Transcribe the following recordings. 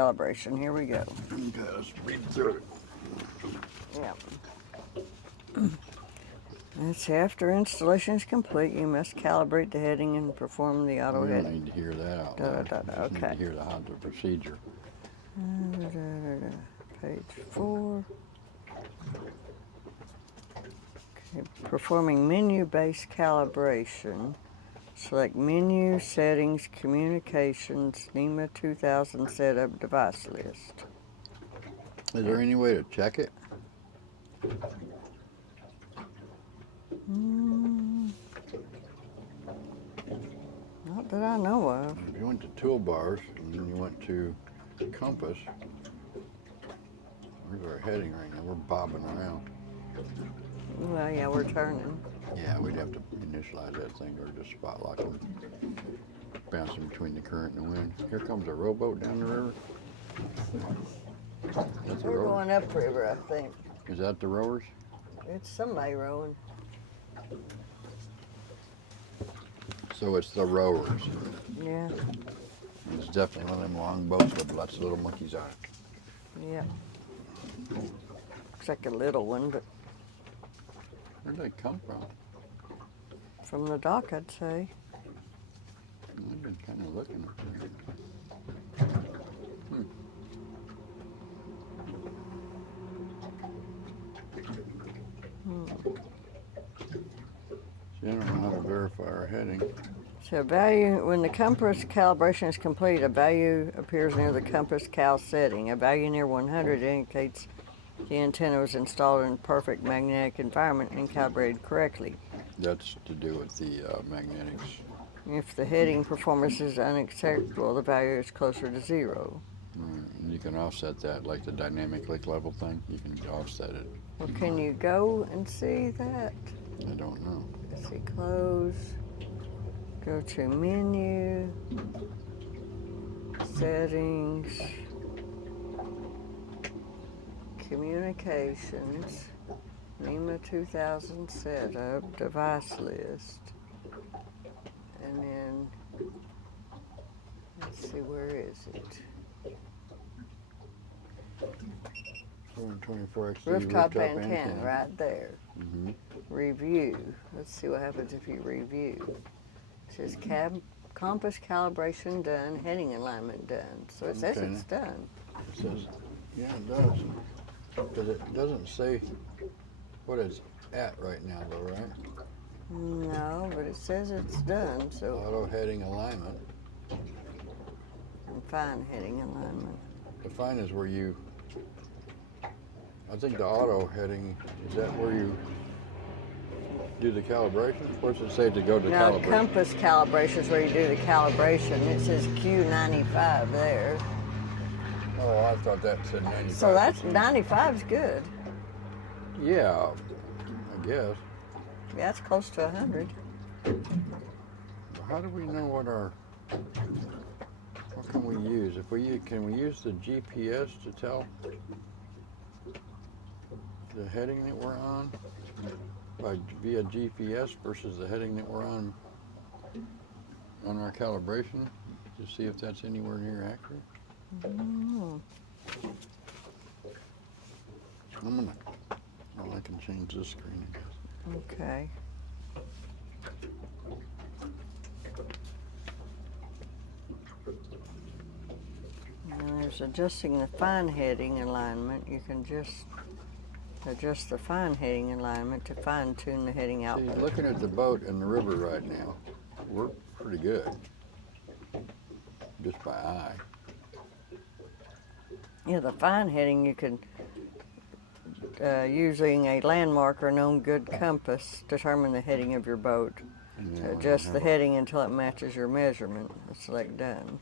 calibration. Here we go. Okay, let's read through it. Yep. Let's see, after installation is complete, you must calibrate the heading and perform the auto We don't heading. need to hear that out loud. Da, da, da, We just okay. need to hear how the procedure. Page 4. Okay, performing menu-based calibration. Select menu, settings, communications, NEMA 2000 setup device list. Is there any way to check it? Not that I know of. If you went to toolbars and then you went to compass, where's our heading right now? We're bobbing around. Well, yeah, we're turning. Yeah, we'd have to initialize that thing or just spot lock them, bouncing between the current and the wind. Here comes a rowboat down the river. That's a We're rower. going upriver, I think. Is that the rowers? It's somebody rowing. So it's the rowers. Yeah, It's definitely one of them long boats with lots of little monkeys on it. yeah. Looks like a little one, but Where'd they come from? from the dock, I'd say. I've been kind of looking at them. See, I don't know how to verify our heading. So value, when the compass calibration is complete, a value appears near the compass cal setting. A value near 100 indicates the antenna was installed in a perfect magnetic environment and calibrated correctly. That's to do with the magnetics. If the heading performance is unacceptable, the value is closer to 0. And you can offset that, like the dynamic lick level thing. You can offset it. Well, can you go and see that? I don't know. Let's see, close, go to menu, settings, communications, NEMA 2000 setup, device list, and then, let's see, where is it? 424XD Rooftop antenna, right there. Mm-hmm. Review. Let's see what happens if you review. It says compass calibration done, heading alignment done. So it says Okay. it's done. It says, yeah, it does. Because it doesn't say what it's at right now, though, right? No, but it says it's done. So Auto heading alignment. and fine heading alignment. Define is where you, I think the auto heading, is that where you do the calibration? What's it say to go to Now calibration? compass calibration is where you do the calibration. It says Q95 there. Oh, I thought that said 95. So that's 95's good. Yeah, I guess. Yeah, it's close to 100. How do we know what can we use? Can we use the GPS to tell the heading that we're on via GPS versus the heading that we're on our calibration to see if that's anywhere near accurate? I can change this screen, I guess. Okay. And there's adjusting the fine heading alignment. You can just adjust the fine heading alignment to fine tune the heading See, output. looking at the boat and the river right now, we're pretty good, just by eye. Yeah, the fine heading you can, using a landmark or known good compass, determine the heading of your boat. Yeah, we Adjust don't the have a- heading until it matches your measurement. Select done.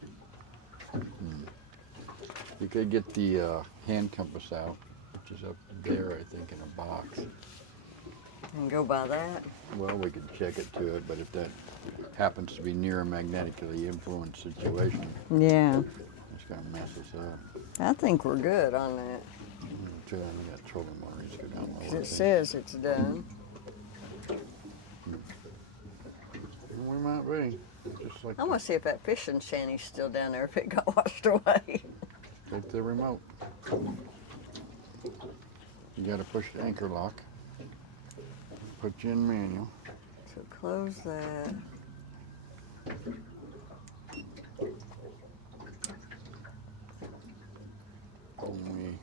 You could get the hand compass out, which is up there, I think, in a box. And go by that. Well, we could check it to it, but if that happens to be near a magnetically influenced situation, Yeah. it's going to mess us up. I think we're good on that. Too, I got trolling marines go down lower. 'Cause it says it's done. We might be. Just like I want to see if that fishing shanty's still down there, if it got washed away. it Take the remote. You gotta push the anchor lock. Put you in manual. So close that. And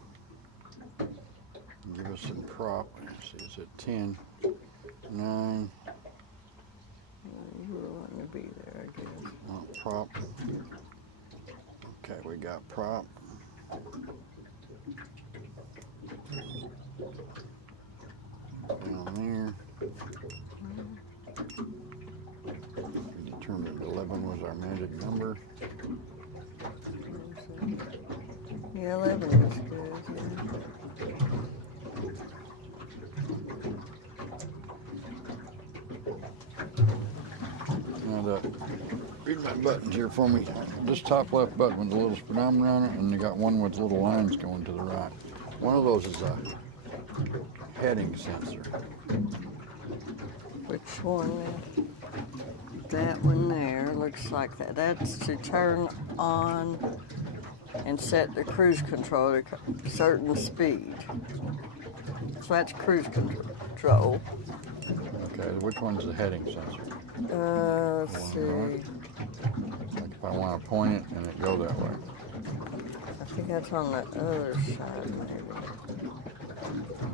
we give us some prop. Let's see, it's at 10, 9. You were wanting to be there, I guess. Oh, prop. Okay, we got prop. Down there. We determined 11 was our magic number. Yeah, 11 is good, yeah. Now read my buttons here for me. This top left button with the little speedometer on it, and you got one with little lines going to the right. One of those is a heading sensor. Which one now? That one there looks like that. That's to turn on and set the cruise control to a certain speed. So that's cruise control. Okay, which one's the heading sensor? Let's see. Like if I want to point it and it go that way. I think that's on the other side, maybe.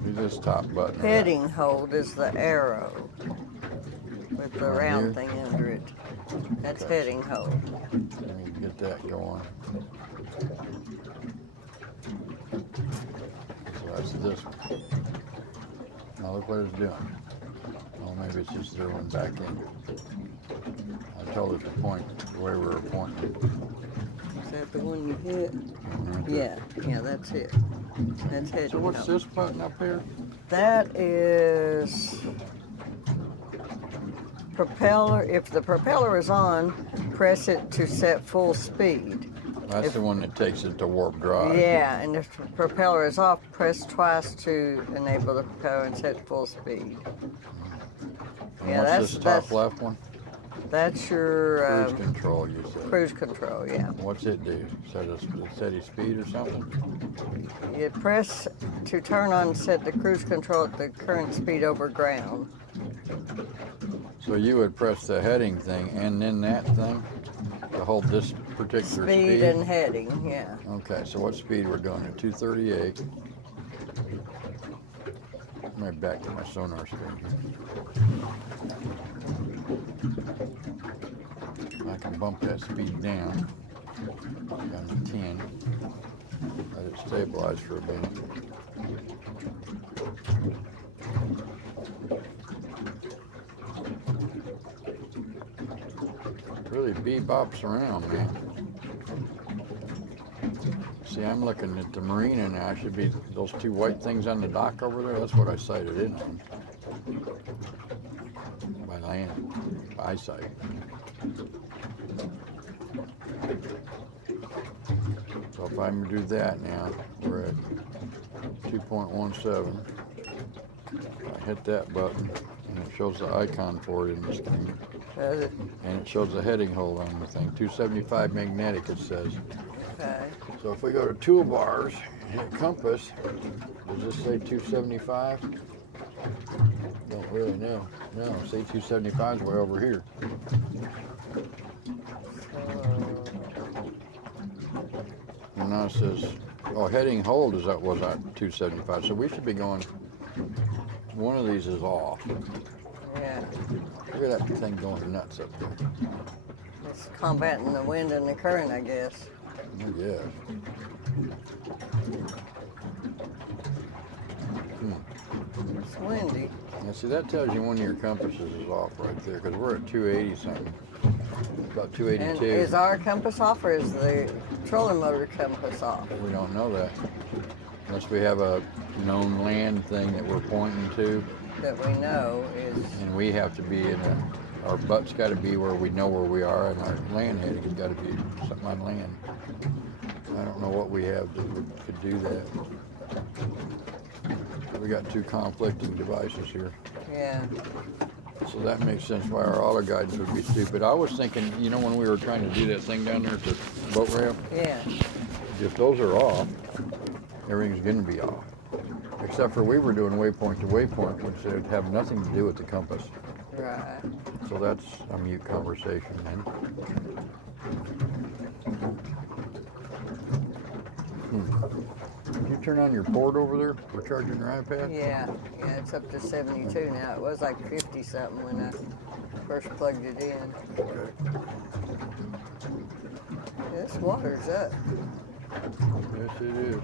Do this top button. Heading hold is the arrow with the Right round here? thing under it. That's Okay. heading hold. Let me get that going. So that's this one. Now look what it's doing. Oh, maybe it's just zeroing back in. I told it to point the way we were pointing. Is that the one you hit? Yeah, that's it. That's heading So what's hold. this button up here? That is propeller. If the propeller is on, press it to set full speed. That's the one that takes it to warp drive. Yeah, and if the propeller is off, press twice to enable the propeller and set full speed. And Yeah, what's this top left one? That's your Cruise control, you said. cruise control, yeah. What's it do? Set a steady speed or something? You press to turn on and set the cruise control at the current speed over ground. So you would press the heading thing and then that thing to hold this particular speed? Speed and heading, yeah. Okay, so what speed we're doing at 238. Let me back to my sonar screen here. I can bump that speed down to 10. Let it stabilize for a minute. Really bebops around, man. See, I'm looking at the marina now. I should be those two white things on the dock over there. That's what I sighted in on. By land, by eyesight. So if I'm to do that now, we're at 2.17. I hit that button, and it shows the icon for it in the screen. Does it? And it shows the heading hold on the thing. 275 magnetic, it says. Okay. So if we go to toolbars, hit compass, does this say 275? Don't really know. No, say 275 is way over here. And now it says, oh, heading hold is that was at 275. So we should be going, one of these is off. Yeah. Look at that thing going nuts up there. It's combating the wind and the current, I guess. Oh, yeah. It's windy. Now, see, that tells you one of your compasses is off right there, because we're at 280 something. About 282. And is our compass off or is the trolling motor compass off? We don't know that. Unless we have a known land thing that we're pointing to, That we know is, and we have to be in our butt's got to be where we know where we are, and our land heading has got to be something on land. I don't know what we have that could do that. We got two conflicting devices here. yeah. So that makes sense why our auto guidance would be stupid. I was thinking, you know, when we were trying to do that thing down there at the boat ramp, Yeah. if those are off, everything's going to be off. Except for we were doing waypoint to waypoint, which would have nothing to do with the compass. Right. So that's a mute conversation then. Did you turn on your port over there for charging your iPad? Yeah, it's up to 72 now. It was like 50 something when I first plugged it in. Okay. This water's up. Yes, it is.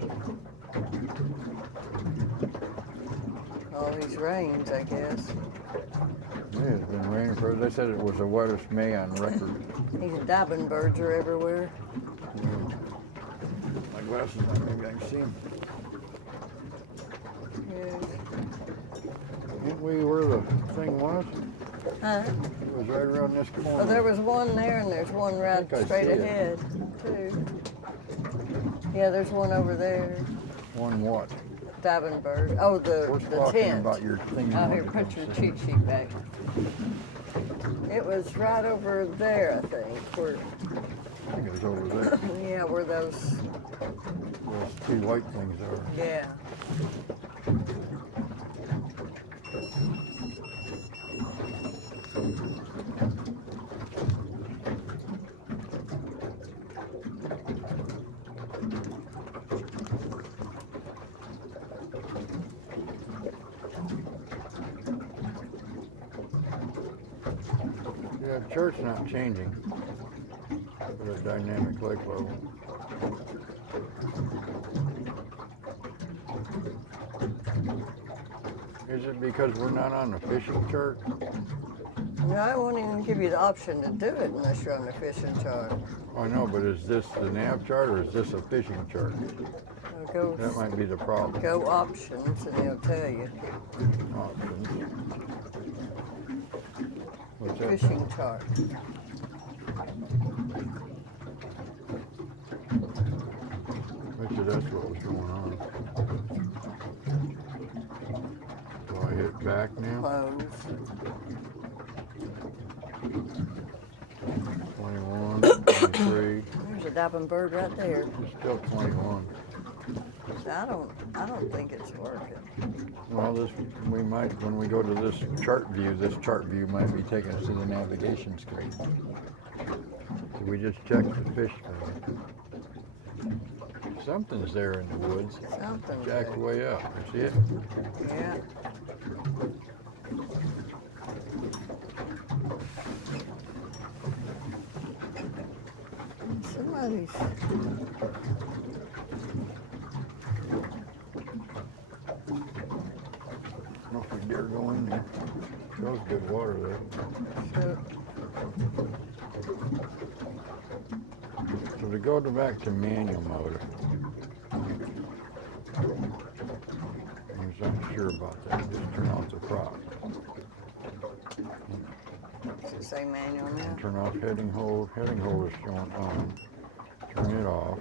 All these rains, I guess. Yeah, it's been raining for, they said it was the wettest May on record. These diving birds are everywhere. My glasses on, maybe I can see them. Yeah. Ain't we where the thing was? Huh? It was right around this corner. Oh, there was one there, and there's one right I think I straight see it. ahead, too. Yeah, there's one over there. One what? Diving bird. Oh, We're the talking tent. about your thing. Oh, here, put your cheat sheet back. It was right over there, I think. Where, I think it was over there. yeah, where those. Those two white things are. Yeah. Yeah, the chart's not changing for the dynamic lake level. Is it because we're not on the fishing chart? No, I won't even give you the option to do it unless you're on the fishing chart. I know, but is this the nav chart or is this a fishing chart? So go, That might be the problem. go options, and they'll tell you. Options. What's that? Fishing chart. Bet you that's what was going on. Do I hit back now? Close. 21, 23, There's a diving bird right there. still 21. I don't think it's working. Well, we might, when we go to this chart view might be taking us to the navigation screen. So we just checked the fish thing. Something's there in the woods. Something. Jacked way up. You see it? Yeah. Somebody's. I don't know if we dare go in there. Shows good water there. So, So to go back to manual mode, I'm just not sure about that. Just turn off the prop. does it say manual now? Turn off heading hold. Heading hold is showing on. Turn it off.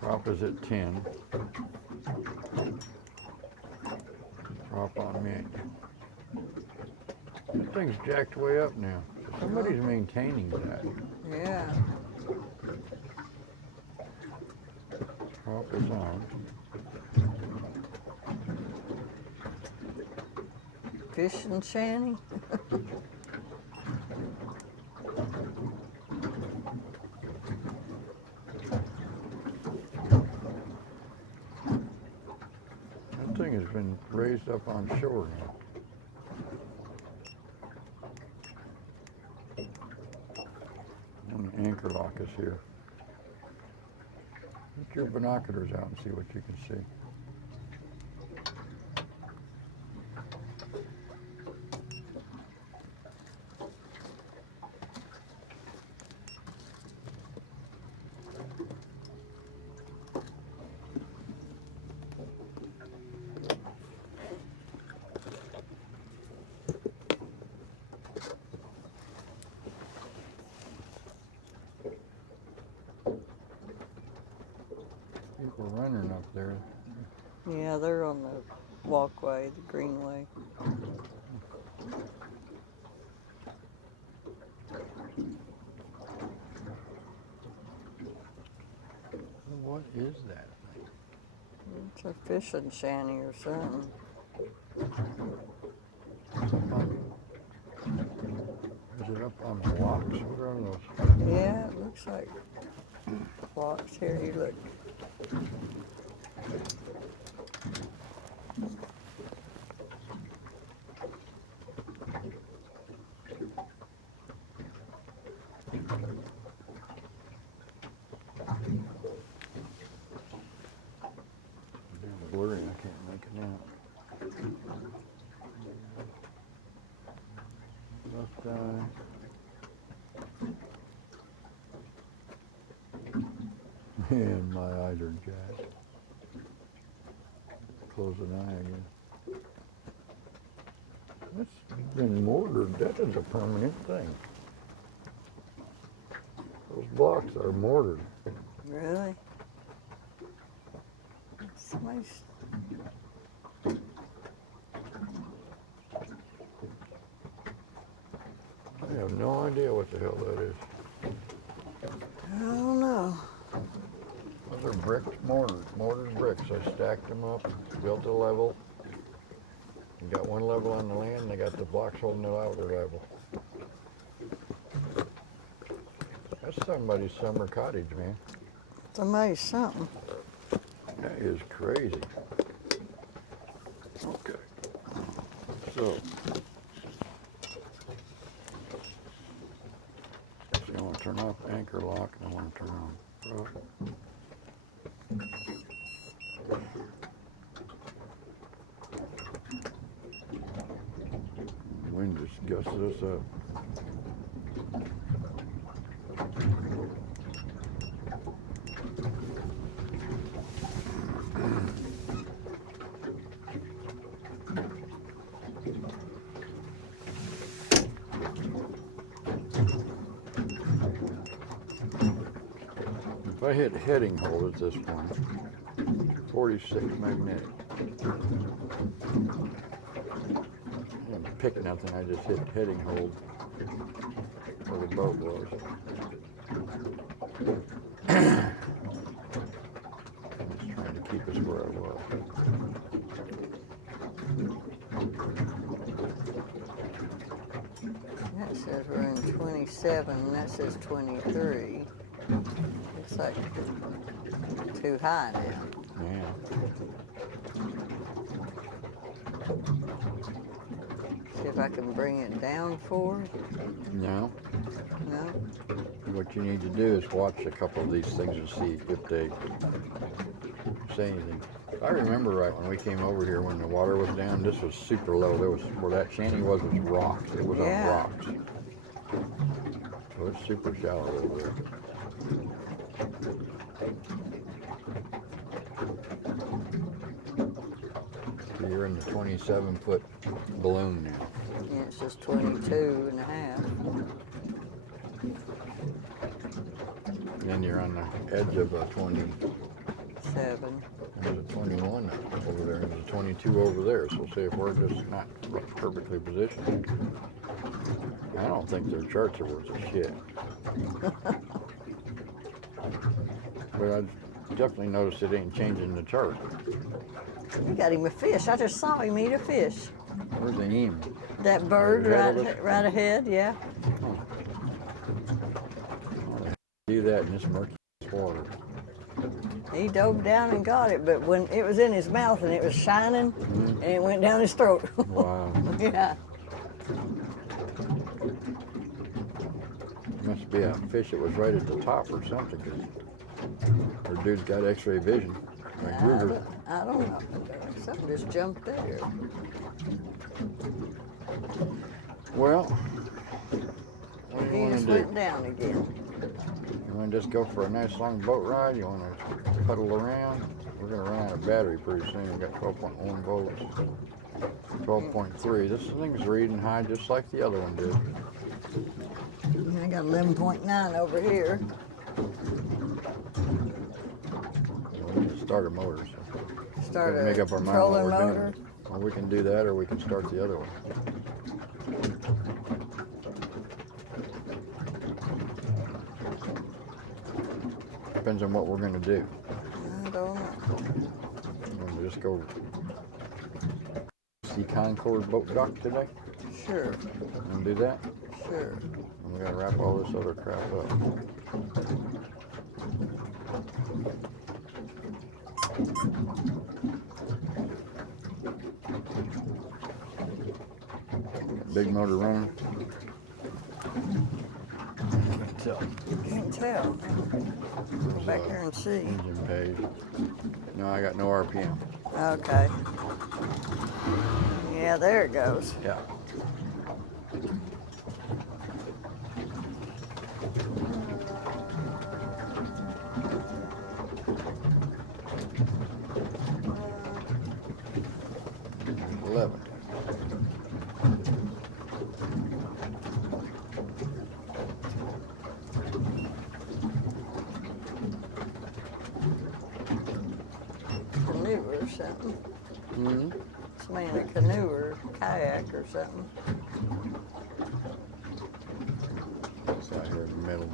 Prop is at 10. Prop on manual. That thing's jacked way up now. Somebody's maintaining that. Yeah. Prop is on. Fishing shanty? That thing has been raised up on shore now. And the anchor lock is here. Get your binoculars out and see what you can see. People running up there. Yeah, they're on the walkway, the greenway. is that thing? It's a fishing shanty or something. Is it up on the locks? What are those? Yeah, it looks like blocks. Here, you look. They're blurry, I can't make it out. Left eye. Man, my eyes are jacked. Close an eye again. That's been mortared. That is a permanent thing. Those blocks are mortared. Really? Somebody's... I have no idea what the hell that is. I don't know. Those are bricks, mortared bricks. I stacked them up, built a level. You got one level on the land, and they got the blocks holding the outer level. That's somebody's summer cottage, man. Somebody's something. That is crazy. Okay. So I want to turn off anchor lock, and I want to turn on front. Wind just gusted us up. If I hit heading hold at this point, 46 magnetic. I didn't pick nothing, I just hit heading hold where the boat was. Just trying to keep us where I was. That says we're in 27, and that says 23. Looks like too high now. Yeah. See if I can bring it down forward. No. No? What you need to do is watch a couple of these things and see if they say anything. If I remember right, when we came over here, when the water was down, this was super low. There was, where that shanty was rocks. It was on rocks. So it's super shallow over there. So you're in the 27-foot balloon now. Yeah, it's just 22 and a half. And then you're on the edge of a 20. 7. There's a 21 over there, and there's a 22 over there. So see if we're just not perfectly positioned. I don't think their charts are worth a shit. But I definitely noticed it ain't changing the chart. You got him a fish. I just saw him eat a fish. Where's the aim? That bird Ahead of us? right ahead, yeah. Do that in this murky water. He dove down and got it, but when it was in his mouth and it was shining, and it went down his throat. Wow. Yeah. Must be a fish that was right at the top or something, because our dude's got x-ray vision. Like Ruger. I don't know. Something just jumped there. Well, what do you He want to just do? went down again. You want to just go for a nice long boat ride? You want to puddle around? We're going to run out of battery pretty soon. We've got 12.1 volts. 12.3. This thing's reading high just like the other one did. I got 11.9 over here. We need to start a motor. So Start gotta a make up our mind what trolling we're motor. doing. Well, we can do that, or we can start the other one. Depends on what we're going to do. let's go see Concord boat dock today? Sure, Want to do that? sure. And we gotta wrap all this other crap up. Big motor running. Can't tell. Can't tell. Go back here and see. Engine page. No, I got no RPM. Okay. Yeah, there it goes. Yeah. Canoe or something. Mm-hmm. Somebody in a canoe or kayak or something. It's out here in the middle.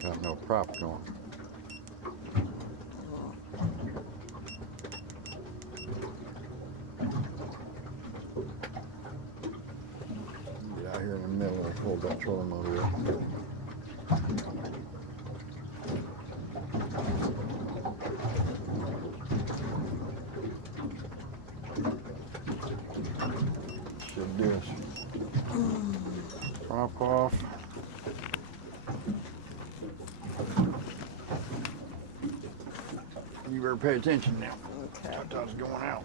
Got no prop going. Get out here in the middle and hold that trolling motor up. Should do it. Prop off. You better pay attention now. Okay. I thought it was going out.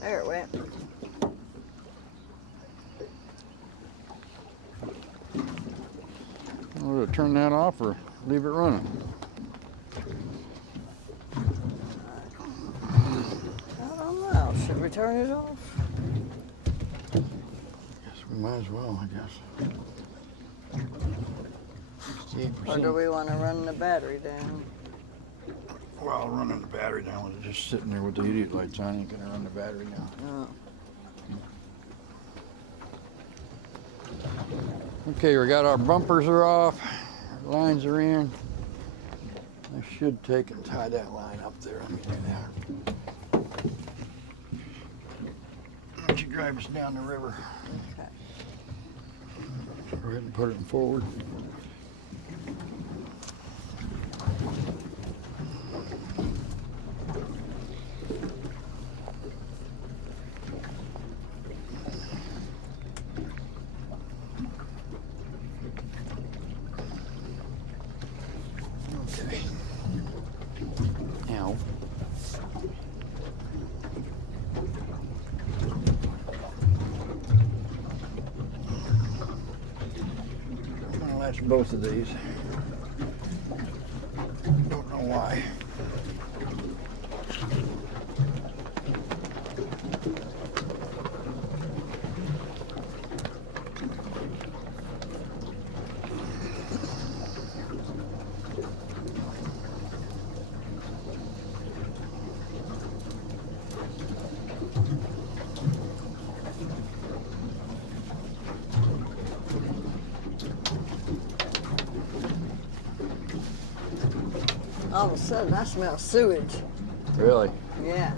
There it went. We'll turn that off or leave it running. I don't know. Should we turn it off? Guess we might as well, I guess. 68%. Or do we want to run the battery down? Well, running the battery down with it just sitting there with the idiot lights on, ain't gonna run the battery down. Oh. Okay, we got our bumpers are off, our lines are in. I should take and tie that line up there. Let me do that. Why don't you drive us down the river? Okay. Go ahead and put it forward. Okay. Now, I'm gonna latch both of these. Don't know why. All of a sudden, I smell sewage. Really? Yeah.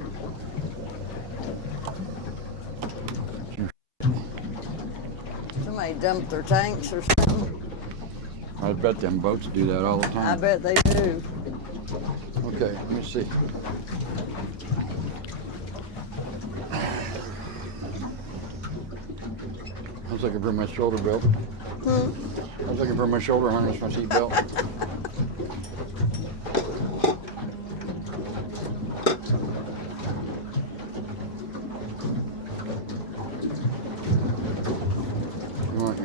Somebody dumped their tanks or something. I bet them boats do that all the I time. bet they do. Okay, let me see. I was looking for my shoulder belt. I was looking for my shoulder harness, my seat belt.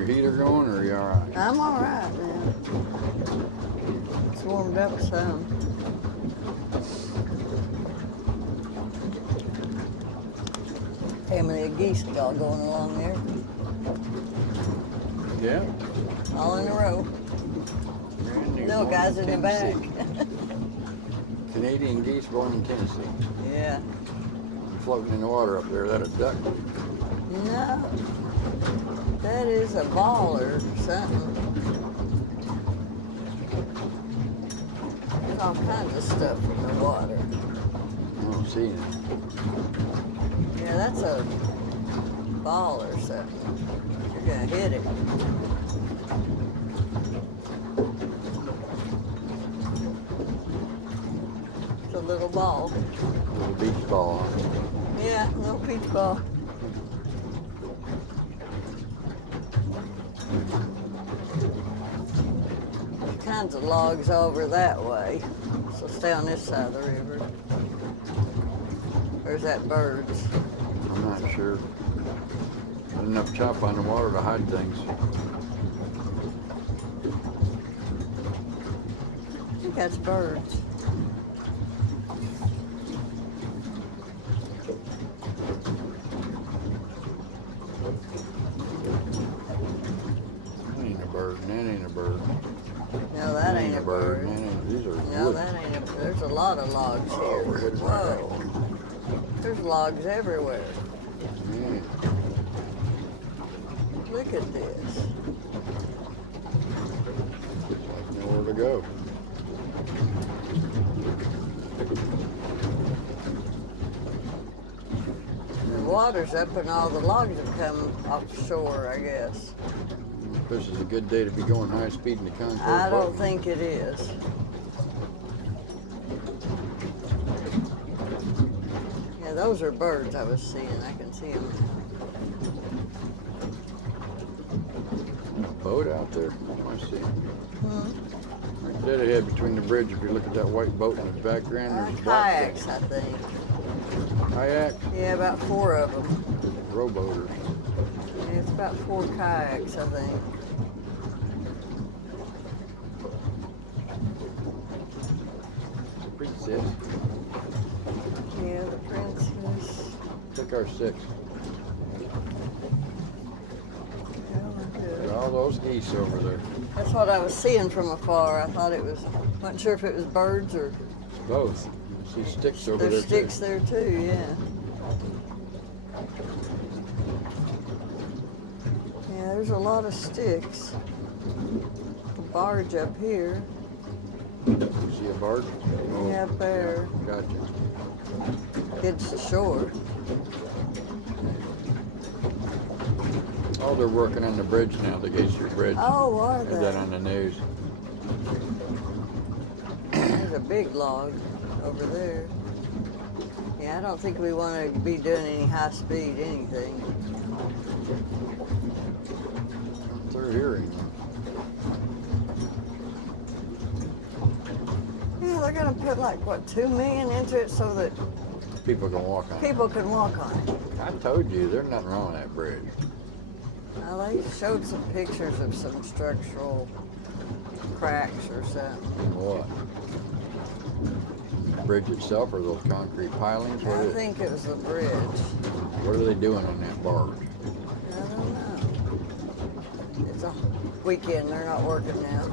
your heater going, or are you all right? I'm all right now. It's warmed up some. Family of geese all going along there, Yeah. all in a row. Brand new, No born guys in the back. Tennessee. Canadian geese born in Tennessee. Yeah. Floating in the water up there. Is that a duck? No. That is a ball or something. There's all kinds of stuff in the water. I don't see it. Yeah, that's a ball or something. You're gonna hit it. It's a little ball. Little beach ball. Huh? Yeah, little beach ball. All kinds of logs over that way. So stay on this side of the river. Or is that birds? I'm not sure. Not enough chop on the water to hide things. I think that's birds. That ain't a bird, and that ain't a bird. No, that ain't a bird. and that ain't, these are No, wood. that ain't a bird. There's a lot of logs here. we're headed right Whoa. There's logs everywhere. Yeah. Look at this. Like nowhere to go. The water's up and all the logs have come offshore, I guess. This is a good day to be going high speed in the Concord. I don't boat. think it is. Yeah, those are birds I was seeing. I can see them. Boat out there. I see. Right dead ahead between the bridge. If you look at that white boat in the background, there's a black Kayaks, I think. kayak, Yeah, about 4 of them. rowboaters. Yeah, it's about 4 kayaks, I think. Princess. Yeah, the princess. Took our 6. Yeah, we're good. Got all those geese over there. That's what I was seeing from afar. I thought it was, wasn't sure if it was birds or Both. You see sticks over there. there's too. sticks there too, yeah. Yeah, there's a lot of sticks. A barge up here. You see a barge? Oh, Yeah, up there. Gotcha. Heads to shore. Oh, they're working on the bridge now, the Glacier Bridge. Oh, are Heard that they? on the news. There's a big log over there. Yeah, I don't think we want to be doing any high speed anything. They're here anymore. Yeah, they're gonna put like, what, 2 million into it so that People can walk on it. people can walk on it. I told you, there's nothing wrong with that bridge. Now, they showed some pictures of some structural cracks or something. What? The bridge itself or those concrete pilings? I think it was the bridge. What are they doing on that barge? I don't know. It's a weekend, they're not working now.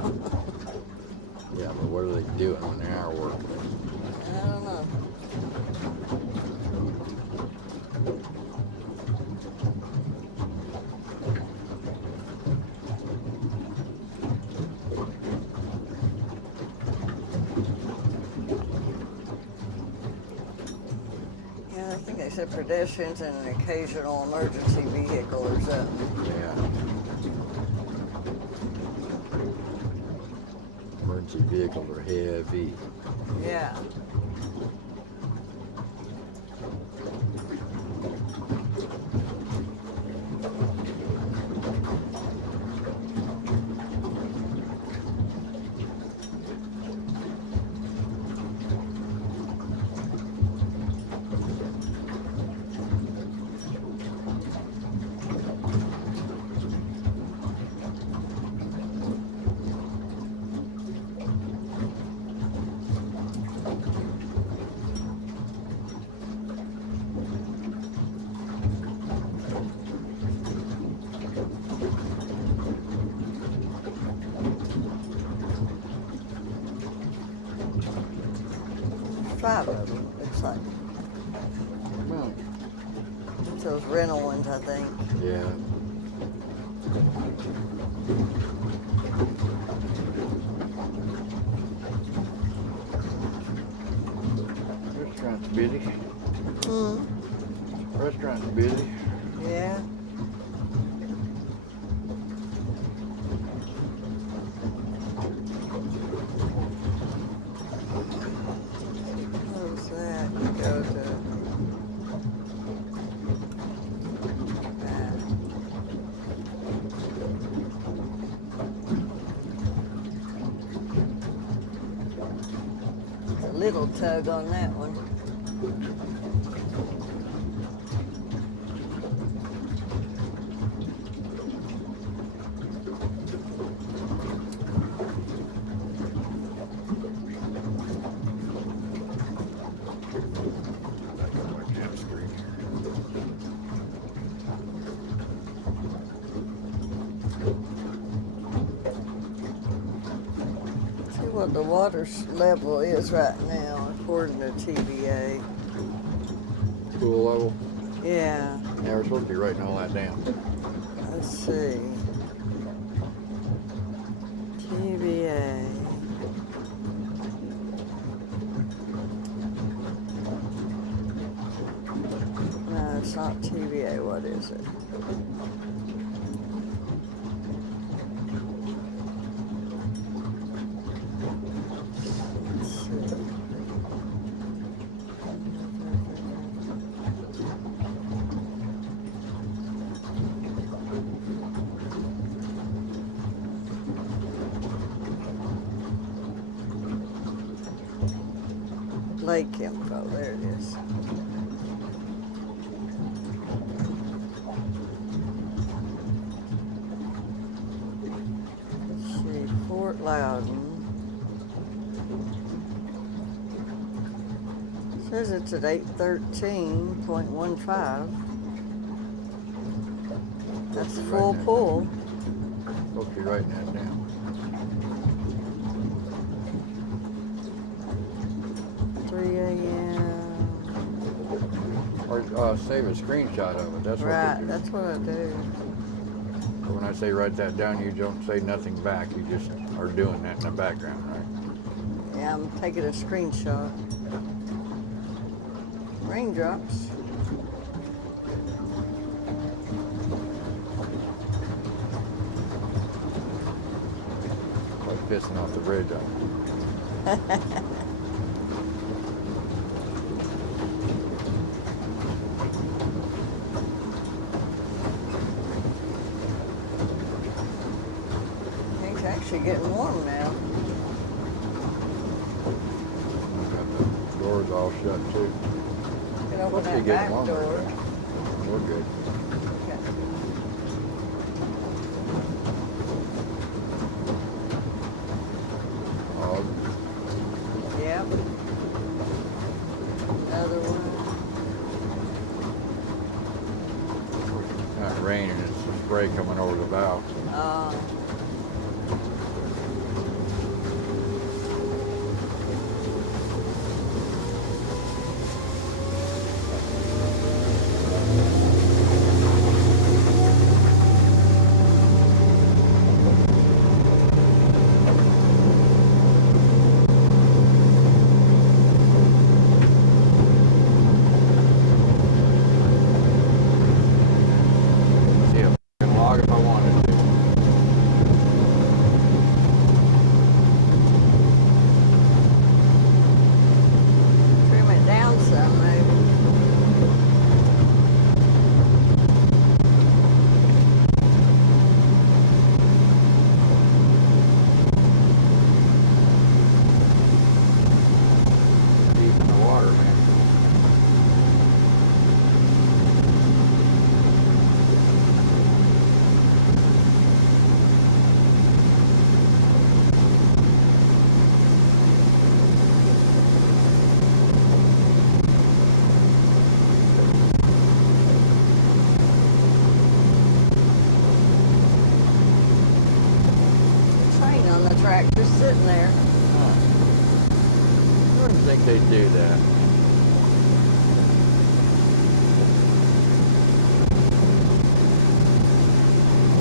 Yeah, but what are they doing when they are working? I don't know. Yeah, I think they said pedestrians and an occasional emergency vehicle or something. Yeah. Emergency vehicles are heavy. Yeah. 5 of them, looks like. Well, It's those rental ones, I think. yeah. Restaurant's busy. Restaurant's busy. Yeah. Close that. Go to that. A little tug on that one. See what the water level is right now, according to TVA. Pool level. Yeah. Yeah, we're supposed to be writing all that down. Let's see. TVA. No, it's not TVA. What is it? Let's see. Lake info, there it is. Let's see, Fort Loudon. Says it's at 813.15. That's full pull. Supposed to be writing that down. 3 a.m. Or save a screenshot of it. That's what Right, they do. that's what I do. When I say write that down, you don't say nothing back. You just are doing that in the background, right? Yeah, I'm taking a screenshot. Raindrops. Like pissing off the bridge. It's actually getting warm now. Got the doors all shut too. Can open Supposed to be that getting back warmer. door. We're good. Okay. Oh, Yep. Another one. it's not raining. It's some spray coming over the bow. See a fucking log if I wanted to. Trim it down some, maybe. Deep in the water, man. Train on the track just sitting there. wouldn't think they'd do that.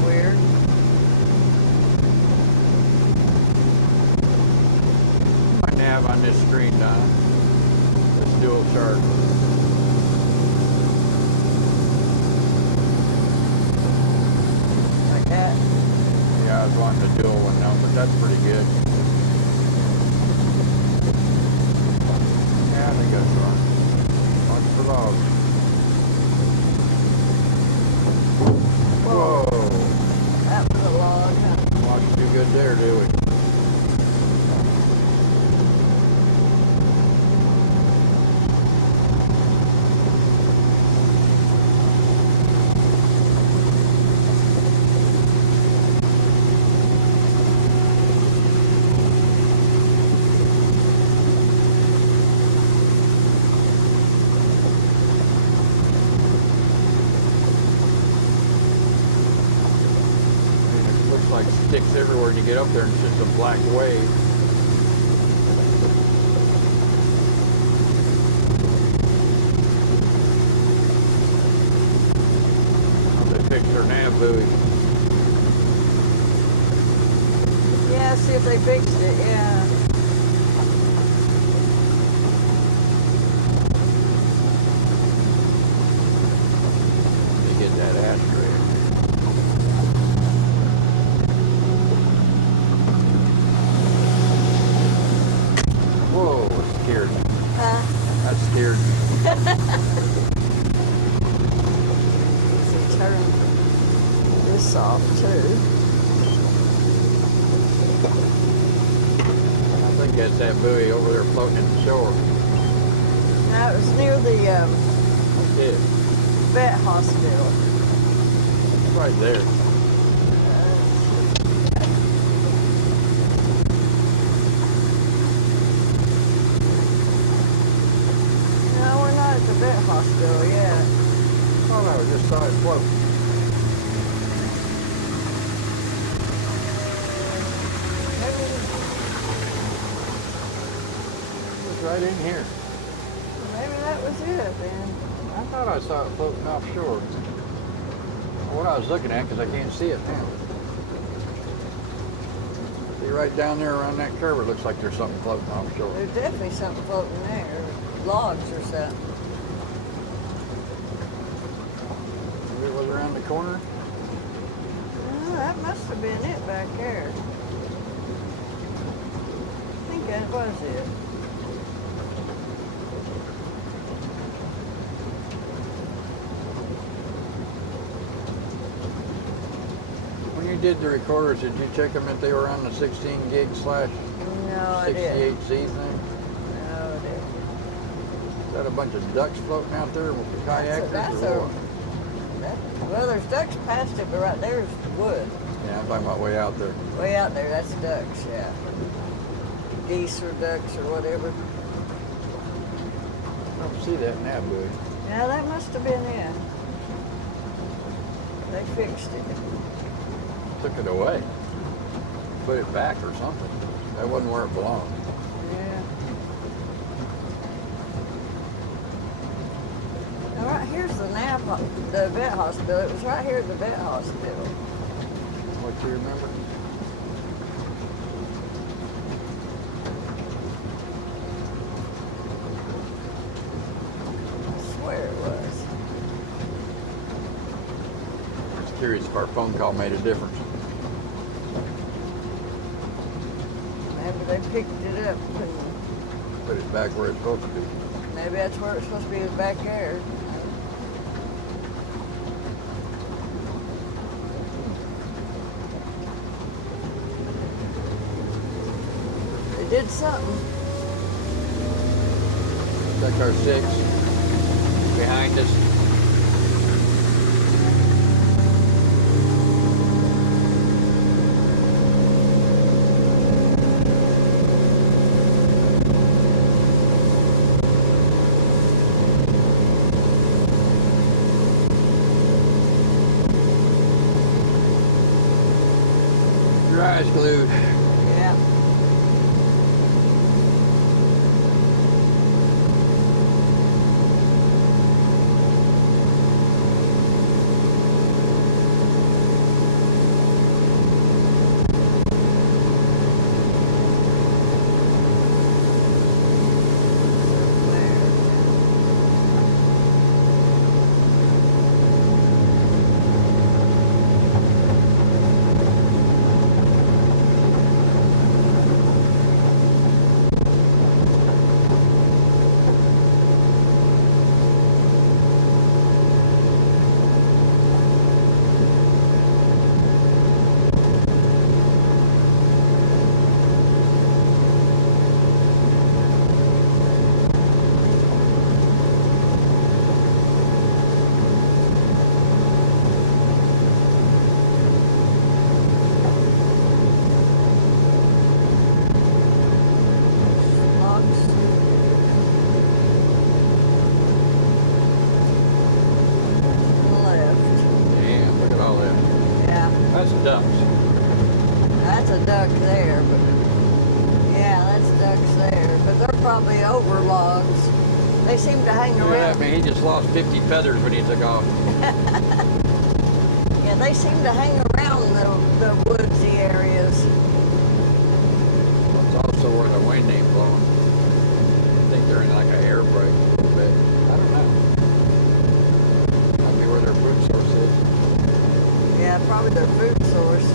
Weird. My nav on this screen now. This dual chart. Like that. Yeah, I was wanting the dual one now, but that's pretty good. Yeah, I think that's right. Watch for logs. Whoa. That was a log, huh? Watch too good there, do we? Like sticks everywhere when you get up there, and it's just a black wave. Oh, they fixed their nav buoy. Yeah, see if they fixed it, yeah. Let me get that ashtray. Whoa, it scared me. That scared me. See, turn this off too. I think that's that buoy over there floating in the shore. Now it was near the What's it? vet hospital. It's right there. No, we're not at the vet hospital yet. Oh no, just saw it float. Maybe, It's right in here. maybe that was it then. I thought I saw it floating offshore. What I was looking at, because I can't see it now. See right down there around that curve, it looks like there's something floating offshore. There's definitely something floating there. Logs or something. Maybe it was around the corner. Oh, that must have been it back there. I think that was it. When you did the recorders, did you check them if they were on the 16 gig slash No, I didn't. 68Z thing? No, I didn't. Is that a bunch of ducks floating out there with the kayakers? That's or a, what? well, there's ducks past it, but right there's wood. Yeah, I'm talking about way out there. Way out there, that's ducks, yeah. Geese or ducks or whatever. I don't see that nav buoy. Yeah, that must have been it. They fixed it. Took it away. Put it back or something. That wasn't where it belonged. Yeah. Now right here's the vet hospital. It was right here at the vet hospital. What you remember? I swear it was. I was curious if our phone call made a difference. Maybe they picked it up and Put it back where it's supposed to be. maybe that's where it's supposed to be, is back there. They did something. Check our 6 behind us. Your eyes glued. Yeah. a duck there, but yeah, that's ducks there. But they're probably over logs. They seem to hang Yeah, around. I mean, he just lost 50 feathers when he took off. Yeah, they seem to hang around the woodsy areas. That's also where the wind ain't blowing. I think they're in like an air break a little bit. I don't know. Might be where their food source is. Yeah, probably their food source.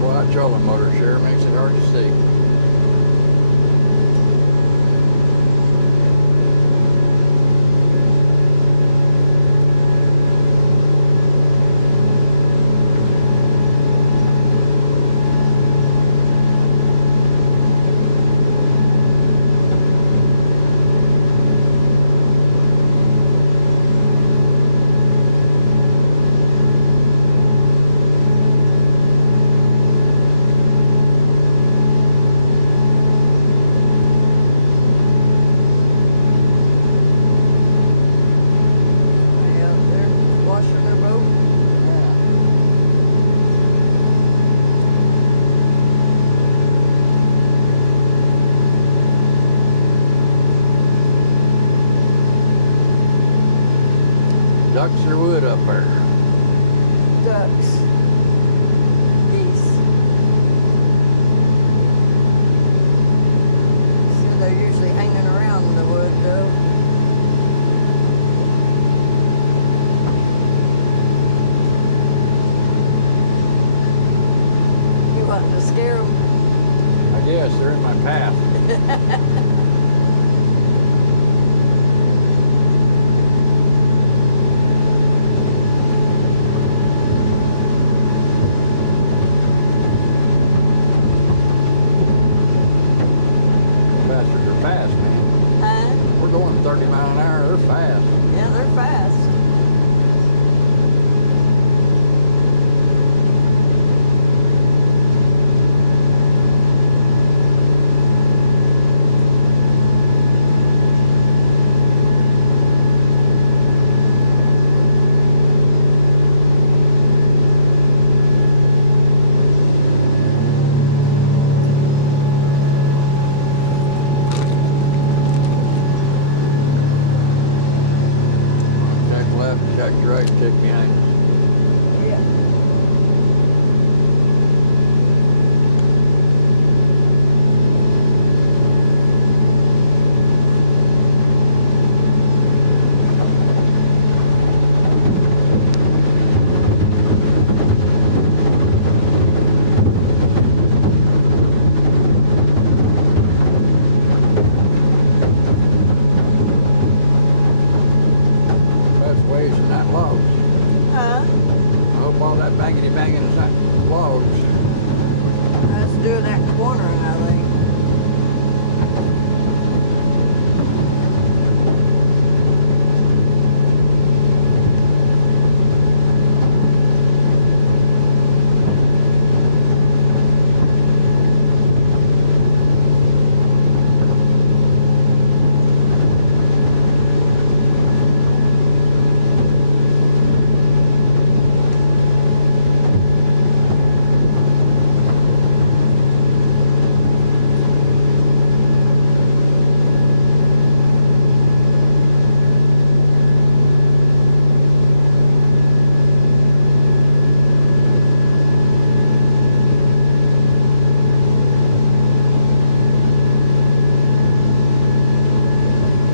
Boy, that trolling motor sure makes it hard to see. Yeah, they're washing their boat. Ducks or wood up there? Ducks. Geese. So they're usually hanging around in the wood though. You wanting to scare them? I guess they're in my path. Bastards are fast, man. Huh? We're going 30 miles an hour. They're fast. Yeah, they're fast. Check left, check right, check behind us. Yeah. Best ways in that logs. Huh? I hope all that bangity banging is not logs. Let's do that cornering, I think.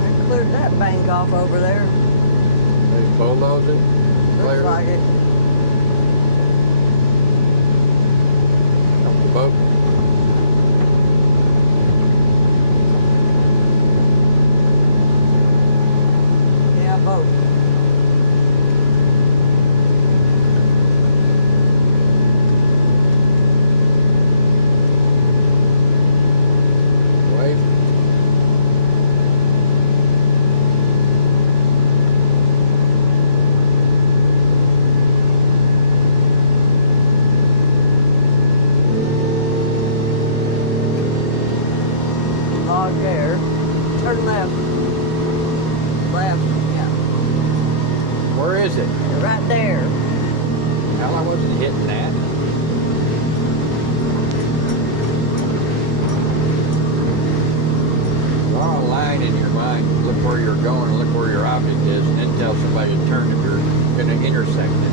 I cleared that bank off over there. They bulldoze it. Looks Clear like it. up the boat. Yeah, both. Wave. Log there. Turn left. Left, yeah. Where is it? Right there. Hell, I wasn't hitting that. Draw a line in your mind. Look where you're going and look where your object is, and then tell somebody to turn if you're going to intersect it.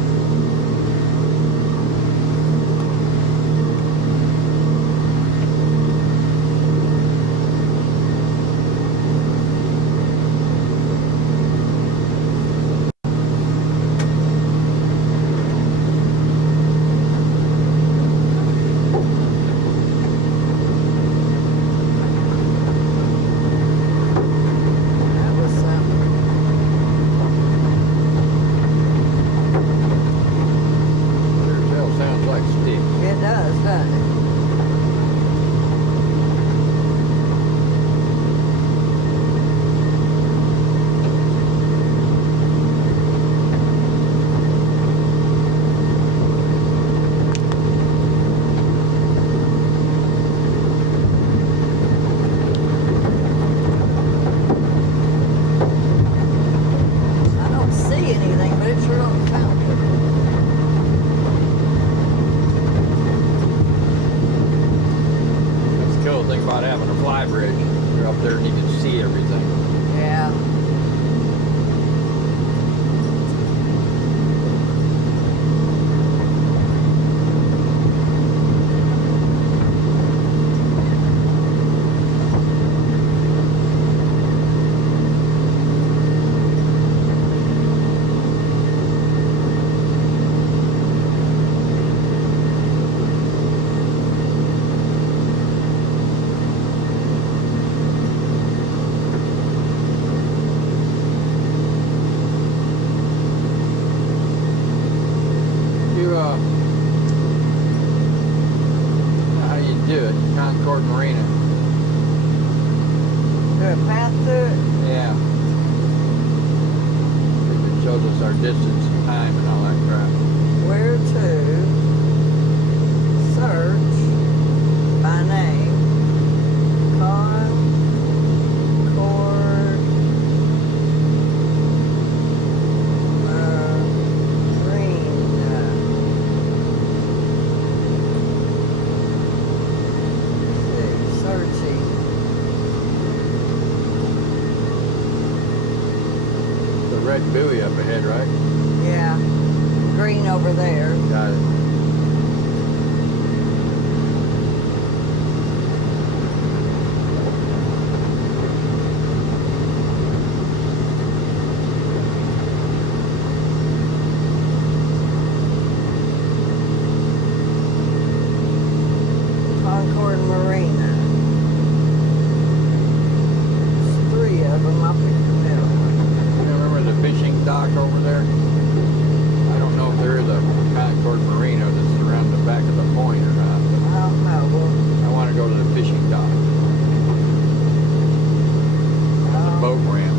That was something. Sure as hell sounds like stick. It does, doesn't it? I don't see anything, but it sure don't count. That's the cool thing about having a fly bridge. You're up there and you can see everything. Yeah. You, how you do it? Concord Marina. Do a path to it. Yeah. It shows us our distance and time and all that crap. Where to search by name Concord Marina. Let's see, searching. The red buoy up ahead, right? Yeah, green over there. Got it. Concord Marina. There's 3 of them. I'll pick the middle one. You remember the fishing dock over there? I don't know if there is a Concord Marina that's around the back of the point or not, but I don't know. Well, I want to go to the fishing dock. The boat ramp.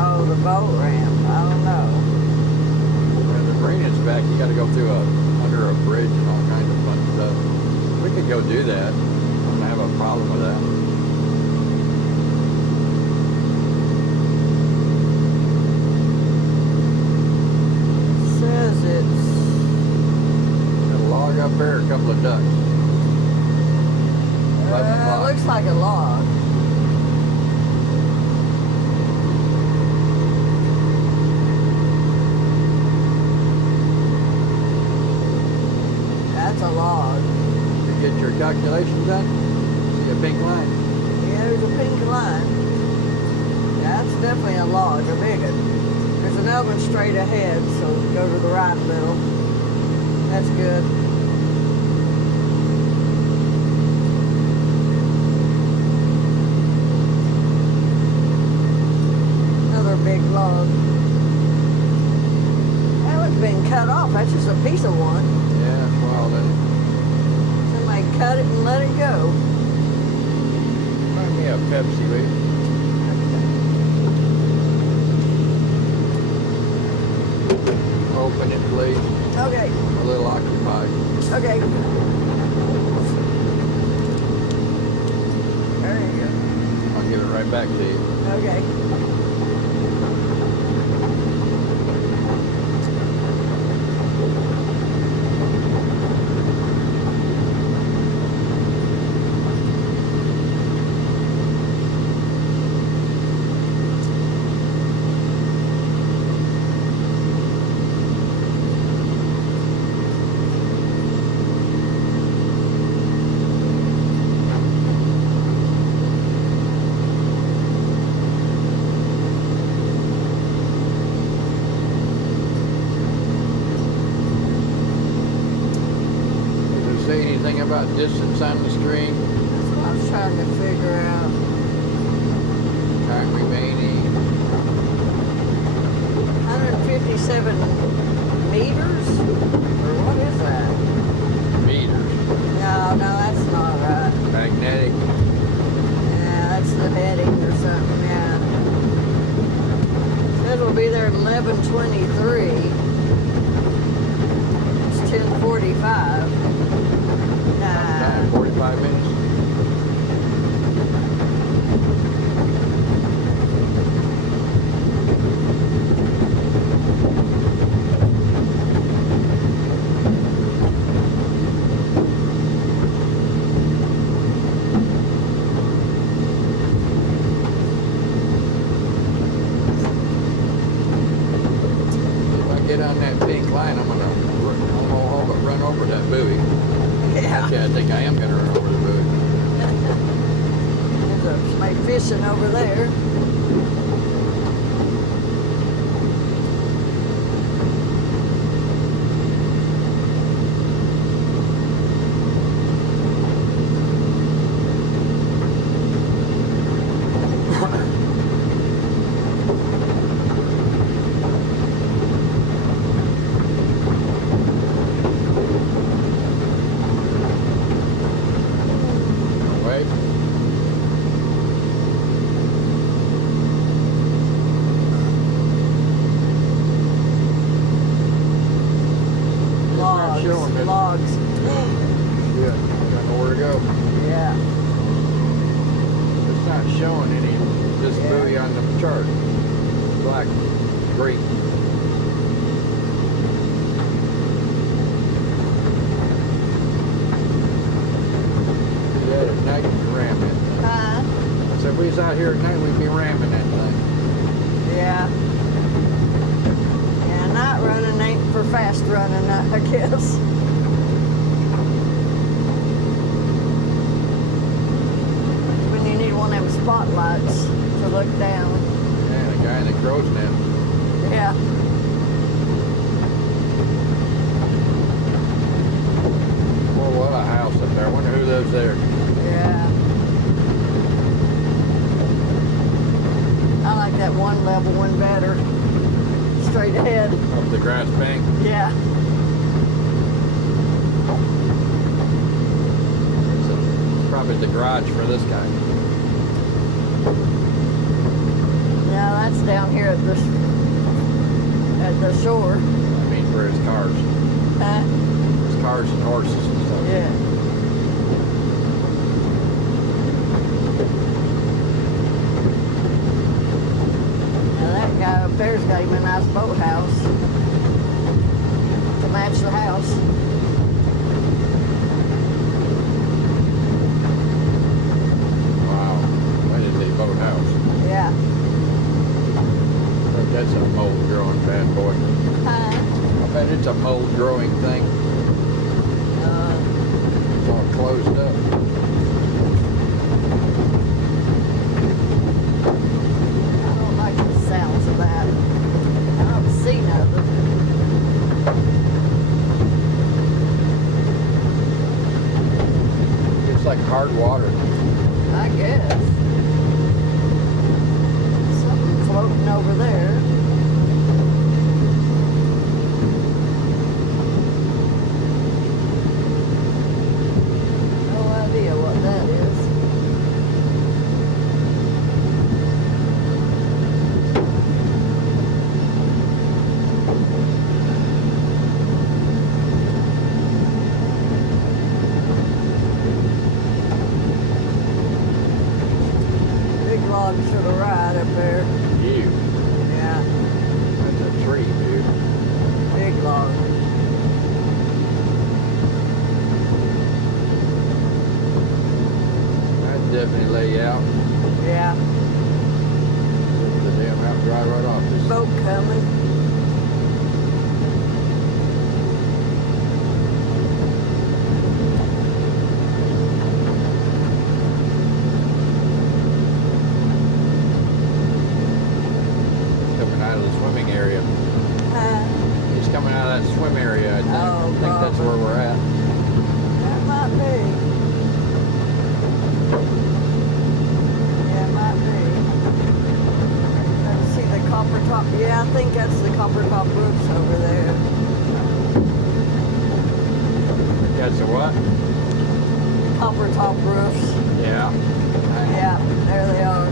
oh, the boat ramp. I don't know. When the marina's back, you got to go through under a bridge and all kinds of fun stuff. We could go do that. I don't have a problem with that. Says it's Got a log up there, a couple of ducks. 11 o'clock. looks like a log. That's a log. You get your calculations done? See a pink line? Yeah, there's a pink line. Yeah, that's definitely a log, a big one. There's another one straight ahead, so go to the right a little. That's good. Another big log. That one's been cut off. That's just a piece of one. Yeah, that's wild, isn't it? Somebody cut it and let it go. Find me a Pepsi, will you? Open it, please. Okay, I'm a little occupied. okay. There you go. I'll give it right back to you. Okay. about distance on the string? That's what I was trying to figure out. Time remaining. 157 meters? Or what is that? Meters. No, that's not right. Magnetic. Yeah, that's the heading or something, yeah. Said it'll be there at 11:23. It's 10:45. Time, 45 minutes. Get on that pink line, I'm gonna run over that buoy. Yeah. Actually, I think I am gonna run over the buoy. There's somebody fishing over there. Wait. Logs. Yeah, I don't know where to go. Yeah. It's not showing any, this Yeah. buoy on the chart. Black, green. Yeah, at night we ram it. Huh? I said, if we was out here at night, we'd be ramming that thing. Yeah. Yeah, night running ain't for fast running, I guess. When you need one of them spotlights to look down. Yeah, the guy in the crow's nest. Yeah. Oh, what a house up there. I wonder who lives there. Yeah. I like that one level one better. Straight ahead. Up the grass bank. Yeah. It's probably the garage for this guy. Yeah, that's down here at the shore. I mean, for his cars. Huh? His cars and horses and stuff. Yeah. Now that guy up there's got him a nice boathouse to match the house. Wow. That is a boathouse. Yeah. I think that's a mold growing bad boy. Huh? I bet it's a mold growing thing. It's all closed up. I don't like the sounds of that. I don't see nothing. It's like hard water. I guess. Something floating over there. No idea. That's the copper top roofs over there. That's a what? Copper top roofs. Yeah. Yeah, there they are.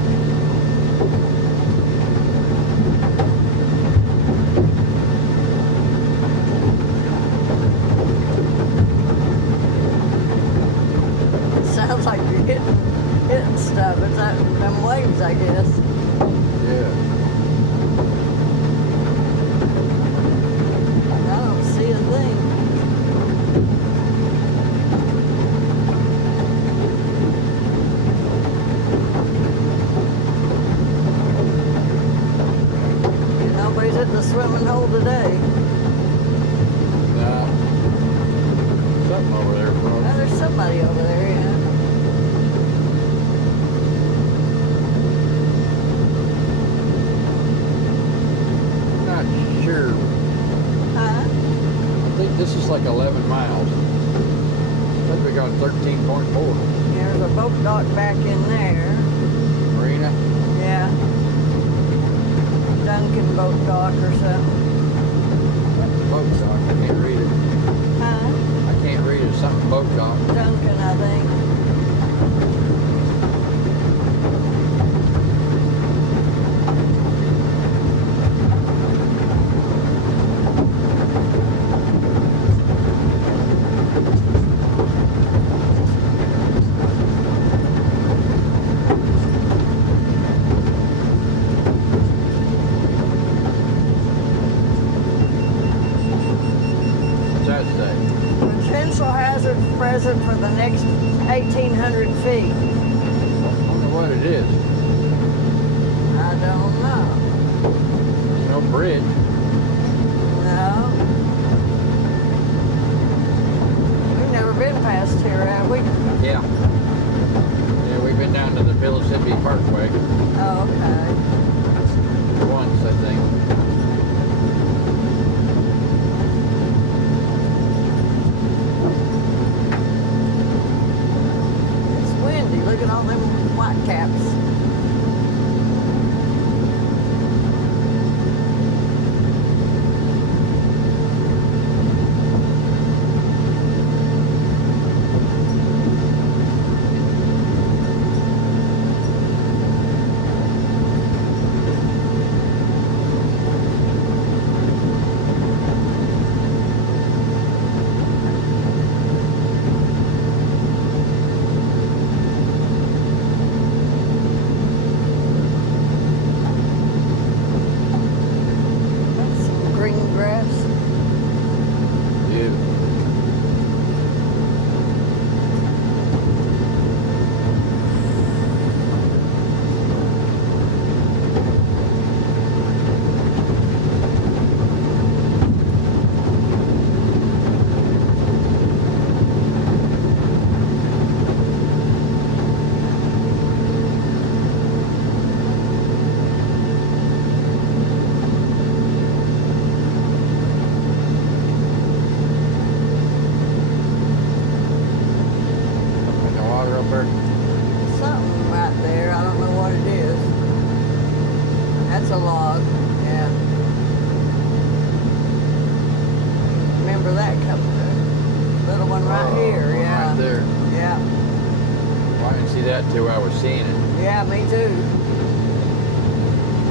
Sounds like you're hitting stuff. It's that them waves, I guess. Yeah. I don't see a thing. Nobody's at the swimming hole today. No. Something over there, folks. Well, there's somebody over there, yeah. Not sure. Huh? I think this is like 11 miles. I think we got 13.4. There's a boat dock back in there. Marina. Yeah. Duncan boat dock or something. Boat dock. I can't read it. Huh? I can't read it. Something boat dock. Duncan, I think. What's that say? Potential hazard present for the next 1,800 feet. I wonder what it is. I don't know. There's no bridge. No. We've never been past here, have we? Yeah. Yeah, we've been down to the Mississippi Parkway Oh, okay. once, I think. It's windy. Look at all them white caps. That's some green grass. Yeah. And the water up there. Something right there. I don't know what it is. That's a log. Yeah. Remember that couple? Little one right Oh, here. one Yeah. Right there. Yeah. Well, I didn't see that till I was seeing it. Yeah, me too.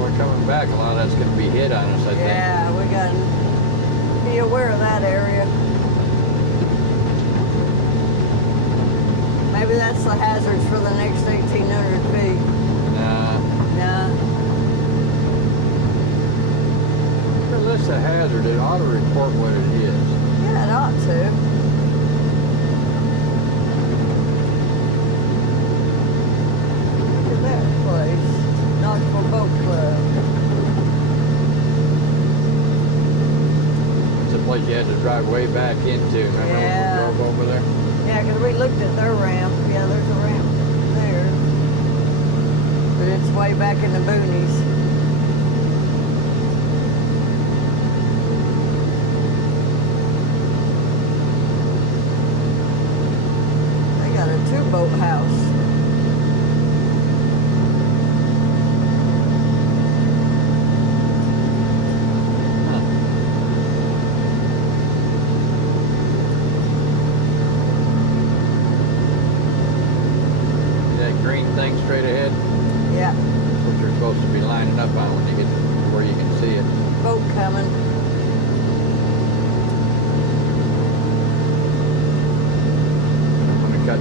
We're coming back. A lot of that's going to be hit on us, I think. Yeah, we got to be aware of that area. Maybe that's the hazards for the next 1,800 feet. Nah. Nah. If it lists a hazard, it ought to report what it is. Yeah, it ought to. Look at that place. Knoxville Boat Club. It's a place you had to drive way back into. Remember when Yeah. we drove over there? Yeah, because we looked at their ramp. Yeah, there's a ramp there. But it's way back in the boonies. They got a two-boat house.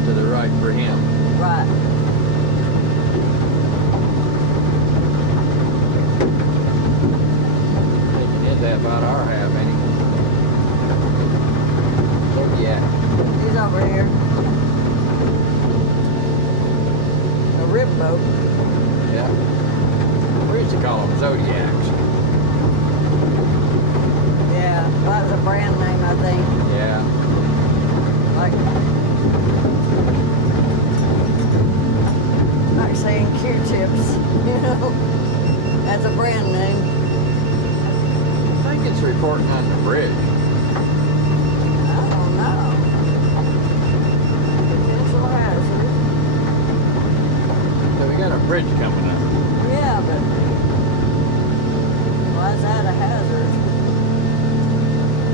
to the right for him. Right. Taking his half out of our half, ain't he? Zodiac. He's over here. A rib boat. Yeah. We used to call them Zodiacs. Yeah, that was a brand name, I think. Yeah. Like saying Q-tips, you know. That's a brand name. I think it's reporting on the bridge. I don't know. Potential hazard. So we got a bridge coming up. Yeah, but why is that a hazard?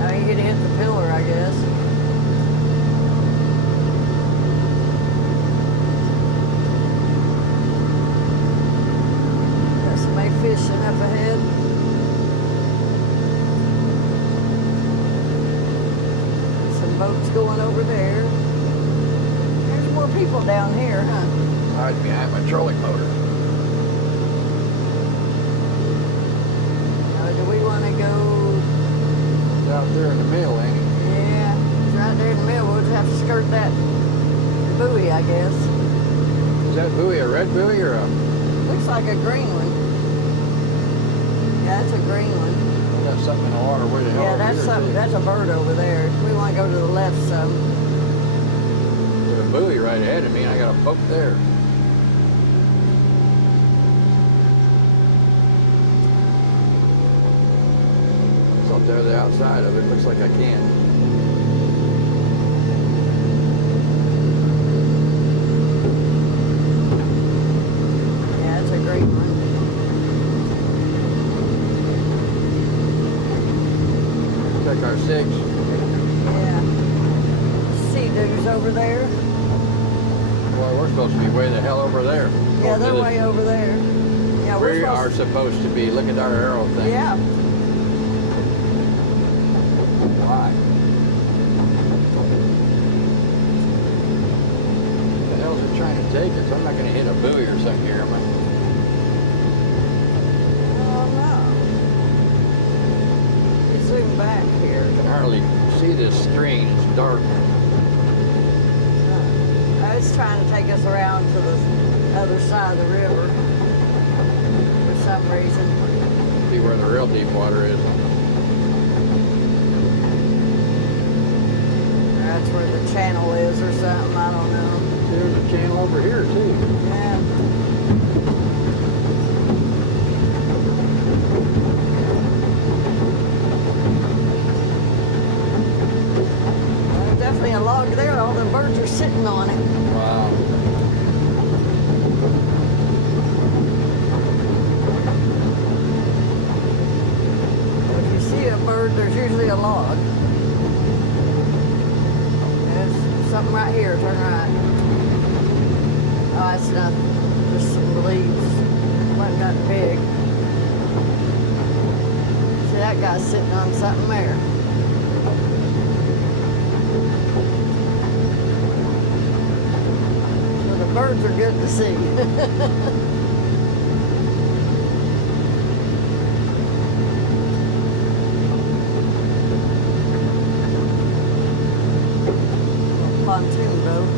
I mean, you could hit the pillar, I guess. Got somebody fishing up ahead. Some boats going over there. There's more people down here, huh? Hide behind my trolling motor. Do we want to go? It's out there in the middle, ain't it? Yeah, it's right there in the middle. We'll just have to skirt that buoy, I guess. Is that buoy a red buoy or a... Looks like a green one. Yeah, that's a green one. I got something in the water. Where the hell Yeah, over that's here, something. too? That's a bird over there. We want to go to the left some. There's a buoy right ahead of me, and I got a boat there. It's up there, the outside of it. Looks like I can. Yeah, it's a green one. Check our six. Yeah. Sea dudes over there. Well, we're supposed to be way the hell over there. Yeah, Over they're to way over there. Yeah, We we're are supposed to be. Look at our arrow thing. Yeah. Why? The hell is it trying to take us? I'm not going to hit a buoy or something here, am I? Oh no. You zoom back here. I can hardly see this screen. It's dark. I was trying to take us around to the other side of the river for some reason. See where the real deep water is. That's where the channel is or something, I don't know. There's a channel over here, too. Yeah. There's definitely a log there, all the birds are sitting on it. Wow. If you see a bird, there's usually a log. There's something right here, turn right. Oh, it's nothing, just some leaves. Wasn't nothing big. See, that guy's sitting on something there. So the birds are good to see. Pontoon boat.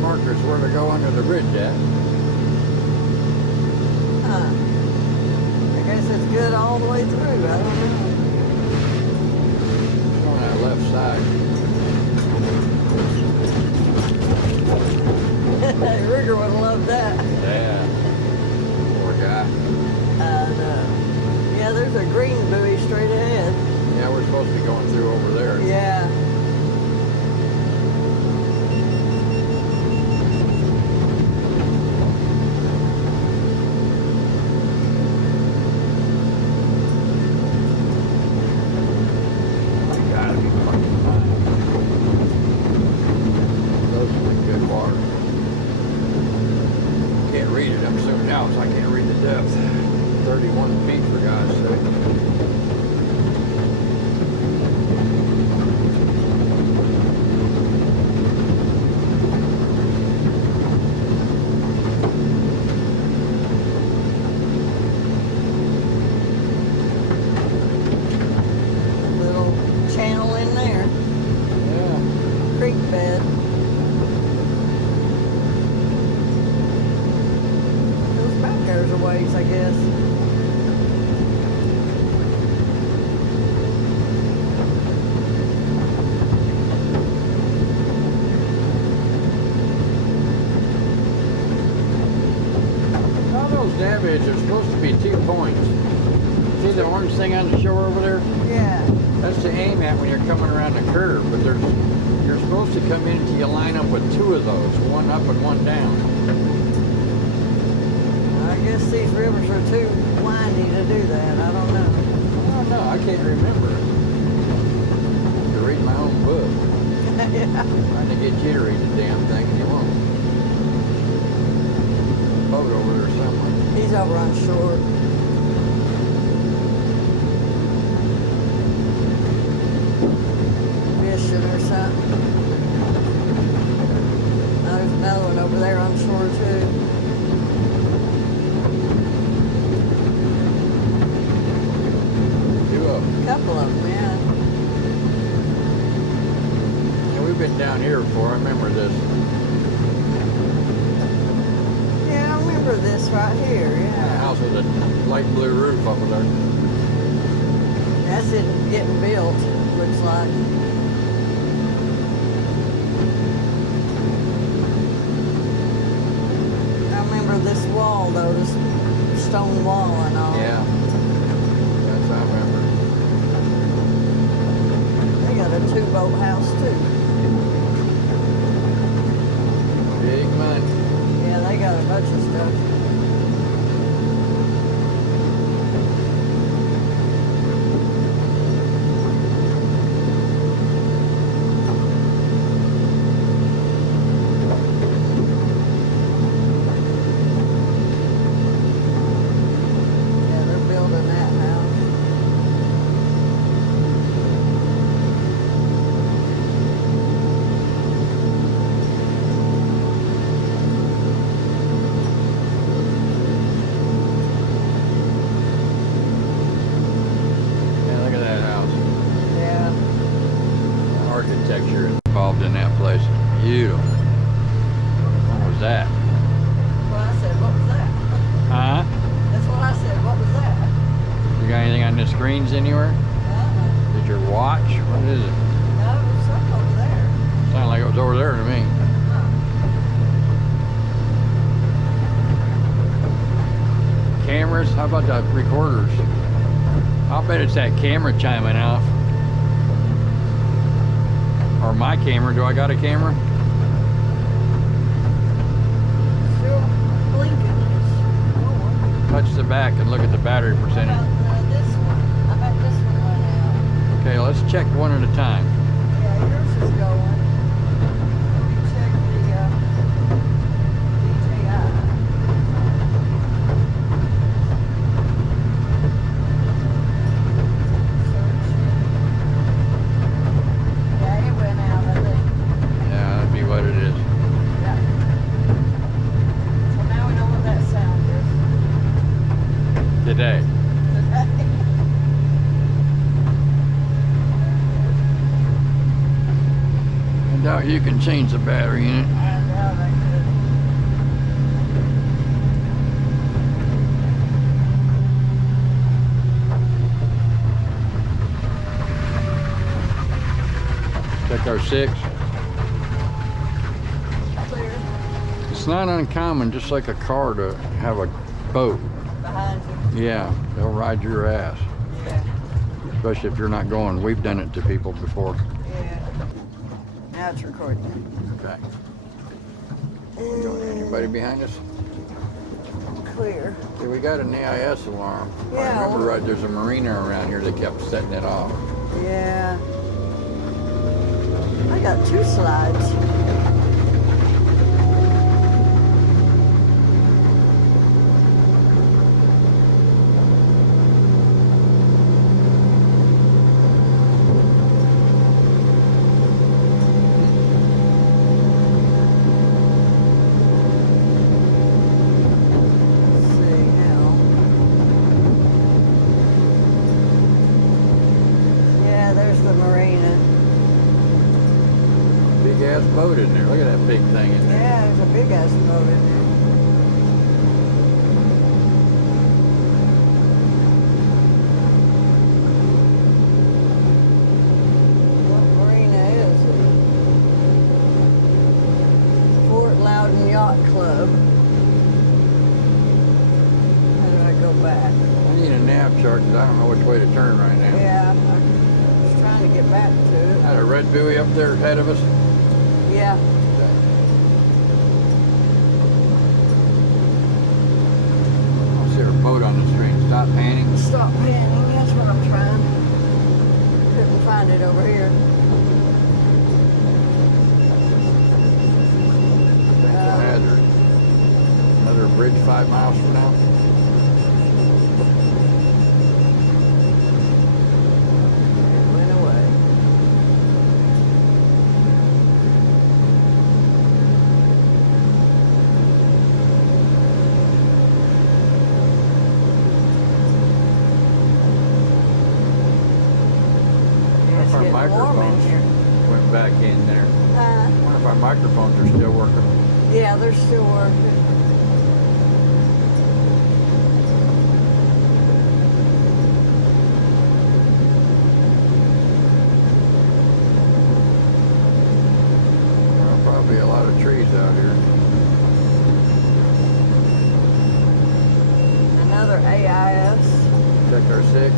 Markers where to go under the bridge at. Huh. I guess it's good all the way through. I don't know. On that left side. Rigger would love that. Yeah. Poor guy. Yeah, there's a green buoy straight ahead. Yeah, we're supposed to be going through over there. Yeah. You gotta be fucking fine. Those are good water. Can't read it. I'm zoomed out, so I can't read the depth. 31 feet, for God's sake. ways, I guess. All those navigators are supposed to be 2 points. See the orange thing on the shore over there? Yeah. That's to aim at when you're coming around the curve, but you're supposed to come in until you line up with 2 of those, one up and one down. I guess these rivers are too windy to do that. I don't know. I don't know, I can't remember. To read my own book. Yeah. Trying to get you to read the damn thing, and you won't. Boat over there somewhere. He's over on shore. Fishing or something. There's another one over there on shore too. Two of them. Couple of them, yeah. Yeah, we've been down here before, I remember this. Yeah, I remember this right here, A yeah. house with a light blue roof over there. That's it getting built, looks like. I remember this wall though, this stone wall and all. Yeah. That's what I remember. They got a 2-boat house too. Big money. Yeah, they got a bunch of stuff. Yeah, they're building that house. Yeah, look at that house. Yeah. The architecture involved in that place is beautiful. What was that? Well, I said, what was that? Huh? That's what I said. What was that? You got anything on the screens anywhere? Did your watch? What is it? No, it was something over there. Sounded like it was over there to me. Cameras? How about the recorders? I'll bet it's that camera chiming out. Or my camera. Do I got a camera? Still blinking. It's going. Touch the back and look at the battery percentage. This one. I bet this one went out. Okay, let's check one at a time. Yeah, yours is going. Let me check the DJI. Yeah, it went out, I think. Yeah, that'd be what it is. Yeah. So now we know what that sound is. Today. I doubt you can change the battery in it. I doubt I could. Check our 6. Clear It's not uncommon, just like a car, to have a boat. behind you. Yeah, they'll ride your ass. Yeah. Especially if you're not going. We've done it to people before. Yeah. Now it's recording. Okay. Anybody behind us? Clear. Yeah, we got an AIS alarm. I Yeah. remember right, there's a marina around here that kept setting it off. Yeah. I got 2 slides. Let's see now. Yeah, there's the marina. Big ass boat in there. Look at that big thing in there. Yeah, there's a big ass boat in there. back. I need a nav chart because I don't know which way to turn right now. Yeah, I'm just trying to get back to it. Got a red buoy up there ahead of us. Yeah. I see a boat on the stream. Stop panning. Stop panning, that's what I'm trying. Couldn't find it over here. Another bridge 5 miles from now. It went away. If our It's getting warm in microphones here. went back in there. Huh? I wonder if our microphones are still working. Yeah, they're still working. There are probably a lot of trees out here. Another AIS. Check our 6.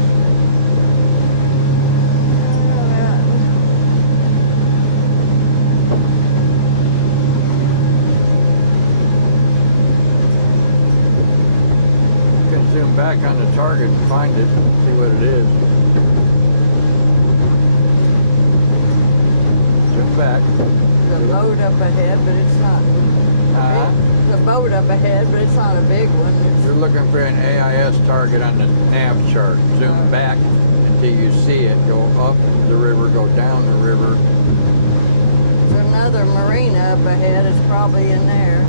Zoom back on the target and find it, see what it is. Zoom back. The boat up ahead, but it's not. Uh-huh. The boat up ahead, but it's not a big one. You're looking for an AIS target on the nav chart. Zoom back until you see it. Go up the river, go down the river. There's another marina up ahead. It's probably in there.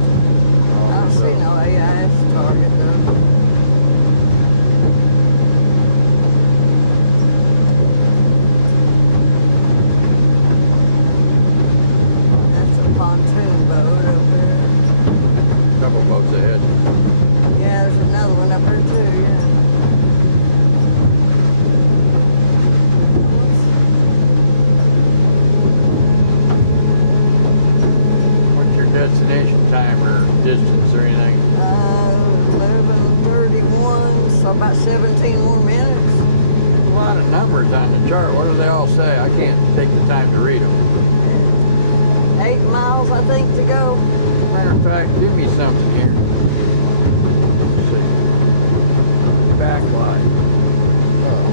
I don't see no AIS target though. Pontoon boat up there. Couple boats ahead. Yeah, there's another one up there too, yeah. What's your destination time or distance or anything? 11:31, so about 17 more minutes. There's a lot of numbers on the chart. What do they all say? I can't take the time to read them. 8 miles, I think, to go. Matter of fact, give me something here. Let's see. Backlight. Oh.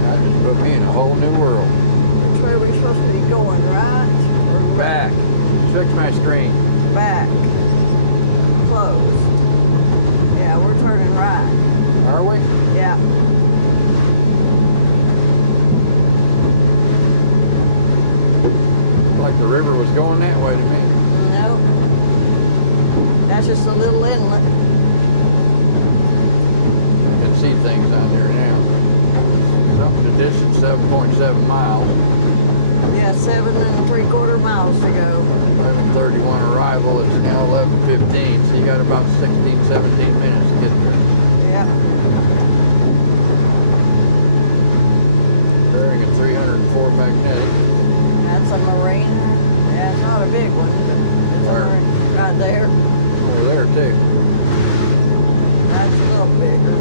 That just put me in a whole new world. Which way are we supposed to be going, right? Or left? Back. Fix my screen. Back. Close. Yeah, we're turning right. Are we? Yeah. Like the river was going that way to me. Nope. That's just a little inlet. I can see things on there now. Something to distance 7.7 miles. Yeah, 7 3/4 miles to go. 11:31 arrival. It's now 11:15, so you got about 16, 17 minutes to get there. Yeah. Bearing a 304 magnetic. That's a marina. Yeah, it's not a big one, but it's Where? a marina right there. Over there too. That's a little bigger.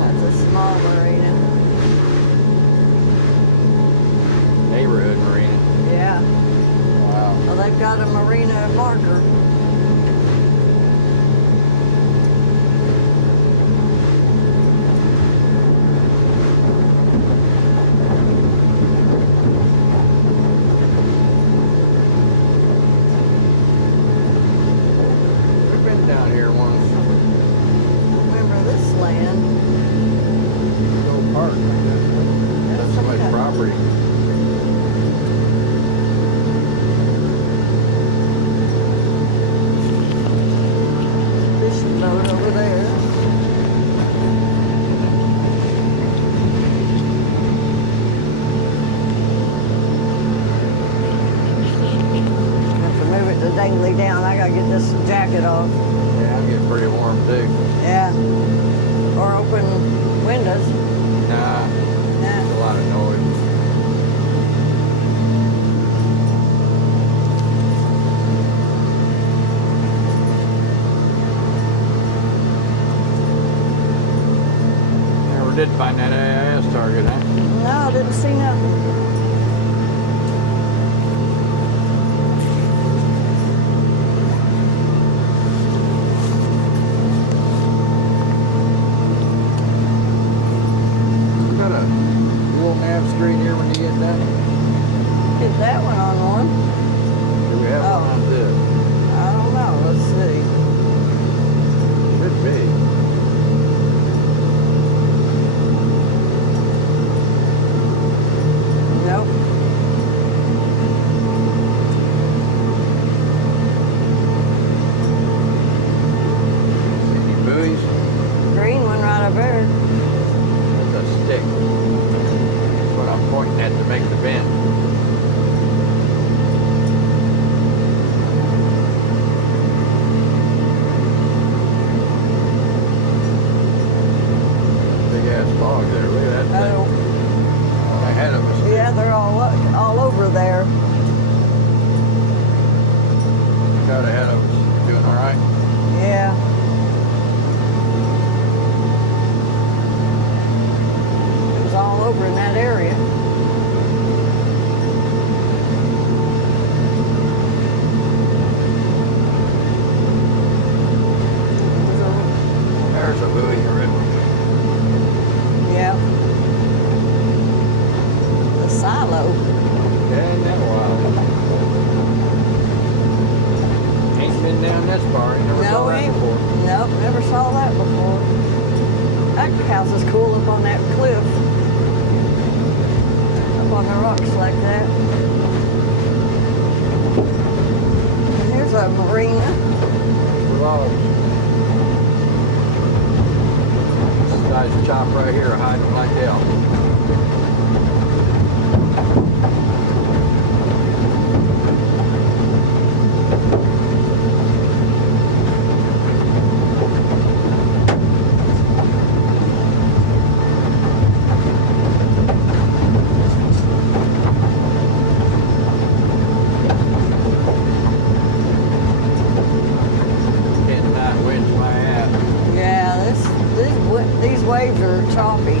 That's a small marina. Neighborhood marina. Yeah. Wow. Well, they've got a marina marker. We've been down here once. Remember this land? Go park like that. That's somebody's property. Fishing boat over there. Have to move it to dangly down. I gotta get this jacket off. Yeah, I'm getting pretty warm too. Yeah. Or open windows. Nah, Nah. a lot of noise. didn't find that AIS target, huh? No, I didn't see nothing. You got a dual nav screen here when you get done? Get that one on one. Do we have one on this? I don't know. Let's see. Could be. Nope. Any buoys? Green one right up there. That's a stick. That's what I'm pointing at to make the bend. Big ass fog there. Look at that thing. Oh, Ahead of us. yeah, they're all over there. Got ahead of us. Doing all right? Yeah. It was all over in that area. There's a buoy, a red one. Yeah. The silo. Yeah, ain't that wild? Ain't been down this far. Ain't never saw No, that ain't. before. Nope, never saw that before. That house is cool up on that cliff. Up on the rocks like that. And here's a marina. Logs. This guy's chop right here, hiding like hell. Cannot winch my ass. Yeah, these waves are choppy.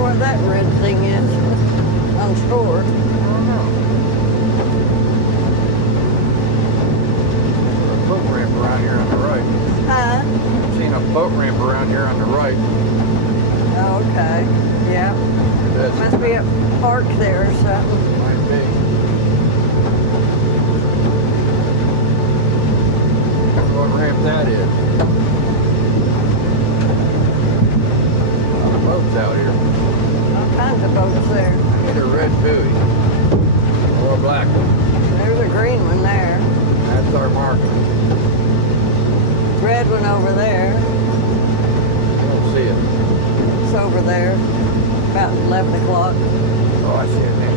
Where that red thing is on shore. I don't know. There's a boat ramp around here on the right. Huh? Seen a boat ramp around here on the right. Oh, okay. Yeah. That's Must be a park there or something. might be. Wonder what ramp that is. A lot of boats out here. All kinds of boats there. I need a red buoy. Or a black one. There's a green one there. That's our marker. Red one over there. I don't see it. It's over there. About 11 o'clock. Oh, I see it now.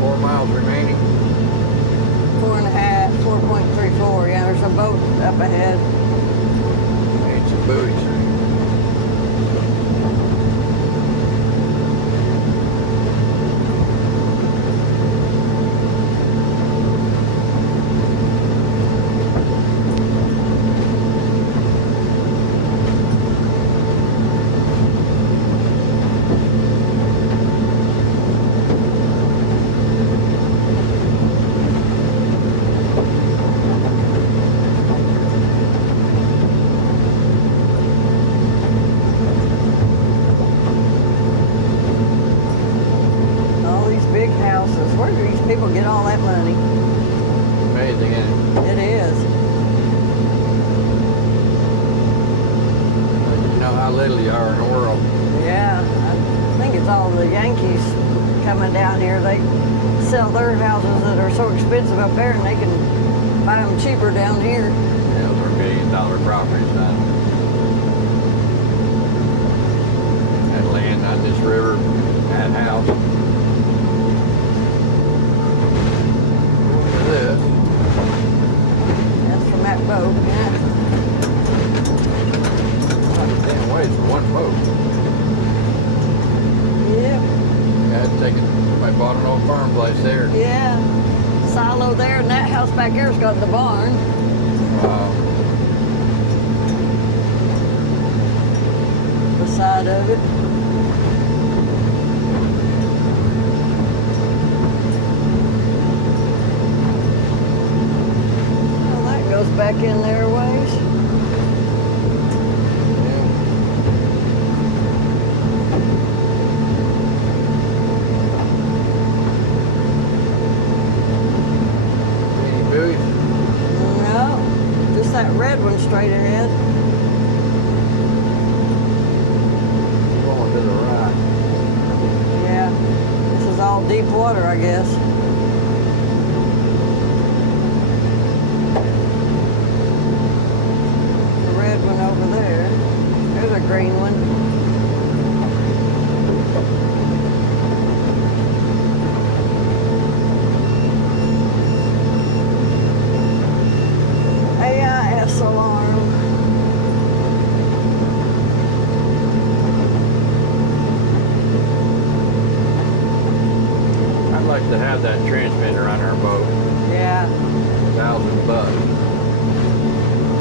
4 miles remaining. 4.5, 4.34. Yeah, there's a boat up ahead. Need some buoys. people get all that money. Amazing, isn't it? It is. You know how little you are in the world. Yeah, I think it's all the Yankees coming down here. They sell their houses that are so expensive up there, and they can buy them cheaper down here. Yeah, those are $1 billion properties now. That land on this river, that house. Look at this. That's from that boat. Yeah. Oh, 10 ways for one boat. Yep. Yeah, I bought an old farm place there. Yeah. Silo there, and that house back here's got the barn. Wow. The side of it. Well, that goes back in there a ways. Any buoys? No, just that red one straight ahead. Going to the right. Yeah, this is all deep water, I guess. The red one over there. There's a green one. AIS alarm. I'd like to have that transmitter on our boat. Yeah. $1,000.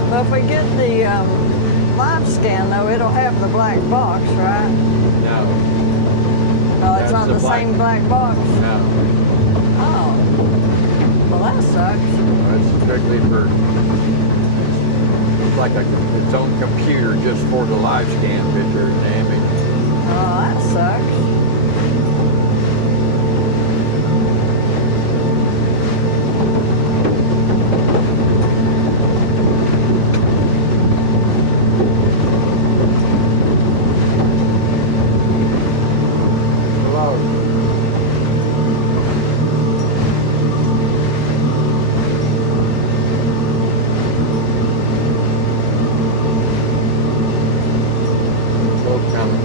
Well, if we get the live scan, though, it'll have the black box, right? No. Oh, it's That's not the the black- same black box. No. Oh. Well, that sucks. It's strictly for, it's like its own computer just for the live scan picture and the image. Oh, that sucks. Hello. Boat coming.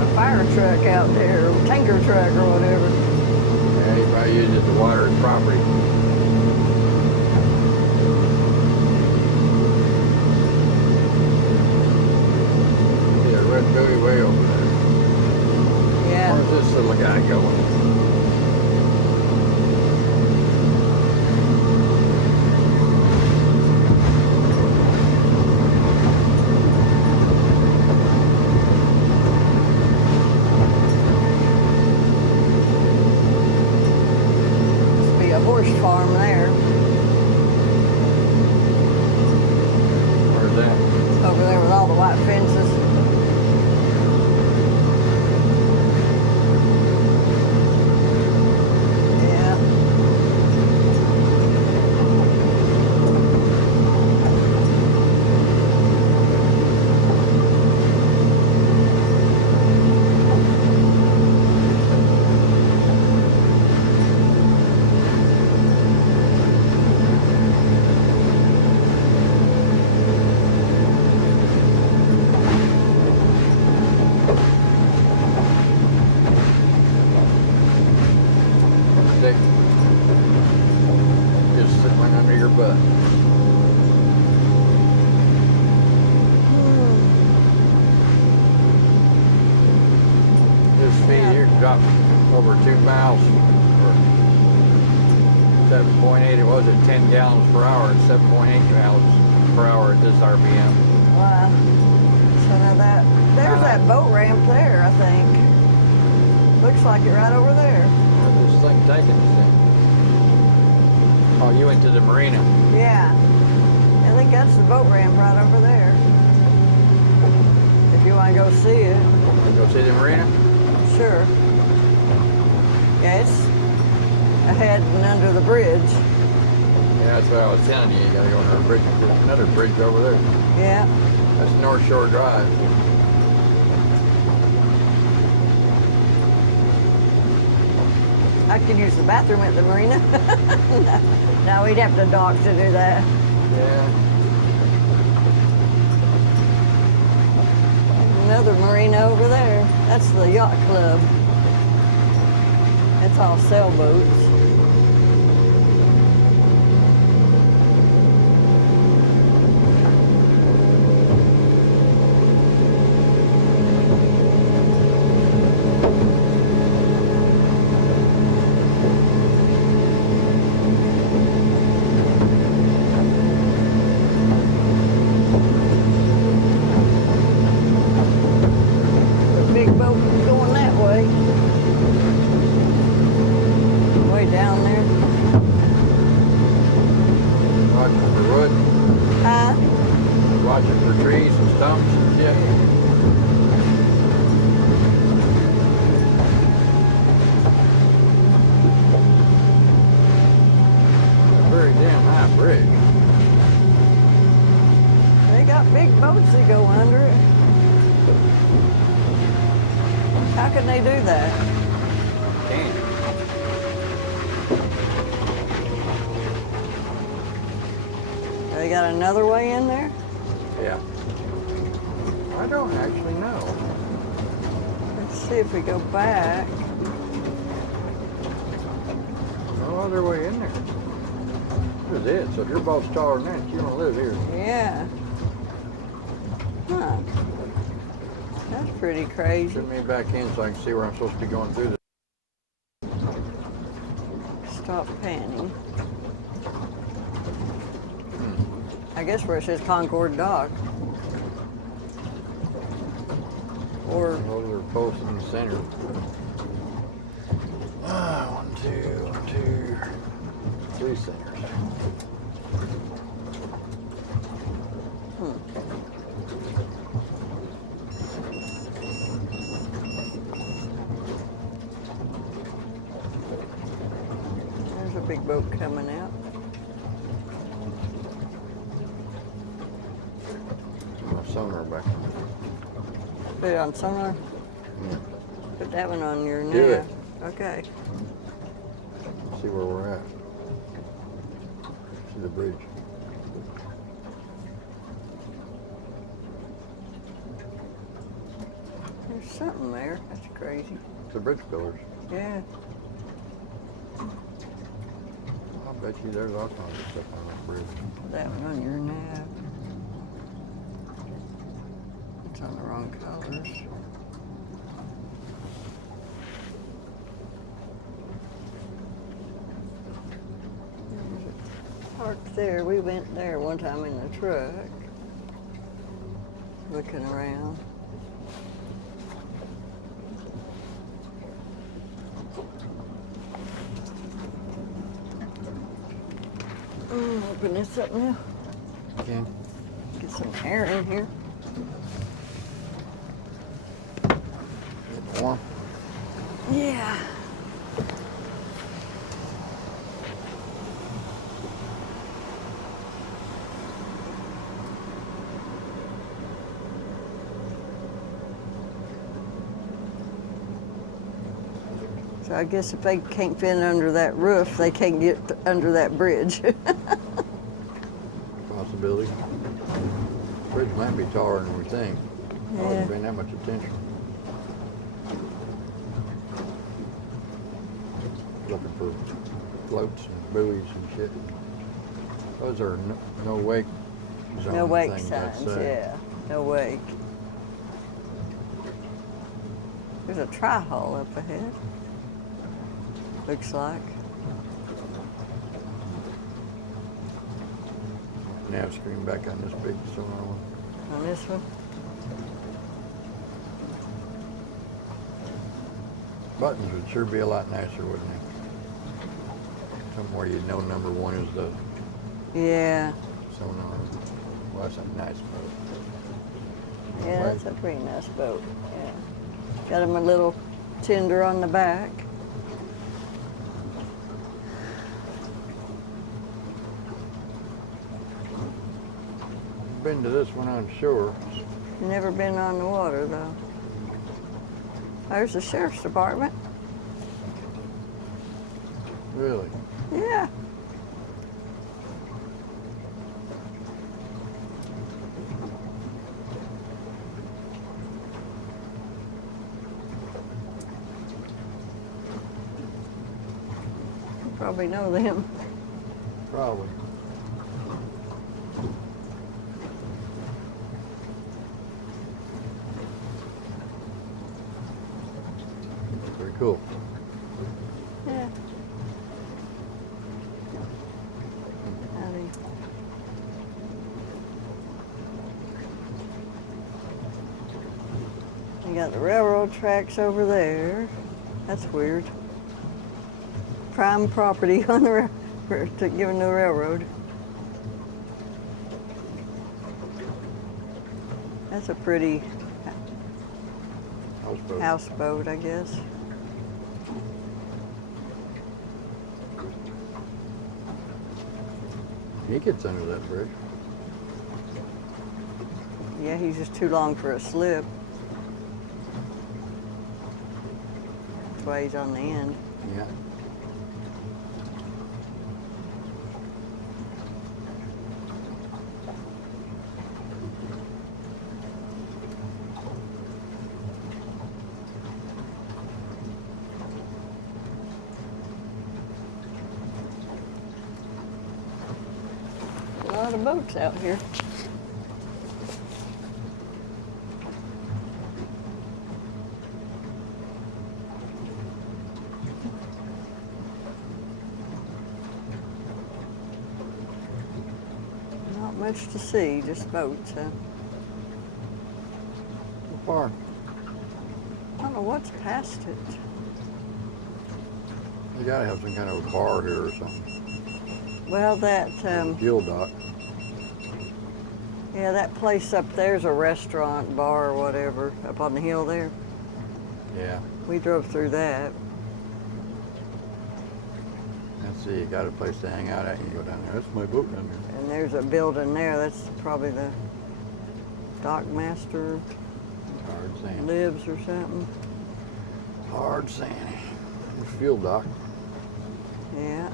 A fire truck out there, or tanker truck or whatever. Yeah, he probably uses the water as property. See a red buoy way over there. Yeah. Where's this little guy going? Must be a horse farm there. Where's that? Over there with all the white fences. Yeah. Dick. Just sitting under your butt. This speed here dropped over 2 miles or 7.8. It was at 10 gallons per hour and 7.8 gallons per hour at this RPM. Wow. So now there's that boat ramp there, I think. Looks like it right over there. Where's this thing taking us then? Oh, you went to the marina. Yeah. I think that's the boat ramp right over there. If you want to go see it, Wanna go see the marina? sure. Yeah, it's heading under the bridge. Yeah, that's what I was telling you. You gotta go under a bridge. There's another bridge over there. Yeah. That's North Shore Drive. I could use the bathroom at the marina. No, we'd have to dock to do that. Yeah. Another marina over there. That's the yacht club. It's all sailboats. Big boat going that way. Way down there. Watching for wood. Huh? Watching for trees and stumps and shit. A very damn high bridge. They got big boats that go under it. How can they do that? Can't. They got another way in there? Yeah. I don't actually know. Let's see if we go back. No other way in there. This is it. So if your boat's taller than that, you don't live here. Yeah. Huh. That's pretty crazy. Send me back in so I can see where I'm supposed to be going through this. Stop panning. I guess where it says Concord Dock. Or Those are posted in the center. One, two, three centers. there's a big boat coming out. My sonar back. Put it on sonar. Yeah. Put that one on your Do it. nav. Okay. See where we're at. See the bridge. There's something there. That's crazy. The bridge pillars. Yeah. I'll bet you there's all kinds of stuff on that bridge. Put that one on your nav. It's on the wrong colors. Parked there. We went there one time in the truck. Looking around. Open this up now. Okay. Get some air in here. Warm. Yeah. So I guess if they can't fit under that roof, they can't get under that bridge. Possibility. Bridge might be taller than we think. I Yeah. wasn't paying that much attention. Looking for floats and buoys and shit. Those are no wake zone No wake things, signs, I'd say. yeah. No wake. There's a tri-hull up ahead. Looks like. Nav screen back on this big sonar one. On this one? Buttons would sure be a lot nicer, wouldn't they? Somewhere you'd know number one is the Yeah. sonar. Well, that's a nice boat. Yeah, that's a pretty nice boat. Yeah. Got him a little tender on the back. been to this one on shore. Never been on the water though. There's the sheriff's department. Really? Yeah. You probably know them. Probably. Very cool. Yeah. Howdy. You got the railroad tracks over there. That's weird. Prime property on the given to the railroad. That's a pretty Houseboat. houseboat, I guess. He gets under that bridge. Yeah, he's just too long for a slip. That's why he's on the end. Yeah. A lot of boats out here. Not much to see, just boats, huh? So far. I don't know what's past it. You gotta have some kind of a bar here or something. Well, that, Fuel dock. yeah, that place up there's a restaurant, bar, or whatever, up on the hill there. Yeah. We drove through that. Let's see, you got a place to hang out at. You can go down there. That's my boat down there. And there's a building there. That's probably the dock master Hard sand. lives or something. Hard sand. There's fuel dock. Yeah.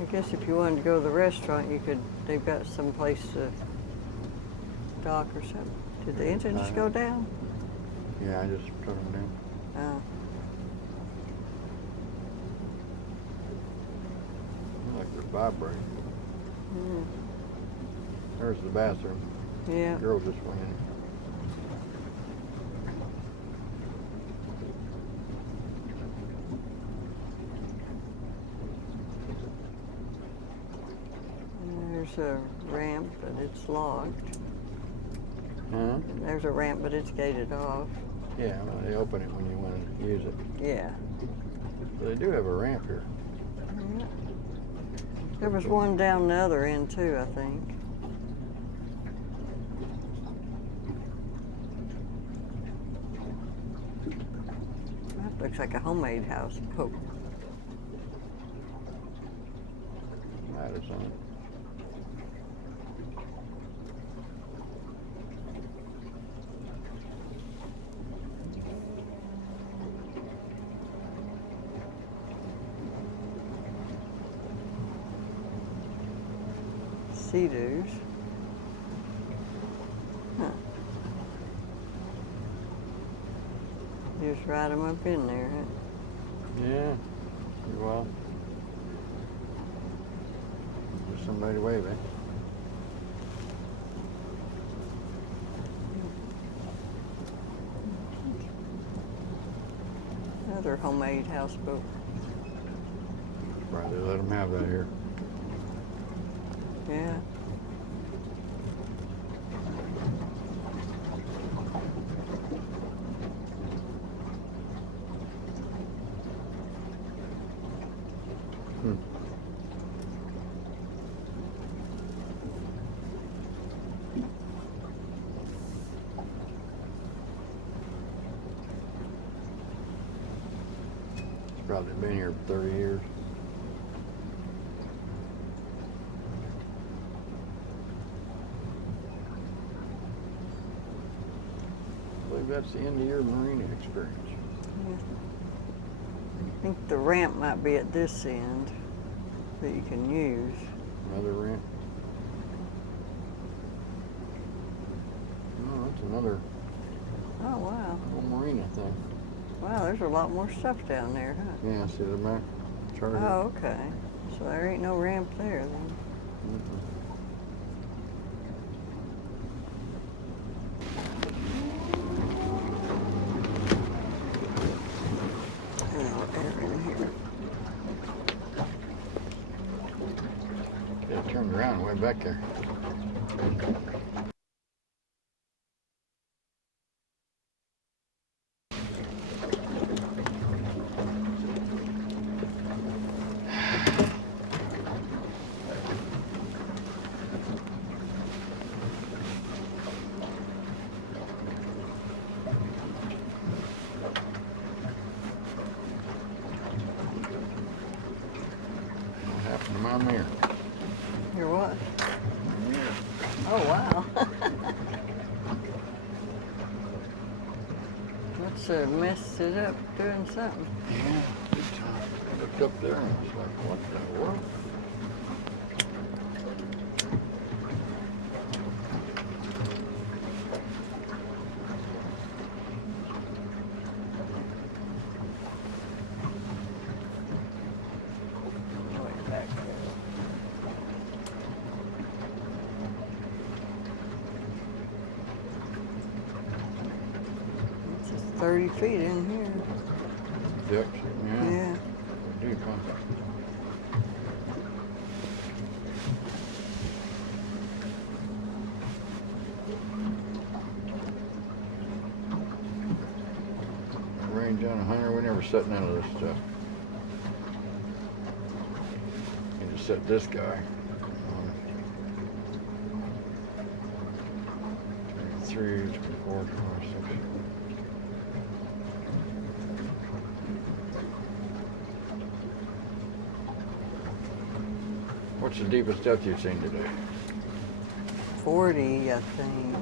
I guess if you wanted to go to the restaurant, you could. They've got some place to dock or something. Did the engine just go down? Yeah, I just turned them down. Oh. Like they're vibrating. Mm. There's the bathroom. Yeah. Girl just went in. And there's a ramp, but it's locked. Huh? There's a ramp, but it's gated off. Yeah, well, they open it when you want to use it. Yeah. But they do have a ramp here. Yeah. There was one down the other end too, I think. That looks like a homemade house. Oh, That or something. Sea-Doos. Huh. You just ride them up in there, huh? Yeah. Pretty well. There's somebody waving. Another homemade houseboat. Right, they let them have that here. Yeah. Hmm. Probably been here for 30 years. I believe that's the end of your marina experience. I think the ramp might be at this end that you can use. Another ramp. No, that's another Oh, wow. little marina thing. Wow, there's a lot more stuff down there, huh? Yeah, see the map? Charter. Oh, okay. So there ain't no ramp there then. Air in here. Yeah, turned around way back there. What happened to my mirror? Your what? My mirror. Oh, wow. Must have messed it up doing something. Yeah, big time. I looked up there and I was like, what the world? Way back there. It's just 30 feet in here. Depths, yeah. Yeah. Deep, huh? Range on 100, we never set none of this stuff. You just set this guy on 23, 24, 26. What's the deepest depth you've seen today? 40, I think.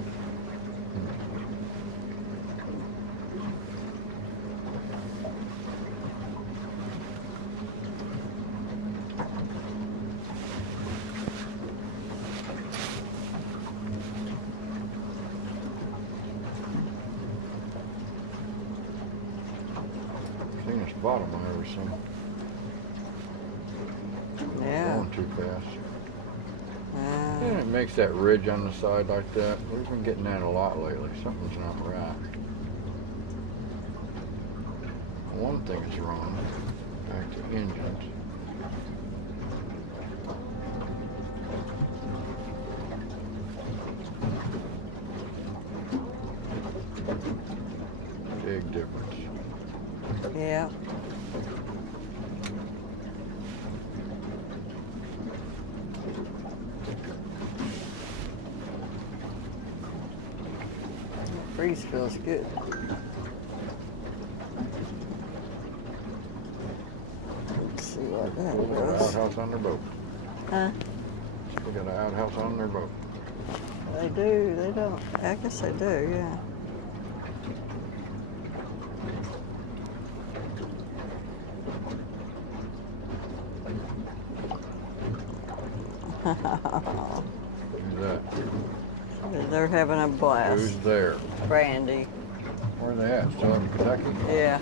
Cleanest bottom I've ever seen. Yeah. Going too fast. Uh, Yeah, it makes that ridge on the side like that. We've been getting that a lot lately. Something's not right. One thing is wrong. Back to engines. Big difference. yeah. Breeze feels good. Let's see what that They got an was. outhouse on their boat. Huh? They got an outhouse on their boat. They do, they don't. I guess they do, yeah. Who's that? They're having a blast. Who's there? Brandy. Where are they at? Still in Kentucky? Yeah.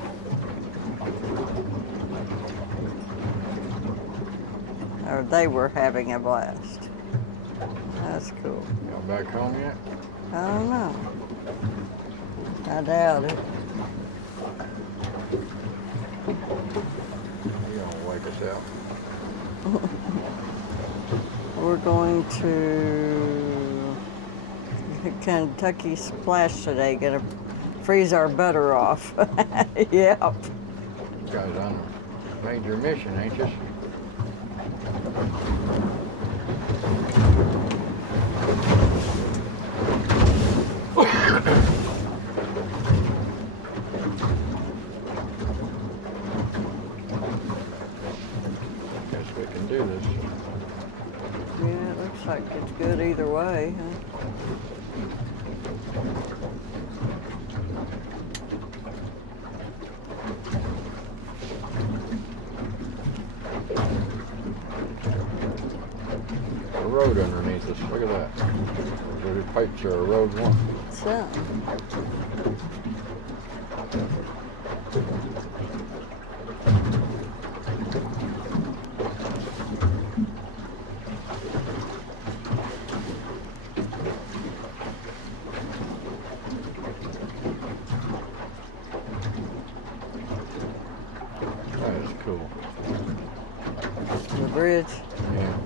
Or they were having a blast. That's cool. Y'all back home yet? I don't know. I doubt it. You gonna wake us out? We're going to Kentucky Splash today. Gonna freeze our butter off. Yep. You guys on a major mission, ain't you? too. This. Yeah, it looks like it's good either way, huh? A road underneath us. Look at that. The pipes are a road one. Something. That is cool. The bridge. Yeah.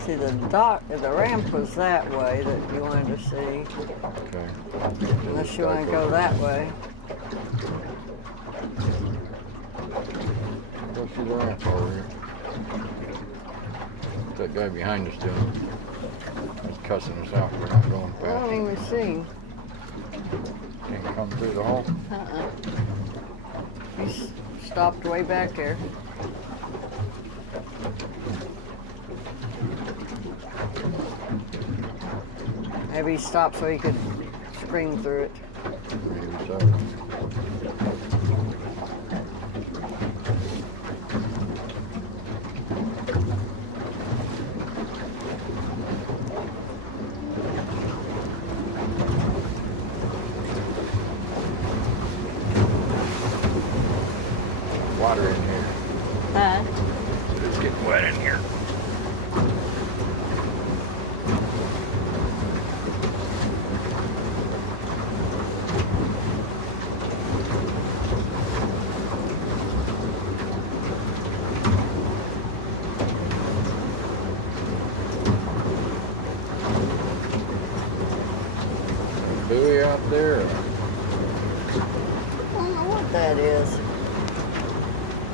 See, the ramp was that way that you wanted to see. Okay. Unless you want to go that way. Go see the ramp over here. What's that guy behind us doing? He's cussing us out. We're not going I don't fast. even see. Can't come through the hole. He's stopped way back there. Maybe he stopped so he could scream through it. Maybe so. Water in here. Huh? It's getting wet in here. Buoy out there. I don't know what that is. I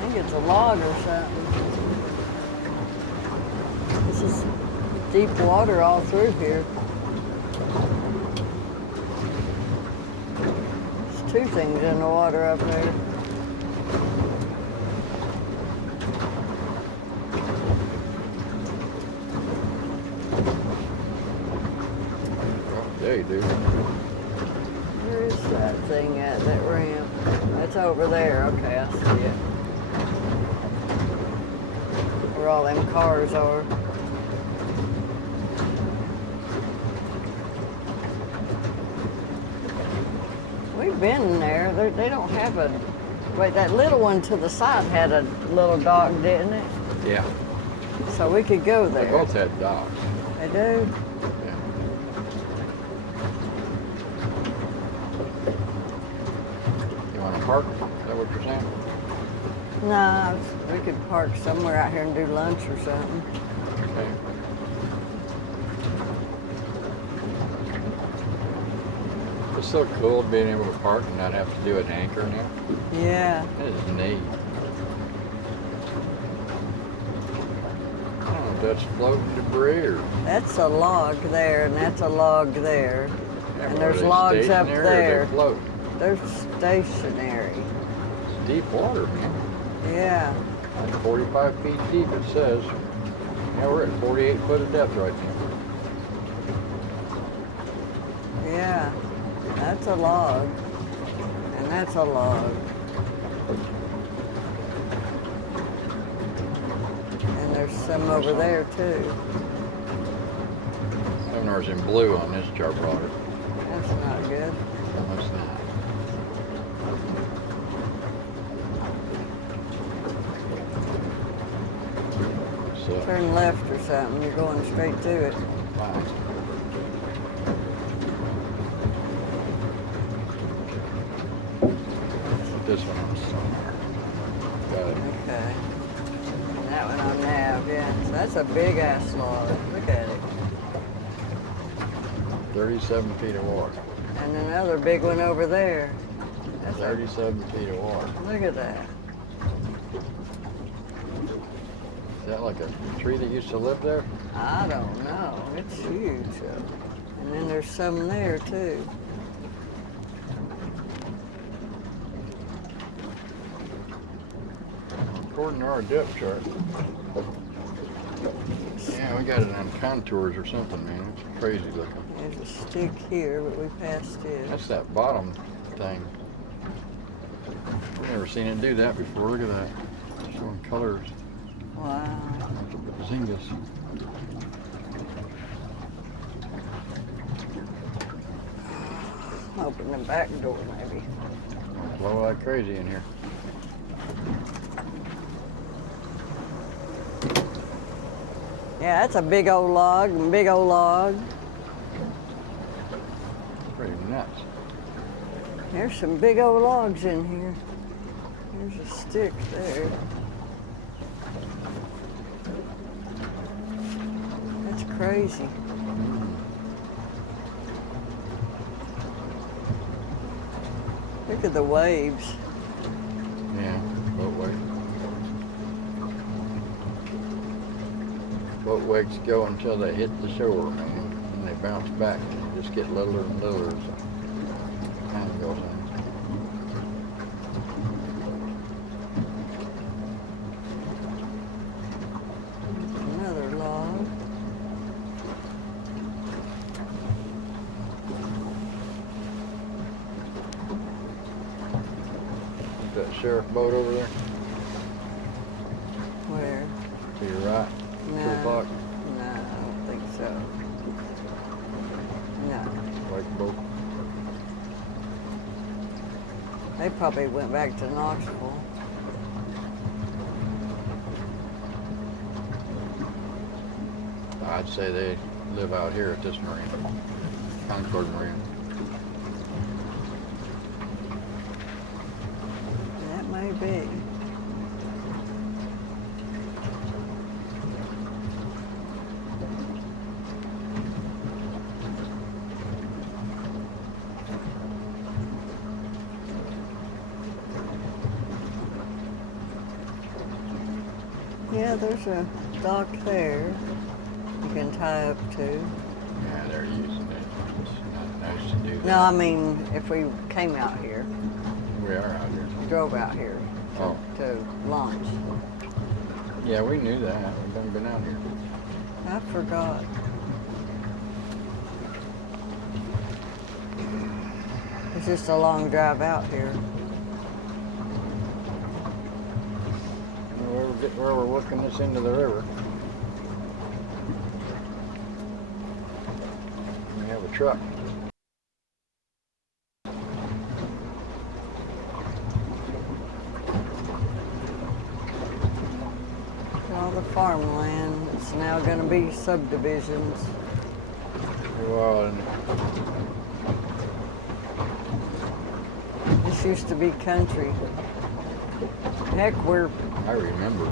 think it's a log or something. This is deep water all through here. There's two things in the water up there. Yeah, you do. Where is that thing at, that ramp? That's over there. Okay, I see it. Where all them cars are. We've been there. They don't have a... Wait, that little one to the side had a little dock, didn't it? Yeah. So we could go They there. both had docks. They do? Yeah. You want to park? Is that what you're saying? No, we could park somewhere out here and do lunch or something. Okay. It's so cool being able to park and not have to do an anchor now. Yeah. That is neat. I don't know if that's floating debris or... That's a log there, and that's a log there. And there's Are they logs up stationary or there. They float. They're stationary. It's deep water, man. Yeah. Like 45 feet deep, it says. Yeah, we're at 48 foot of depth right now. Yeah. That's a log. And that's a log. And there's some over there too. And there's in blue on this chart plotter. That's not good. No, it's not. So, Turn left or something. You're going straight to it. fine. Put this one on somewhere. Got it. Okay. And that one on nav, yeah. So that's a big ass log. Look at it. 37 feet of water. And another big one over there. That's 37 feet of water. Look at that. Is that like a tree that used to live there? I don't know. It's huge. And then there's some there too. according to our depth chart. Yeah, we got it on contours or something, man. It's crazy looking. There's a stick here, but we passed it. That's that bottom thing. I've never seen it do that before. Look at that. Showing colors. Wow. Zingus. Open the back door, maybe. Blow like crazy in here. Yeah, that's a big old log, big old log. Pretty nuts. There's some big old logs in here. There's a stick there. That's crazy. Look at the waves. Yeah, boat wake. Boat wakes go until they hit the shore, man. And they bounce back and just get littler and littler as time goes on. Another log. That sheriff boat over there Where? to your right, 2 o'clock, No, I don't think so. No. wake boat. They probably went back to Knoxville. I'd say they live out here at this marine, Concord Marine. That may be. Yeah, there's a dock there you can tie up to. Yeah, they're using it. It's not nice to do that. No, I mean, if we came out here, We are out here. drove out here Oh, to launch. yeah, we knew that. We've never been out here. I forgot. It's just a long drive out here. Where we're working this into the river. We have a truck. All the farmland. It's now going to be subdivisions. Well, and This used to be country. Heck, we're, I remember. It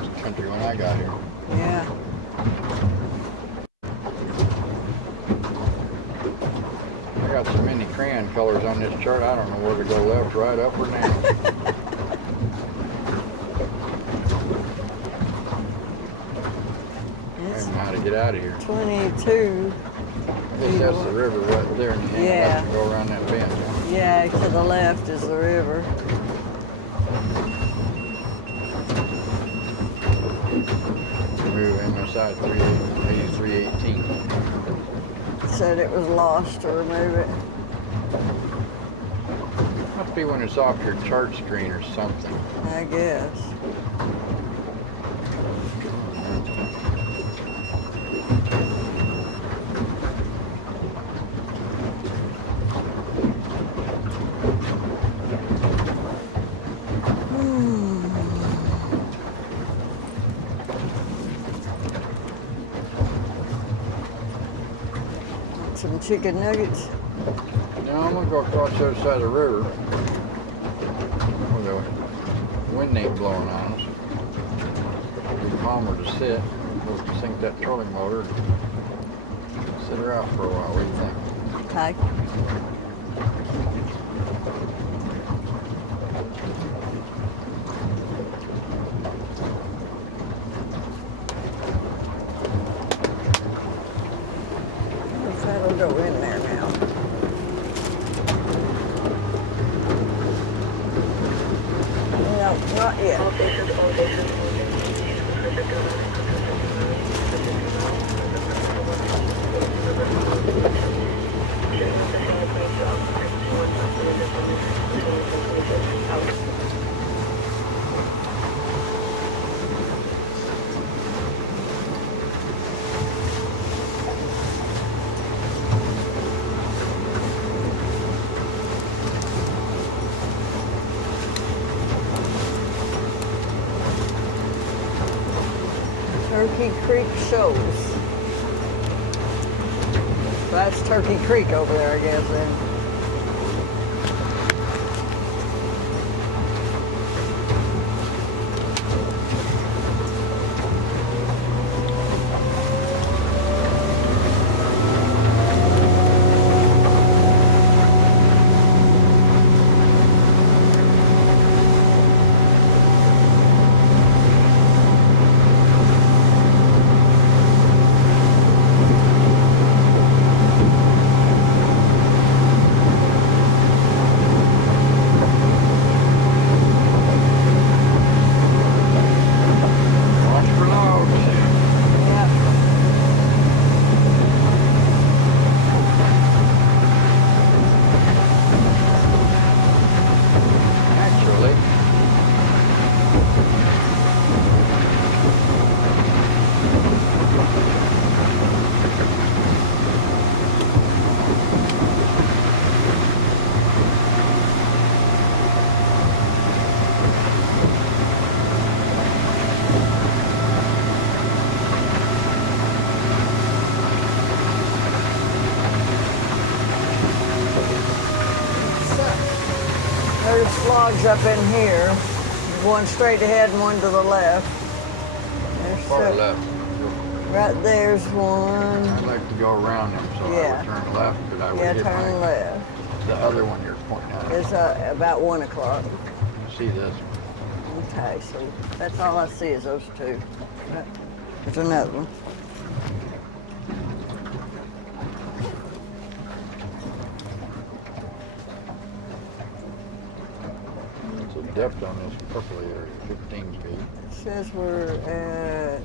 was country when I got here. yeah. I got so many crayon colors on this chart, I don't know where to go left, right, up, or down. I It's don't know how to get out of here. 22. I guess that's the river right there, and you can't Yeah. left and go around that bend. Yeah, to the left is the river. Move MSI 318. Said it was lost to remove it. Must be when it's off your chart screen or something. I guess. Some chicken nuggets. Now I'm gonna go across the other side of the river. Where the wind ain't blowing on us. It'd be calmer to sit. We'll sink that trolling motor and sit her out for a while. What do you think? Hi. That'll go in there now. Not yet. Turkey Creek Shoals. That's Turkey Creek over there, I guess, then. There's logs up in here. One straight ahead and one to the left. There's Far left. right there's one. I'd like to go around them, so Yeah. I would turn left, but I would Yeah, hit turn left. the other one you're pointing at. It's about 1 o'clock. See this? Okay, so that's all I see is those two. There's another one. What's the depth on this purple area? 15 feet. It says we're at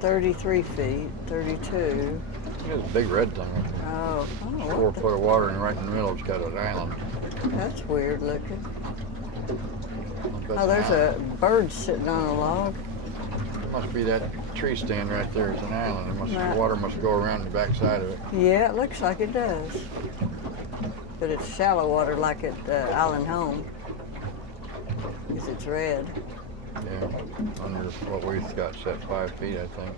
33 feet, 32. Look at this big red thing. Oh, 4 what the- foot of water, and right in the middle it's got an island. That's weird looking. That's Oh, there's an a island. bird sitting on a log. Must be that tree stand right there is an island. Right. The water must go around the back side of it. Yeah, it looks like it does. But it's shallow water like at Island Home. Because it's red. Yeah, under what we've got set 5 feet, I think.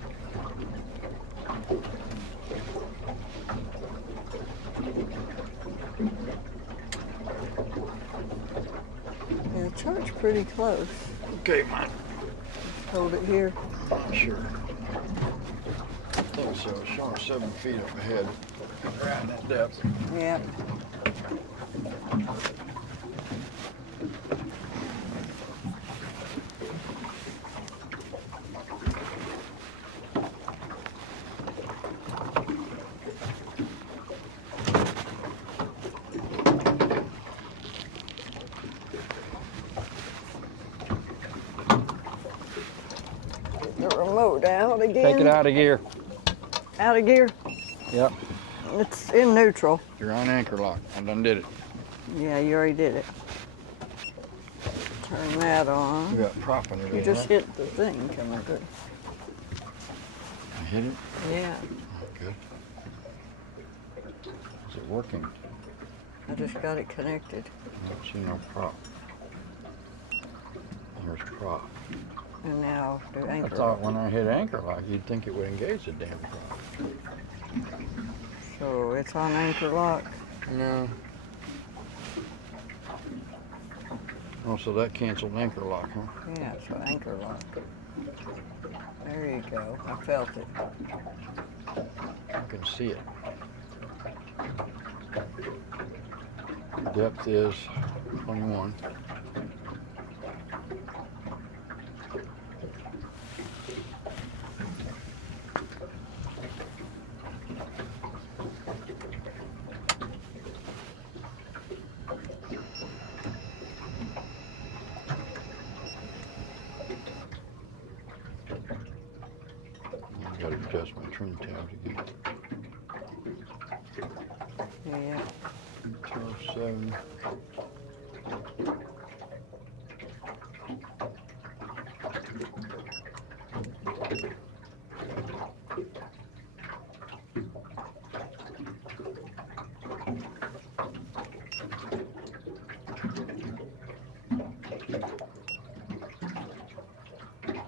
Yeah, the chart's pretty close. Okay, man. Hold it here. Not sure. I think so. It's showing 7 feet up ahead. Around that depth. Yep. The remote out again. Take it out of gear. Out of gear. Yep. It's in neutral. You're on anchor lock. I done did it. Yeah, you already did it. Turn that on. We got prop in it. You just hit the thing coming good. I hit it? Yeah, Good. Is it working? I just got it connected. I don't see no prop. There's prop. And now do I anchor. thought when I hit anchor lock, you'd think it would engage the damn prop. So it's on anchor lock. No. Oh, so that canceled anchor lock, huh? Yeah, so anchor lock. There you go. I felt it. I can see it. Depth is 21. turn the tabs again. Yeah. 207.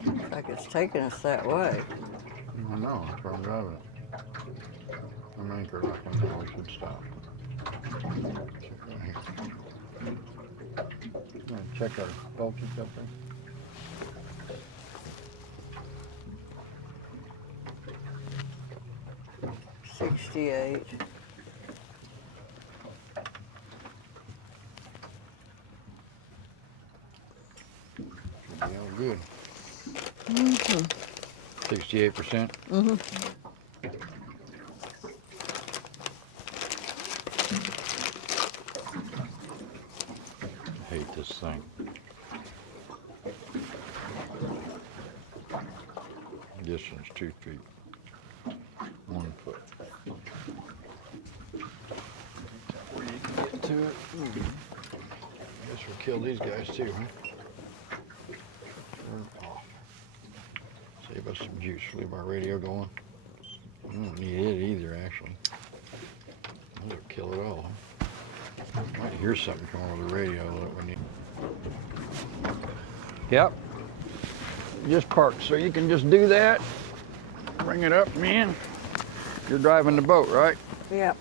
Looks like it's taking us that way. I know, that's why I'm driving it. I'm anchor locking now, we should stop. Check our voltage up there. $68. Should be all good. 68%. I hate this thing. Distance 2 feet. 1 foot. Where you can get to it. Guess we'll kill these guys too, huh? Turn off. Save us some juice. Leave our radio going. We don't need it either, actually. That'll kill it all. Might hear something coming over the radio that we need. Yep. Just parked, so you can just do that. Bring it up, man. You're driving the boat, right? Yep.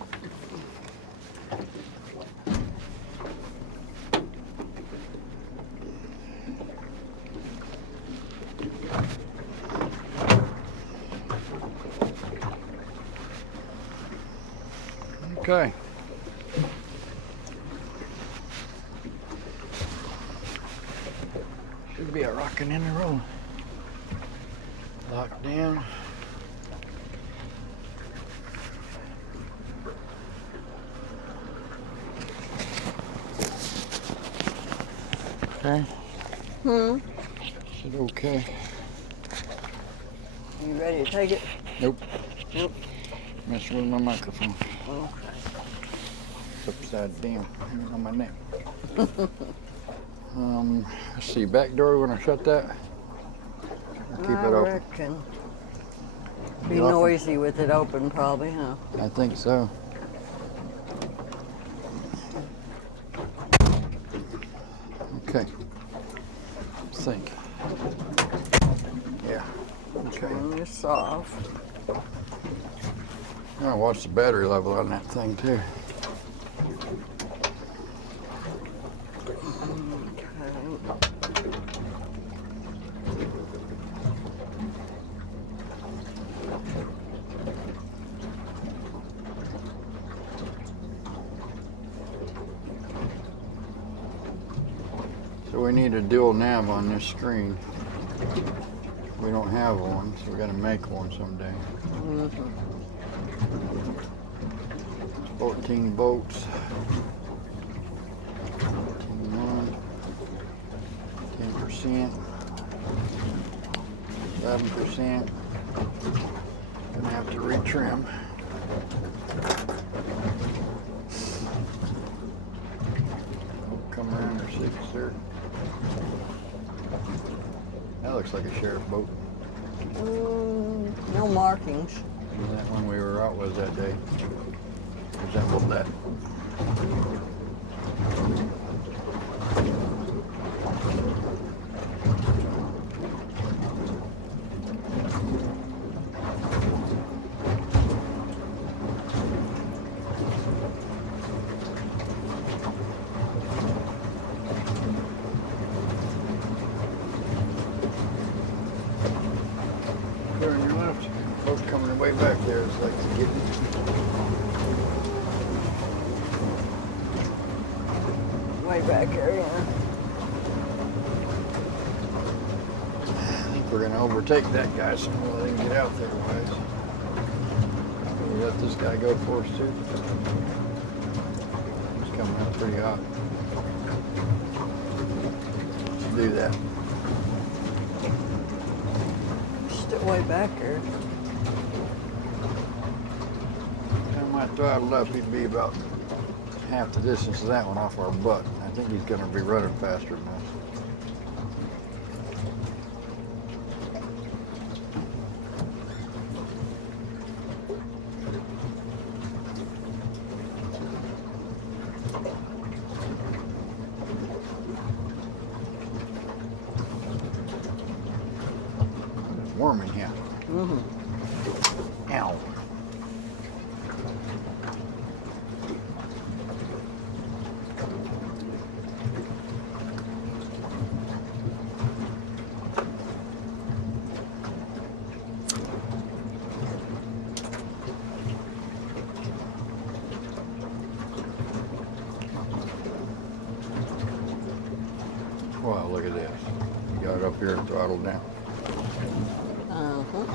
Okay. Should be a rocking in the roll. Locked down. Okay. Is it okay? You ready to take it? Nope. Nope. Messing with my microphone. Okay. It's upside down on my neck. Let's see, back door, we want to shut that? Or keep I it open? reckon. Be You open? noisy with it open, probably, huh? I think so. Okay. Think. Yeah. Okay. Turn this off. I'll watch the battery level on that thing too. So we need a dual nav on this screen. We don't have one, so we got to make one someday. 14 volts. 10%. 11%. Gonna have to retrim. Come around or see if it's there. That looks like a sheriff boat. No markings. That one we were out with that day resembled that. Clear on your left. Boat coming way back there. It's like it's getting. Way back here, yeah. I think we're gonna overtake that guy so we can get out there, wise. We let this guy go for us too. He's coming out pretty hot. Let's do that. Still way back here. I throttled up, he'd be about half the distance of that one off our butt. I think he's going to be running faster than us. It's warm in here. Mm-hmm. Ow. Wow, look at this. Got it up here and throttled down. Uh-huh.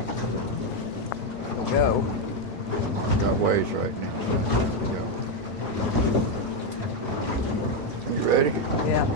Go. Got waves right now. There we go. You ready? Yeah.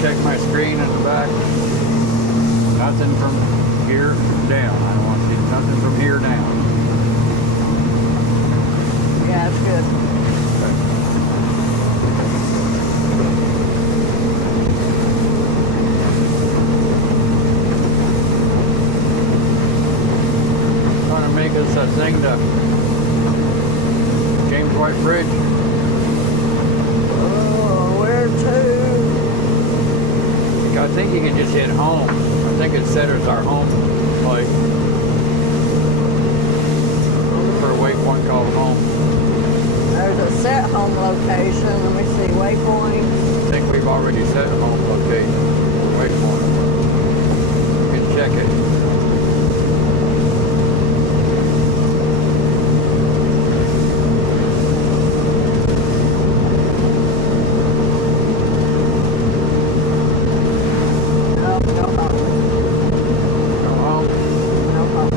Check my screen in the back. Nothing from here down. I don't want to see nothing from here down. Yeah, it's good. Trying to make us a thing to James White Bridge. Oh, where to? I think you can just hit home. I think it's set as our home place. Look for a waypoint called home. There's a set home location. Let me see, waypoint. I think we've already set a home location. Waypoint. You can check it. No, no home. Go home. No home.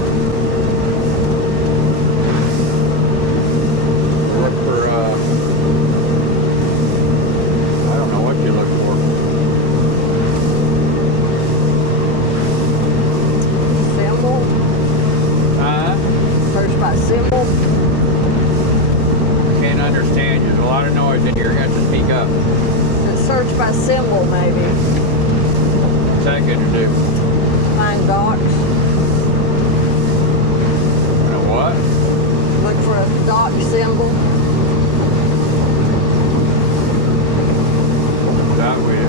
Look for, I don't know what you look for. Symbol. Search by symbol. I can't understand you. There's a lot of noise in here. You have to speak up. Search by symbol, maybe. What's that gonna do? Find docs. You know what? Look for a dock symbol. That way.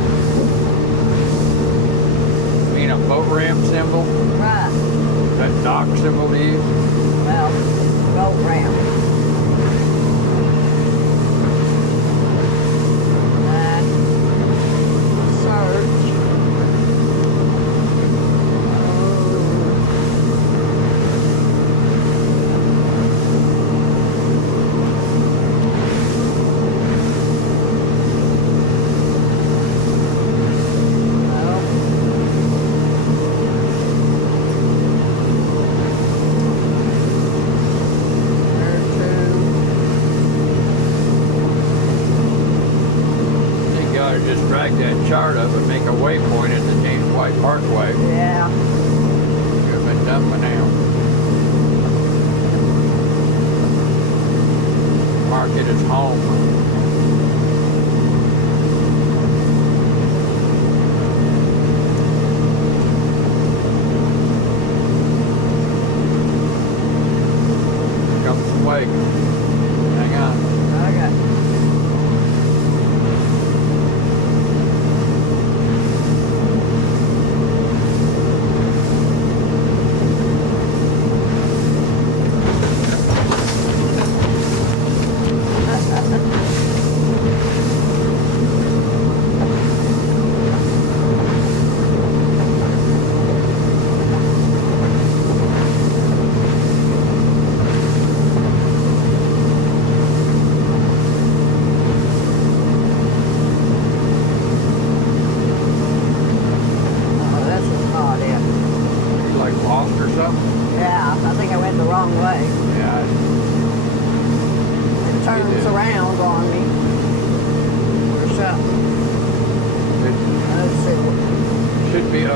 You mean a boat ramp symbol? Right. That dock symbol to use? Well, boat ramp. Search. You gotta just drag that chart up and make a waypoint at the James White Parkway. Yeah. You've been done by now. Mark it as home. Comes some wake. Hang on. Okay.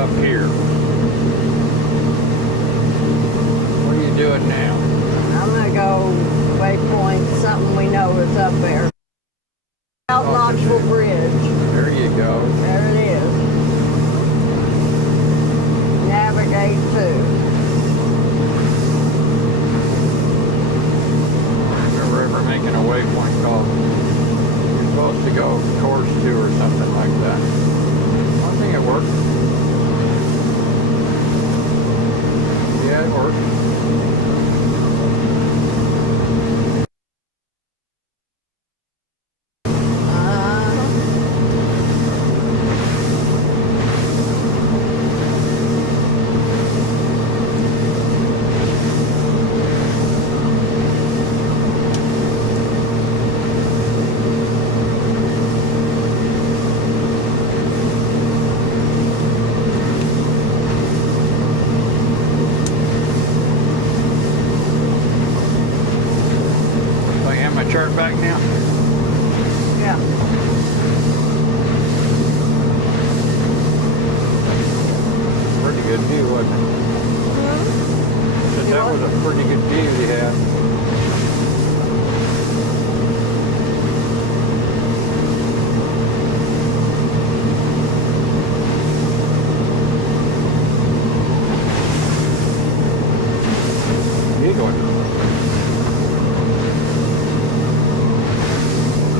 up here. What are you doing now? I'm gonna go waypoint something we know is up there. Out Knoxville Bridge. There you go. There it is. Navigate to. I remember ever making a waypoint call. You're supposed to go course 2 or something like that. I think it worked. Yeah, it worked. Chart back now? Yeah. Pretty good view, wasn't it? Mm-hmm. Said that was a pretty good view he had.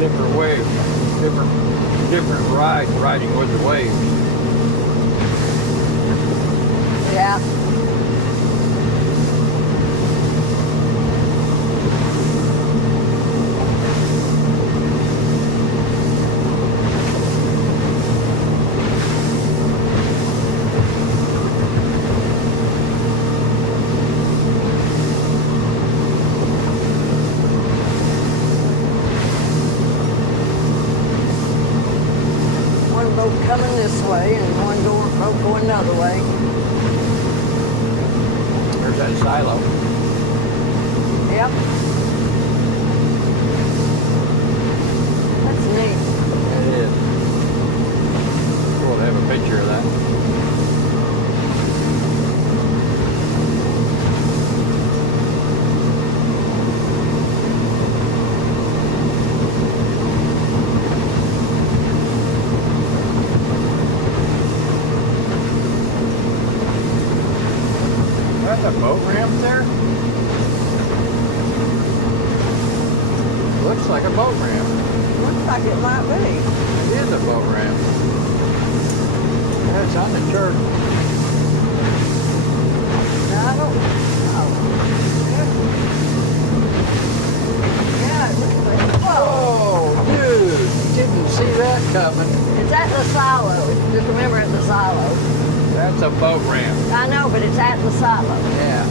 Different waves, different rides riding with the waves. Yeah. Boat coming this way and one boat going another way. There's that silo. Yep. That's neat. It is. Cool to have a picture of that. A boat ramp there? Looks like a boat ramp. Looks like it might be. It is a boat ramp. Yeah, it's on the chart. I don't know. Yeah, it looks like. Whoa, dude! Didn't see that coming. It's at the silo. Just remember at the silo. That's a boat ramp. I know, but it's at the silo. Yeah.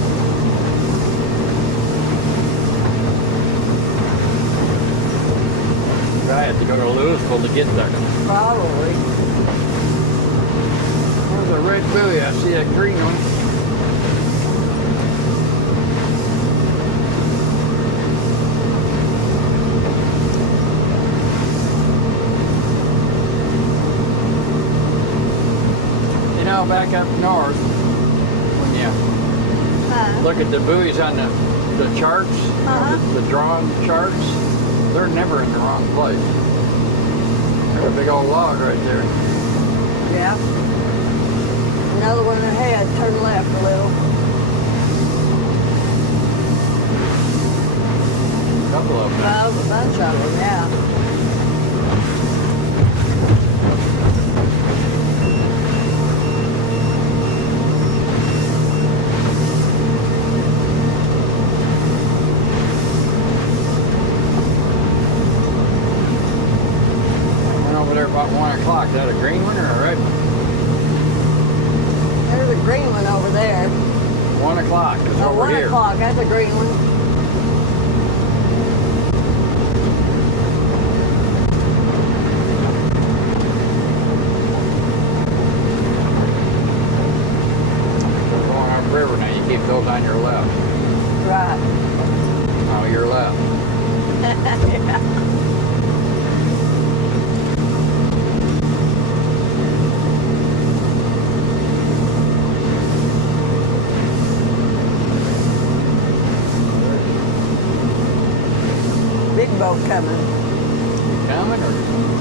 I had to go to Louisville to get there. Probably. There's a red buoy. I see a green one. You know, back up north, when you look at the buoys on the charts, the drawn charts, they're never in the wrong place. There's a big old log right there. Yeah. Another one ahead. Turn left a little. A couple of them. A bunch of them, yeah. About 1 o'clock. Is that a green one or a red one? There's a green one over there. 1 o'clock is over 1 here. o'clock, that's a green one. We're going upriver now. You keep those on your left. Right. Oh, your left. Yeah.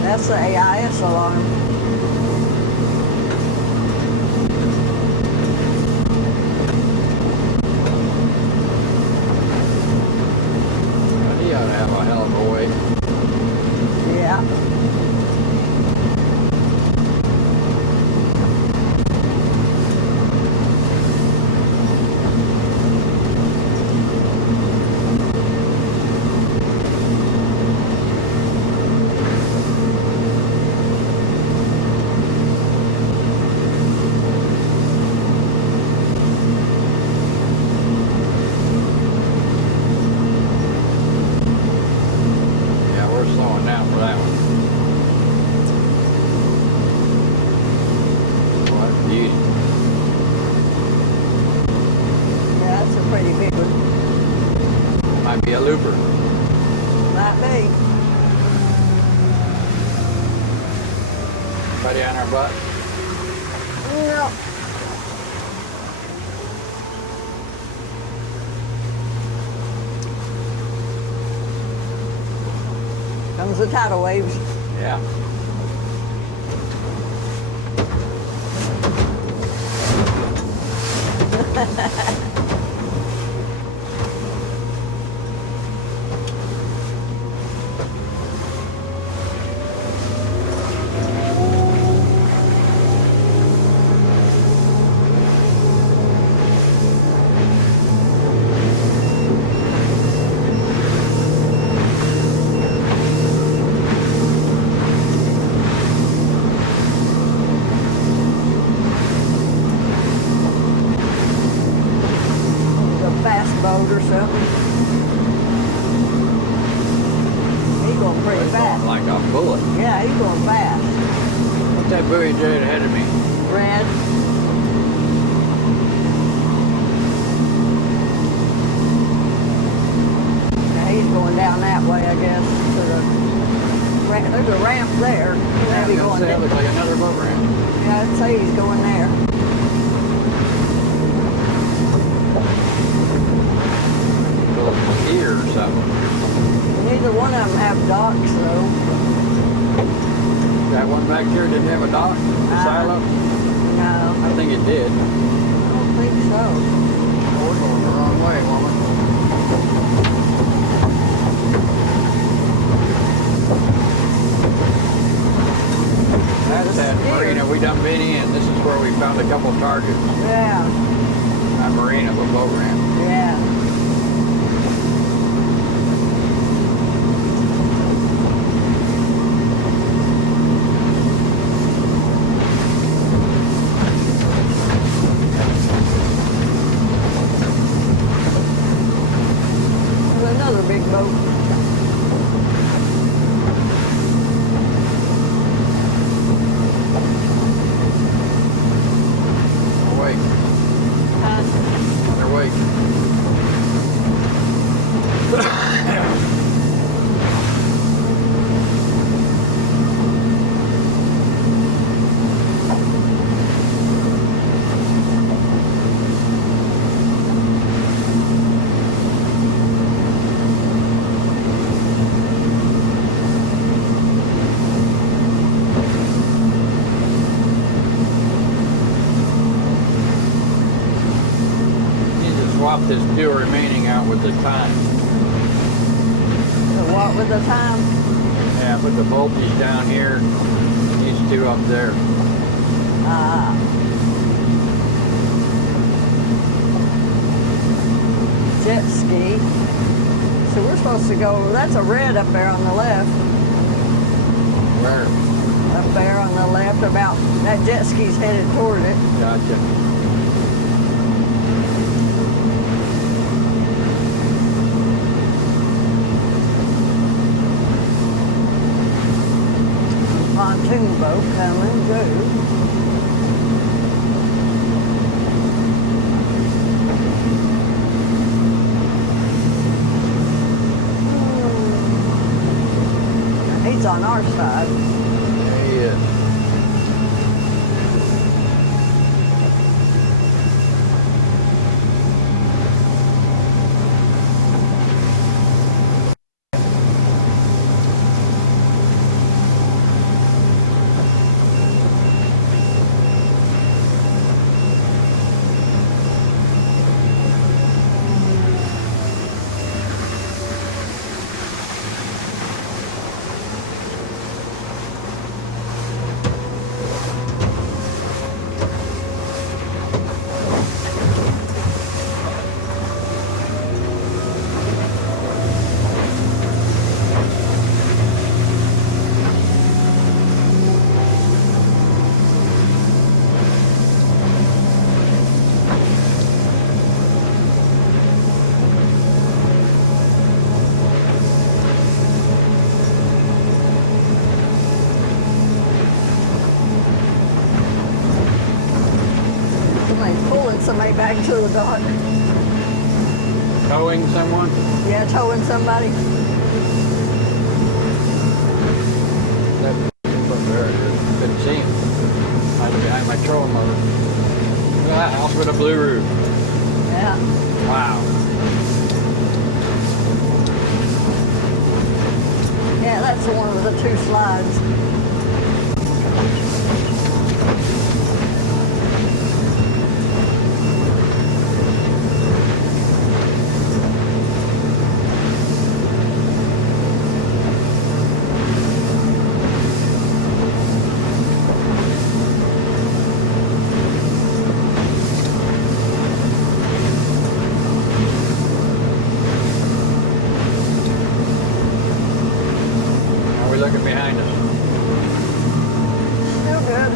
That's the AIS alarm. Well, he ought to have a hell of a weight. Yeah. Yeah, we're slowing down for that one. What a beauty. Yeah, that's a pretty big one. Might be a looper. Might be. Buddy on our butt. No. Comes the tidal waves. Yeah. A fast boat or something. He's going pretty It's going fast. like a bullet. Yeah, he's going fast. What's that buoy jet ahead of me? Red. Yeah, he's going down that way, I guess, to the there's a ramp there. Maybe going That down. looks like another boat ramp. Yeah, I'd say he's going there. Little pier or something. Neither one of them have docks, though. That one back here didn't have a dock? Silo? No, I think it did. I don't think so. Oh, we're going the wrong way, woman. That's that marina we done been in. This is where we found a couple targets. Yeah, That marina with boat ramp. yeah. There's another big boat. Wait, they're waiting. Need to swap this fuel remaining out with the time. So what with the time? Yeah, put the voltage down here. These two up there. Jet ski. So we're supposed to go, that's a red up there on the left. Where? Up there on the left, about, that jet ski's headed toward it. Gotcha. Pontoon boat coming, go. He's on our side. There he is. somebody back to the dock. Towing someone? Yeah, towing somebody. There it is. Couldn't see him. Hiding behind my trolling motor. Look at that house with a blue roof. Yeah. Wow. Yeah, that's the one with the 2 slides. Looking behind us. Still good.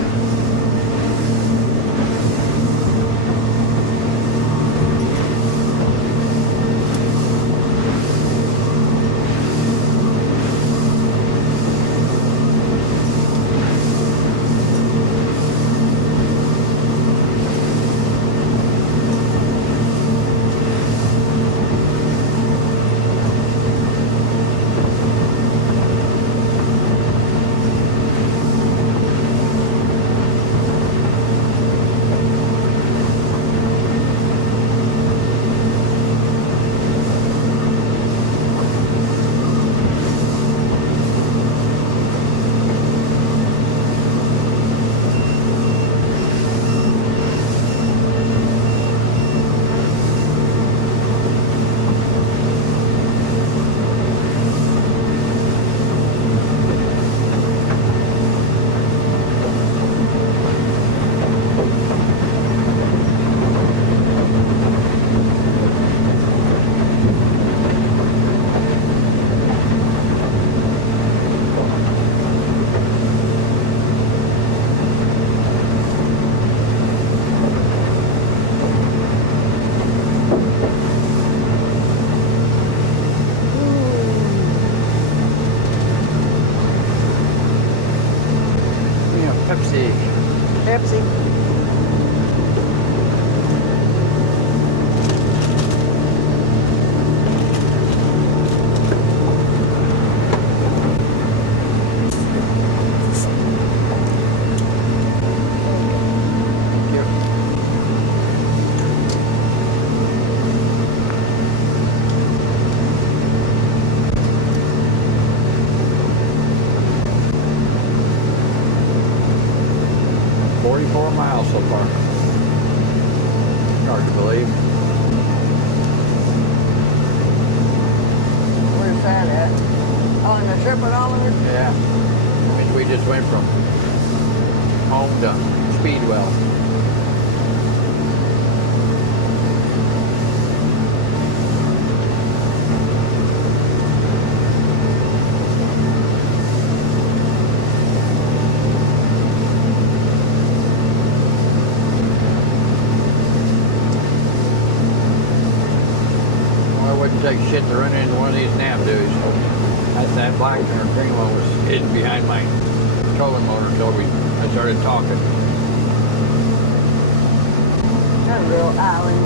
Pepsi. Miles so far. Hard to believe. Where's that at? Oh, in the tripodometer? Yeah. I mean, we just went from home to Speedwell. Take shit to run into one of these navdues. That black or green one was hidden behind my trolling motor until I started talking. That little island.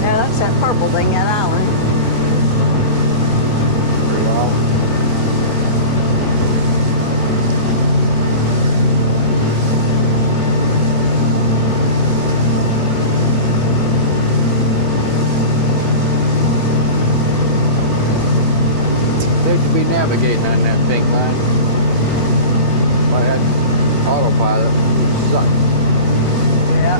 Yeah, that's that purple thing, that island. Pretty well. To be navigating on that pink line. If I had autopilot, it would suck. Yeah.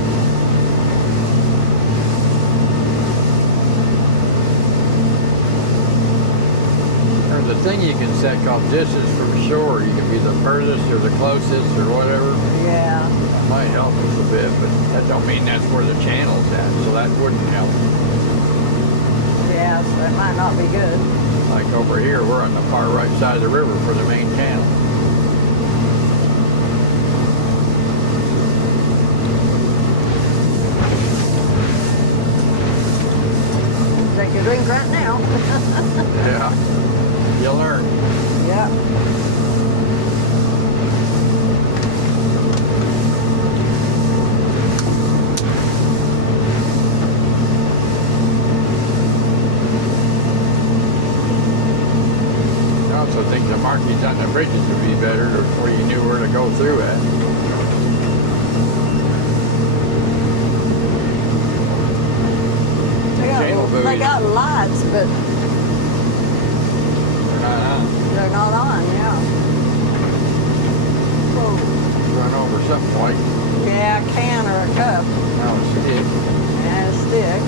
There's a thing you can set called distance from shore. You can be the furthest or the closest or whatever. Yeah. That might help us a bit, but that don't mean that's where the channel's at, so that wouldn't help. Yeah, so that might not be good. Like over here, we're on the far right side of the river for the main channel. Take a drink right now. Yeah, you'll learn. Yeah. markings on the bridges would be better, where you knew where to go through at. They got lights, but they're not on. Yeah. Whoa. Run over something like Yeah, a can or a cup. now a stick. And a stick.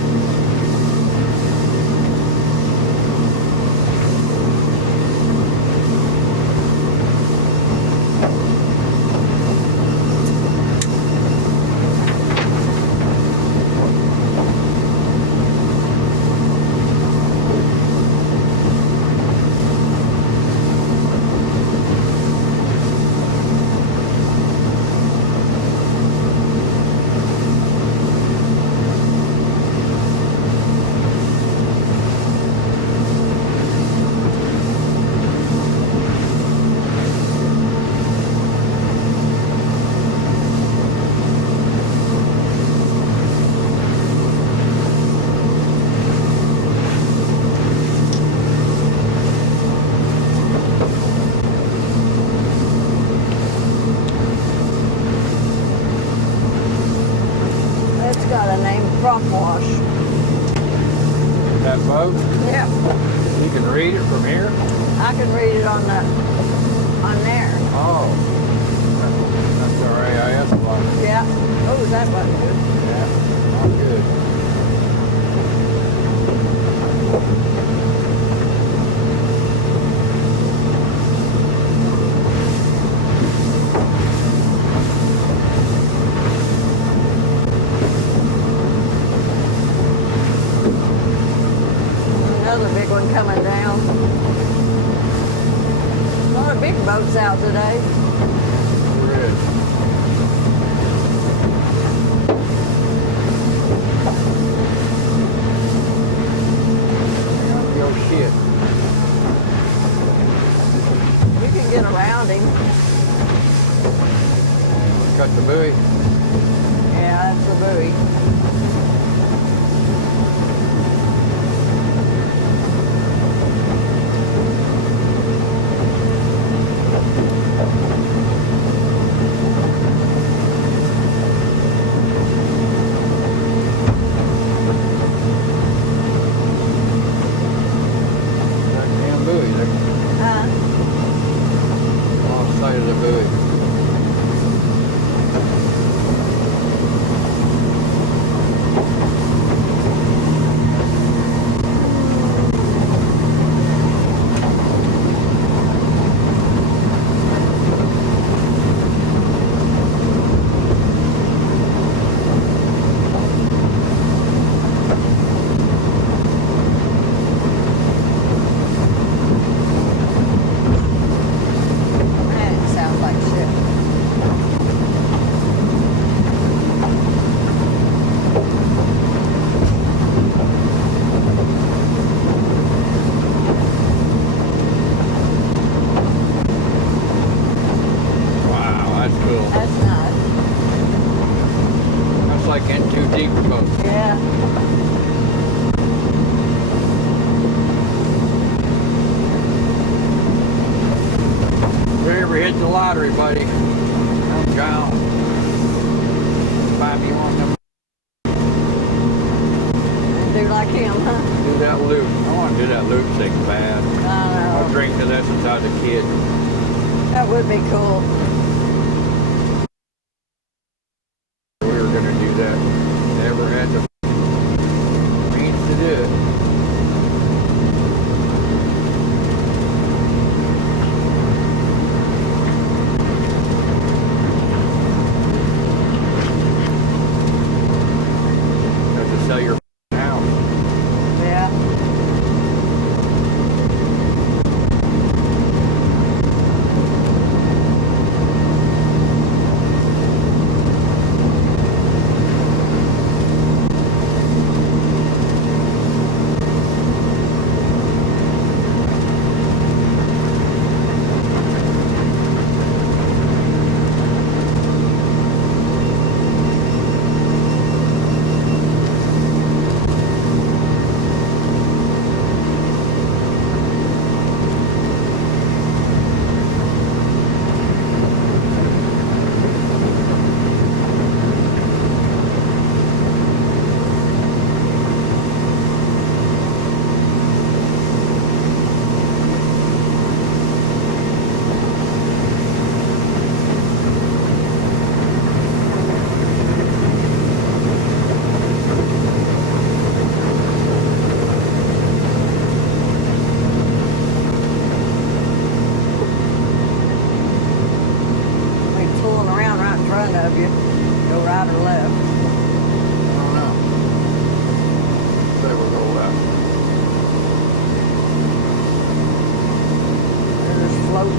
Prop wash. That boat? Yeah. You can read it from here? I can read it on there. Oh. That's our AIS block. Yeah. Oh, that wasn't good. Yeah, not good. Another big one coming down. A lot of big boats out today. Good. Go shit. You can get around him. Cut the buoy. Yeah, that's the buoy. Hit the lottery, buddy. I'm gone. Buy me one of them. Do like him, huh? Do that loop. I want to do that loop thing bad. I know. I'll drink to that since I was a kid. That would be cool. We were going to do that. Never had the means to do it. Sell your house. Yeah.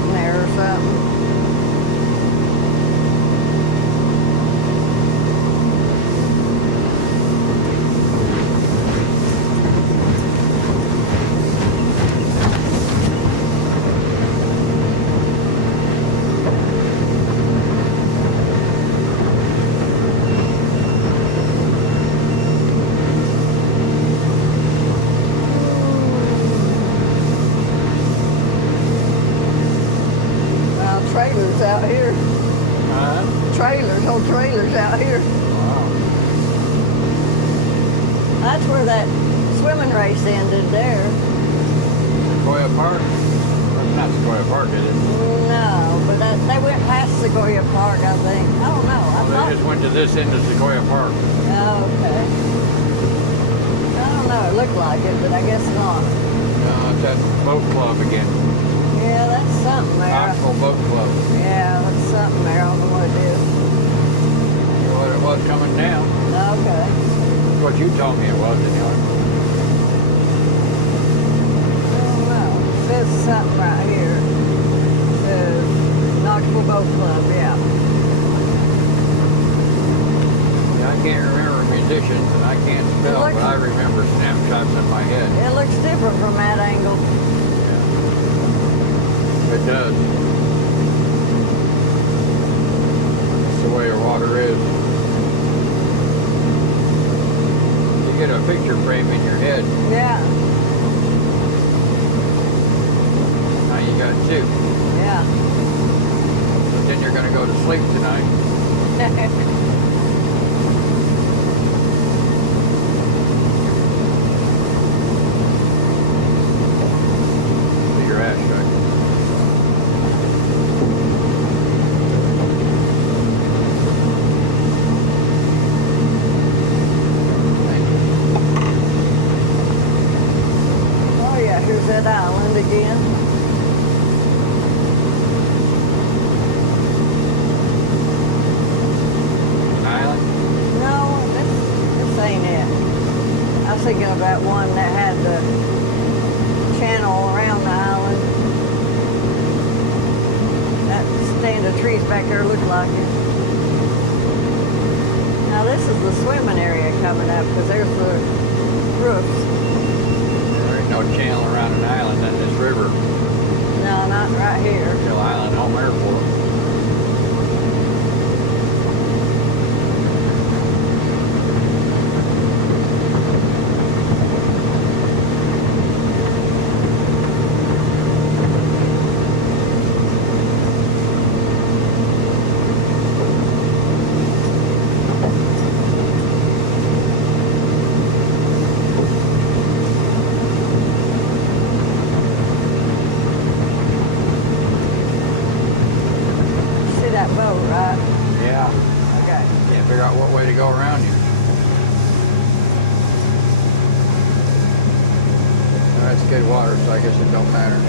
in there or something. Trailers out here. Trailers, whole trailers out here. Wow. That's where that swimming race ended there. Sequoia Park? That's not Sequoia Park, is it? No, but they went past Sequoia Park, I think. I don't know. Well, they just went to this end of Sequoia Park. Oh, okay. I don't know. It looked like it, but I guess not. No, it's that boat club again. Yeah, that's something there. Knoxville Boat Club. Yeah, that's something there. I don't know what it is. What it was coming down. Okay. That's what you told me it was, anyway. I don't know. It says something right here. It says Knoxville Boat Club, yeah. I can't remember musicians and I can't spell, but I remember snapshots in my head. It looks different from that angle. It does. That's the way the water is. You get a picture frame in your head. Yeah. Now you got two. Yeah. But then you're going to go to sleep tonight. Your ass right. Oh yeah, here's that island again. An island? No, this ain't it. I was thinking about one that had the channel around the island. That stand of trees back there looked like it. Now this is the swimming area coming up because there's the roofs. There ain't no channel around an island in this river. No, not right here. Hill Island Home Airport. See that boat, right? Yeah. Okay. Can't figure out what way to go around here. That's good water, so I guess it don't matter.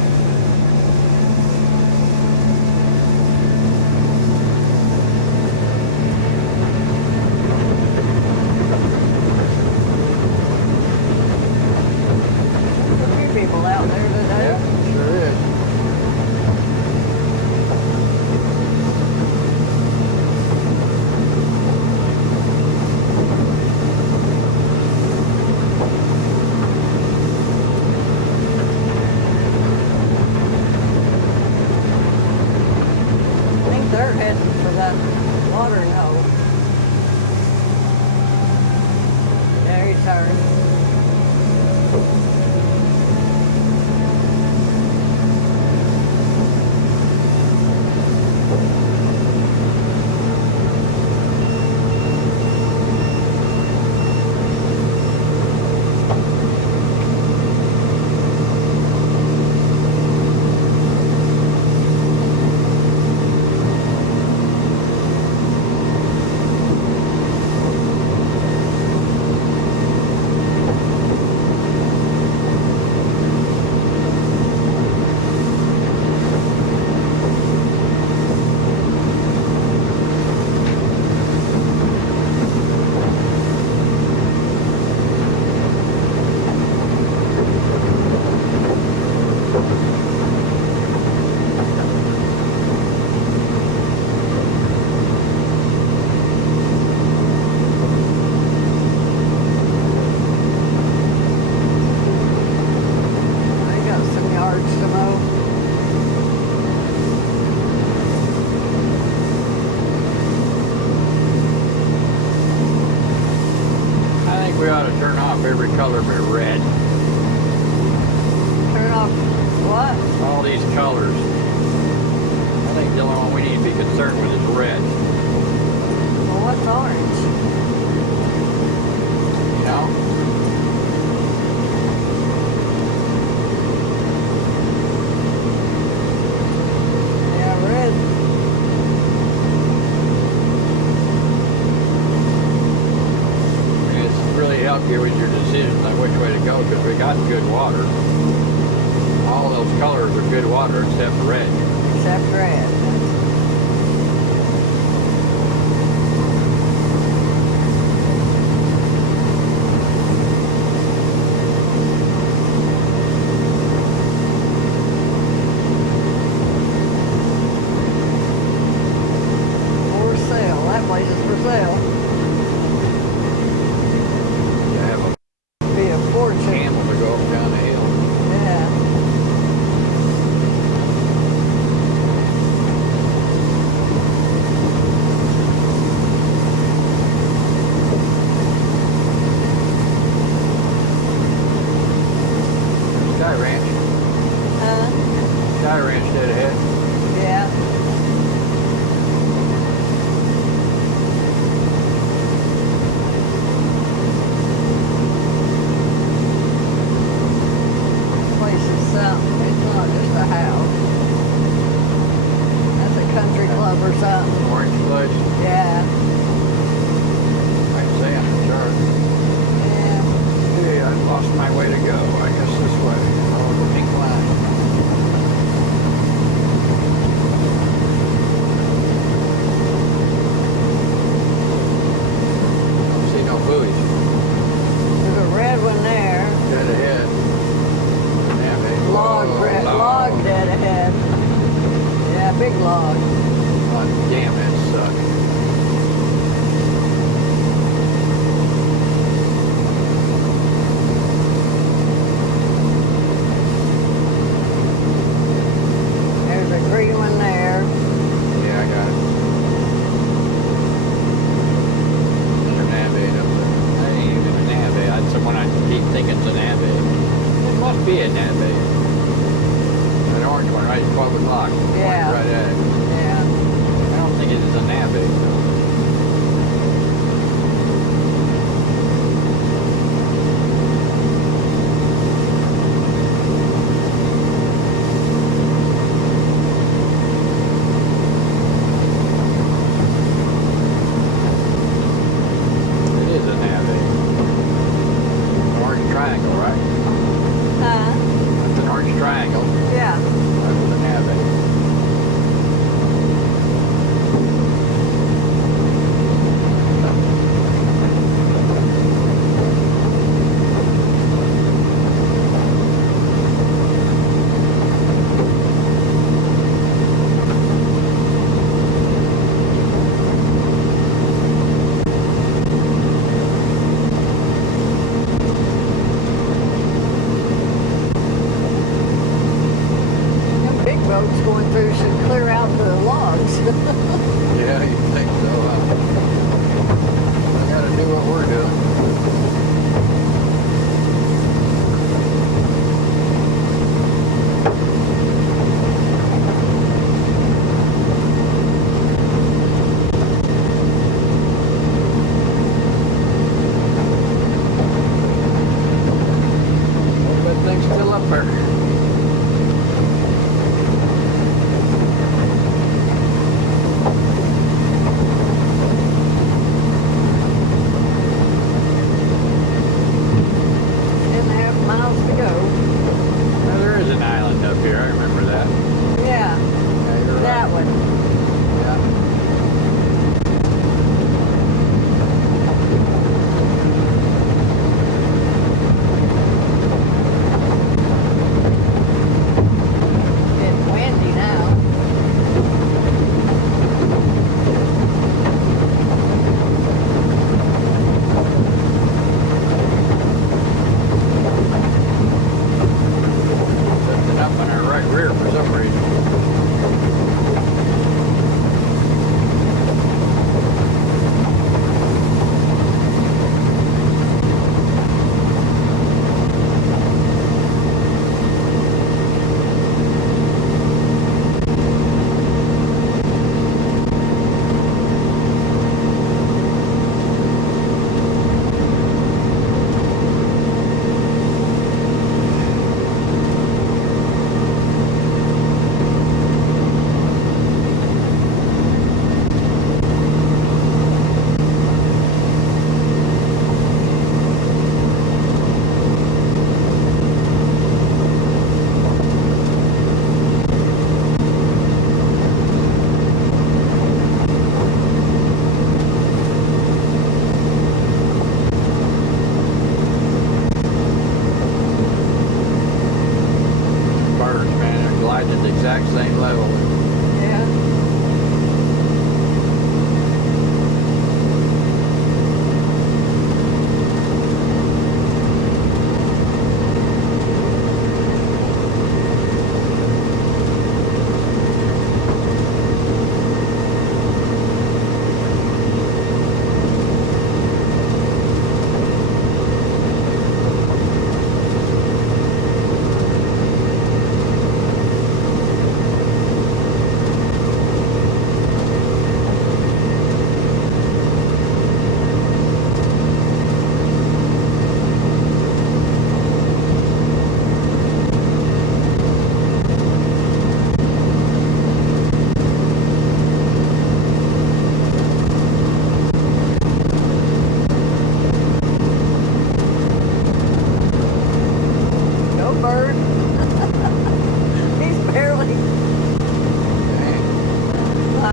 There's a few people out there today. Yeah, sure is. I think they're heading for that watering hole. There he turned. every color but red. Turn off what? All these colors. I think the only one we need to be concerned with is red. Well, what's orange? You know? Yeah, red. It's really helped you with your decisions on which way to go because we got good water. All those colors are good water except red. Except red. For sale. That place is for sale. To have a Be a fortune. camel to go up and down the hill. Yeah. Sky Ranch. Huh? Sky Ranch dead ahead. Yeah. Place is something. It's not just a house. That's a country club or something. Orange Place. Yeah. I can say on the chart. Yeah. Hey, I lost my way to go. I guess this way. Oh, the pink line. Don't see no buoys. There's a red one there. Dead ahead. Damn it. Log, Whoa, red, log. log dead ahead. Yeah, big log. Oh, damn, that sucks. There's a green one there. Yeah, I got it. There's a navigate up there. That ain't even a navigate. That's the one I keep thinking it's a navigate. It must be a navigate. That orange one, right? 12 o'clock. Yeah. Right at it. Yeah. I don't think it is a navigate, though. It is a navigate. An orange triangle, right? Huh? That's an orange triangle. Yeah. That's a navigate. Them big boats going through should clear out the logs. Yeah, you think so, huh? We gotta do what we're doing. Hope that thing's still up there.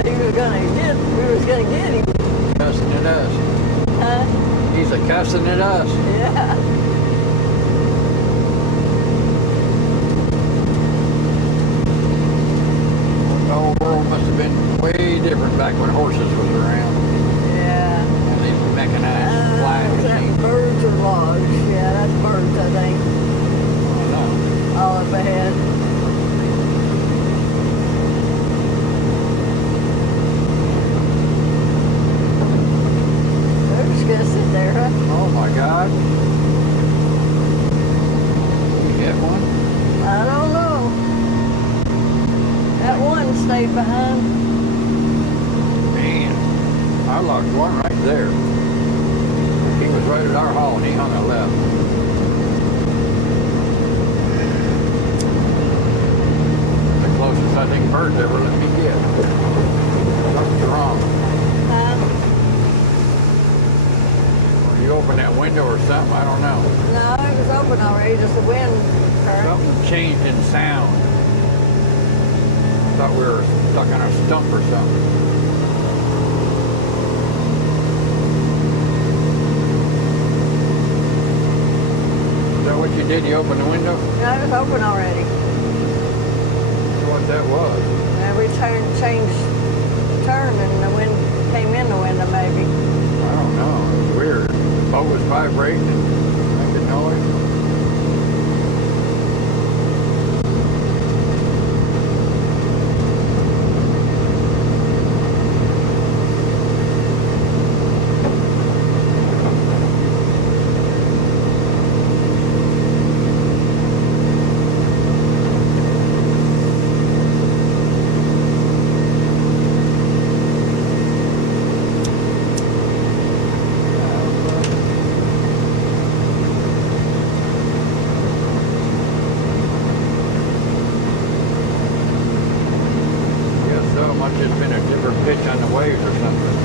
thought we was gonna get him. Cussing at us. Huh? He's a cussing at us. Yeah. The whole world must have been way different back when horses was around. Yeah. And these mechanized flying Is that machines. birds or logs? Yeah, that's birds, I think. I don't know. All up ahead. They're just gonna sit there, huh? Oh my God. You get one? I don't know. That one stayed behind. Man, I locked one right there. He was right at our hall and he hung a left. The closest I think birds ever let me get. Something's wrong. Or you open that window or something, I don't know. No, it was open already, just the wind turned. Something changed in sound. Thought we were stuck on a stump or something. Is that what you did? You opened the window? No, it was open already. What that was? And we changed turn and the wind came in the window maybe. I don't know. It was weird. The boat was vibrating and making noise. Must have been a different pitch on the waves or something.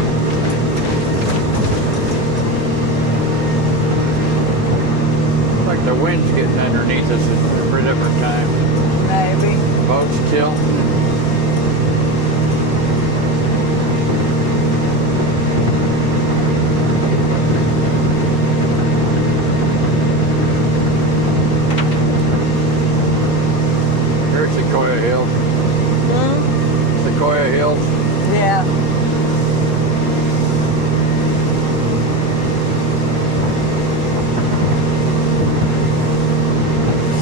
Like the wind's getting underneath us at a different time. Maybe. The boat's tilting. Here's Sequoia Hills. Sequoia Hills. Yeah.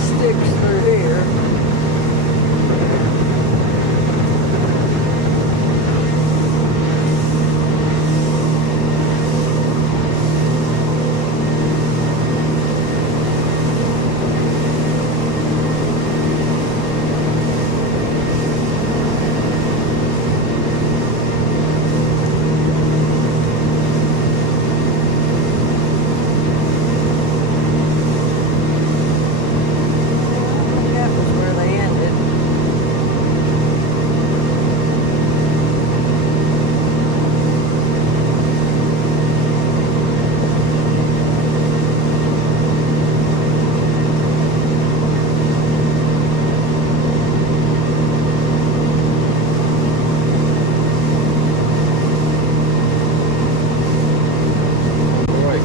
Sticks through here. That was where they ended. Boy.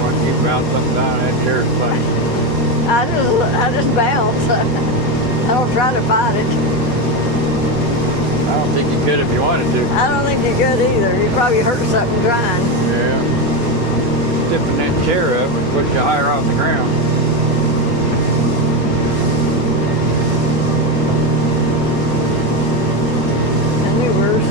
Why keep bouncing down that chair thing? I just bounce. I don't try to fight it. I don't think you could if you wanted to. I don't think you could either. You probably hurt something trying. Yeah. Tipping that chair up and push you higher off the ground. Maneuvers.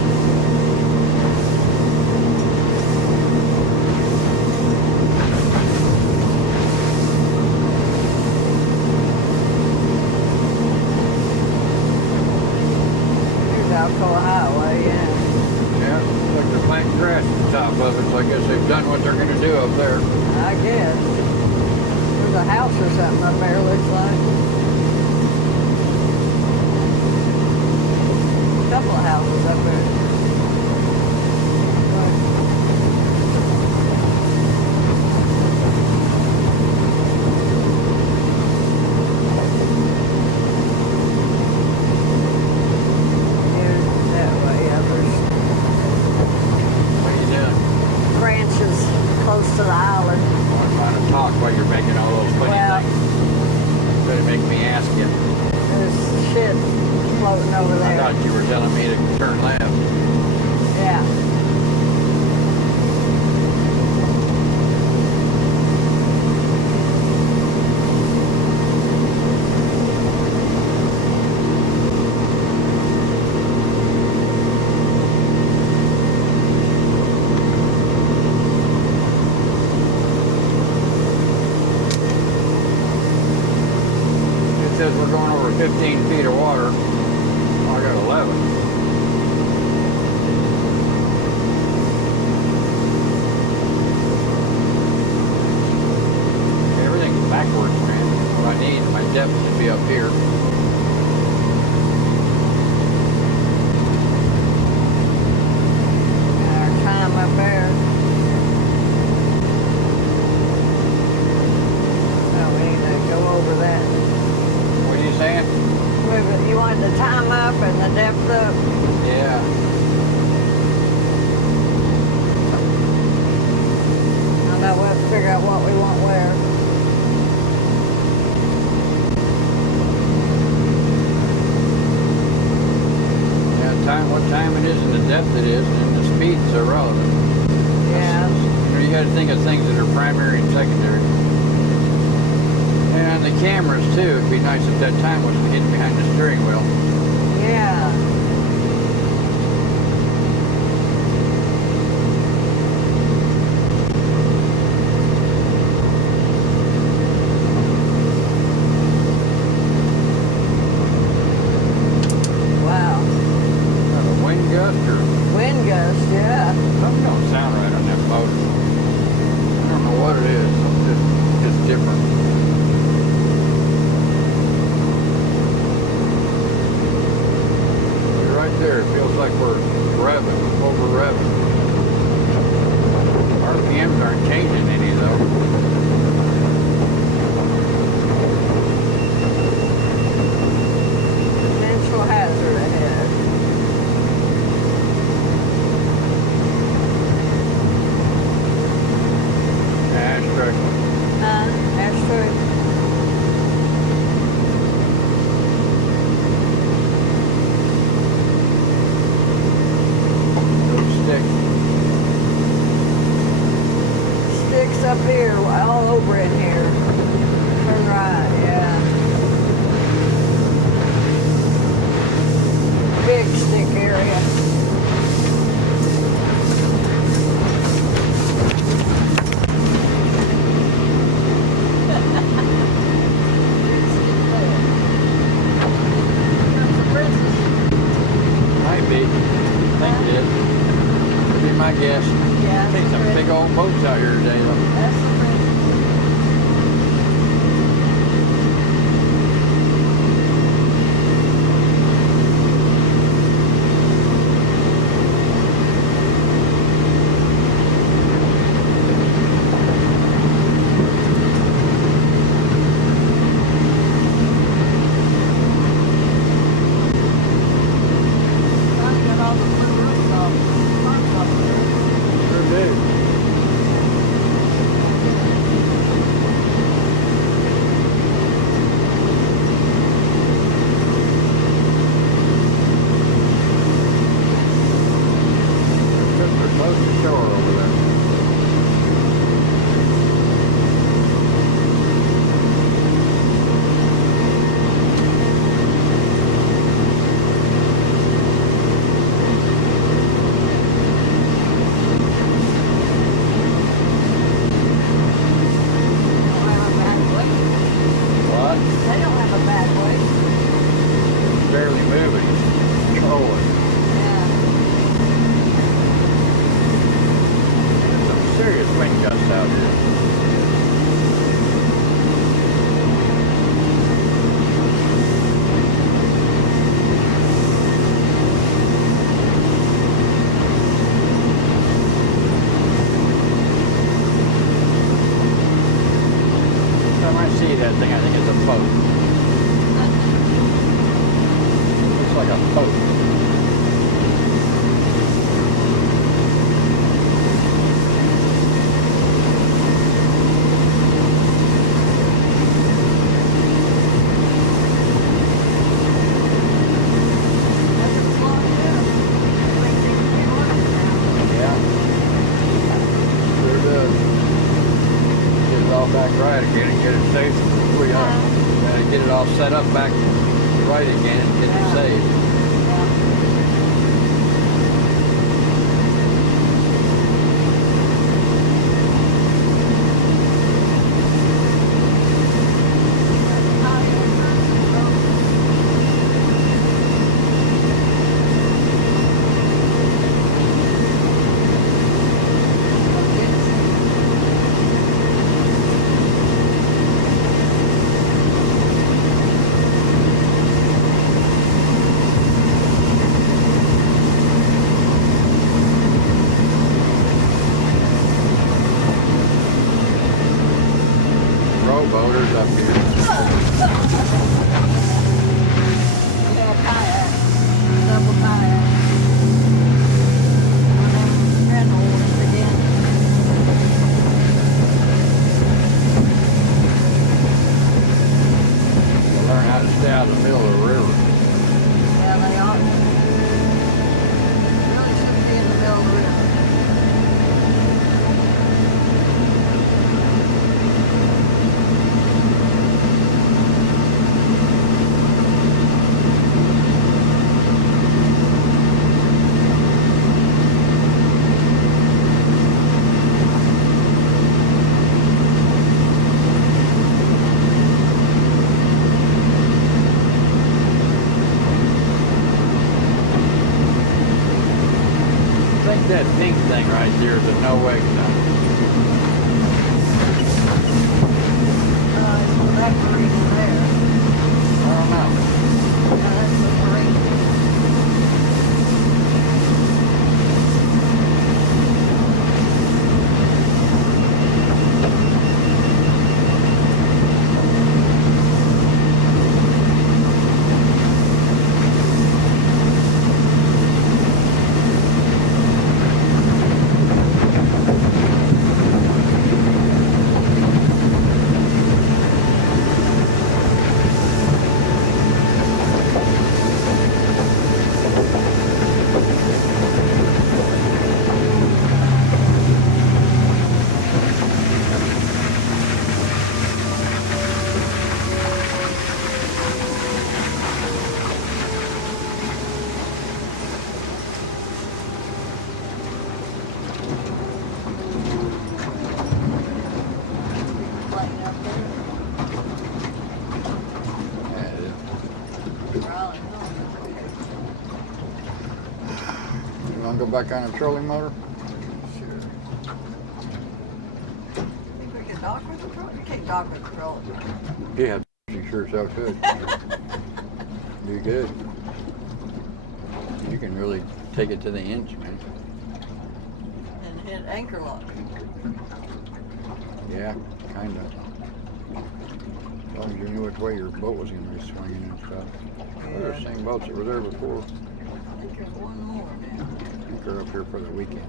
Here's Alcoa Highway, yeah. Yeah, looks like they're planting grass at the top of it, so I guess they've done what they're going to do up there. I guess. a house or something up there, looks like. A couple of houses up there. Says we're going over 15 feet of water. Oh, I got 11. Everything's backwards, man. What I need, my depth should be up here. Our time up there. Oh, we need to go over that. Saying? You want the time up and the depth up? Yeah. I know we'll have to figure out what we want where. Yeah, what time it is and the depth it is and the speed's irrelevant. Yeah. You got to think of things that are primary and secondary. And the cameras too, it'd be nice if that time wasn't hidden behind the steering wheel. Yeah. Wow. A wind gust or? Wind gust, yeah. Something don't sound right on that motor. I don't know what it is. Something just different. There, it feels like we're revving, over revving. RPMs aren't changing any though. Potential hazard ahead. Ashtray. Ashtray. Sticks up here, all over in here. Turn right, yeah. Big stick area. Might be. I think it is. Could be my guess. Yeah. Take some big old boats out here today though. That's the see that thing, I think it's a boat. Looks like a boat. Back right again and get it safe. We get it all set up back right again and get it saved. Boaters up here. Yeah, kayak. Double kayak. One of them rental ones again. To learn how to stay out of the middle of the river. Yeah, they ought to. Really shouldn't be in the middle of the river. I think that pink thing right there is a no-wake sign. That marine there. I don't know. That's the marine. You want to go back on a trolling motor? Sure. Think we can dock with the troll? You can't dock with the troll. Yeah, you sure so could. You could. You can really take it to the inch, man. And hit anchor lock. Yeah, kind of. As long as you knew which way your boat was going to be swinging and stuff. They're the same boats that were there before. I think there's one more now. I think they're up here for the weekend.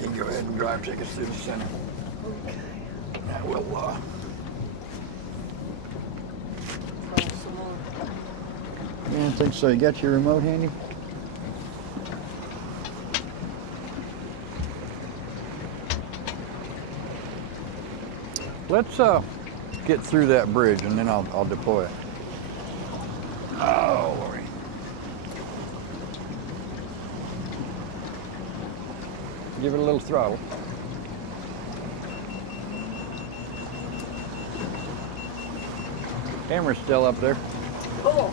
You can go ahead and drive, take us through the center. Okay. Yeah, we'll, Some more. I didn't think so. You got your remote handy? Let's get through that bridge and then I'll deploy it. Oh, Lordy. Give it a little throttle. Camera's still up there. Cool.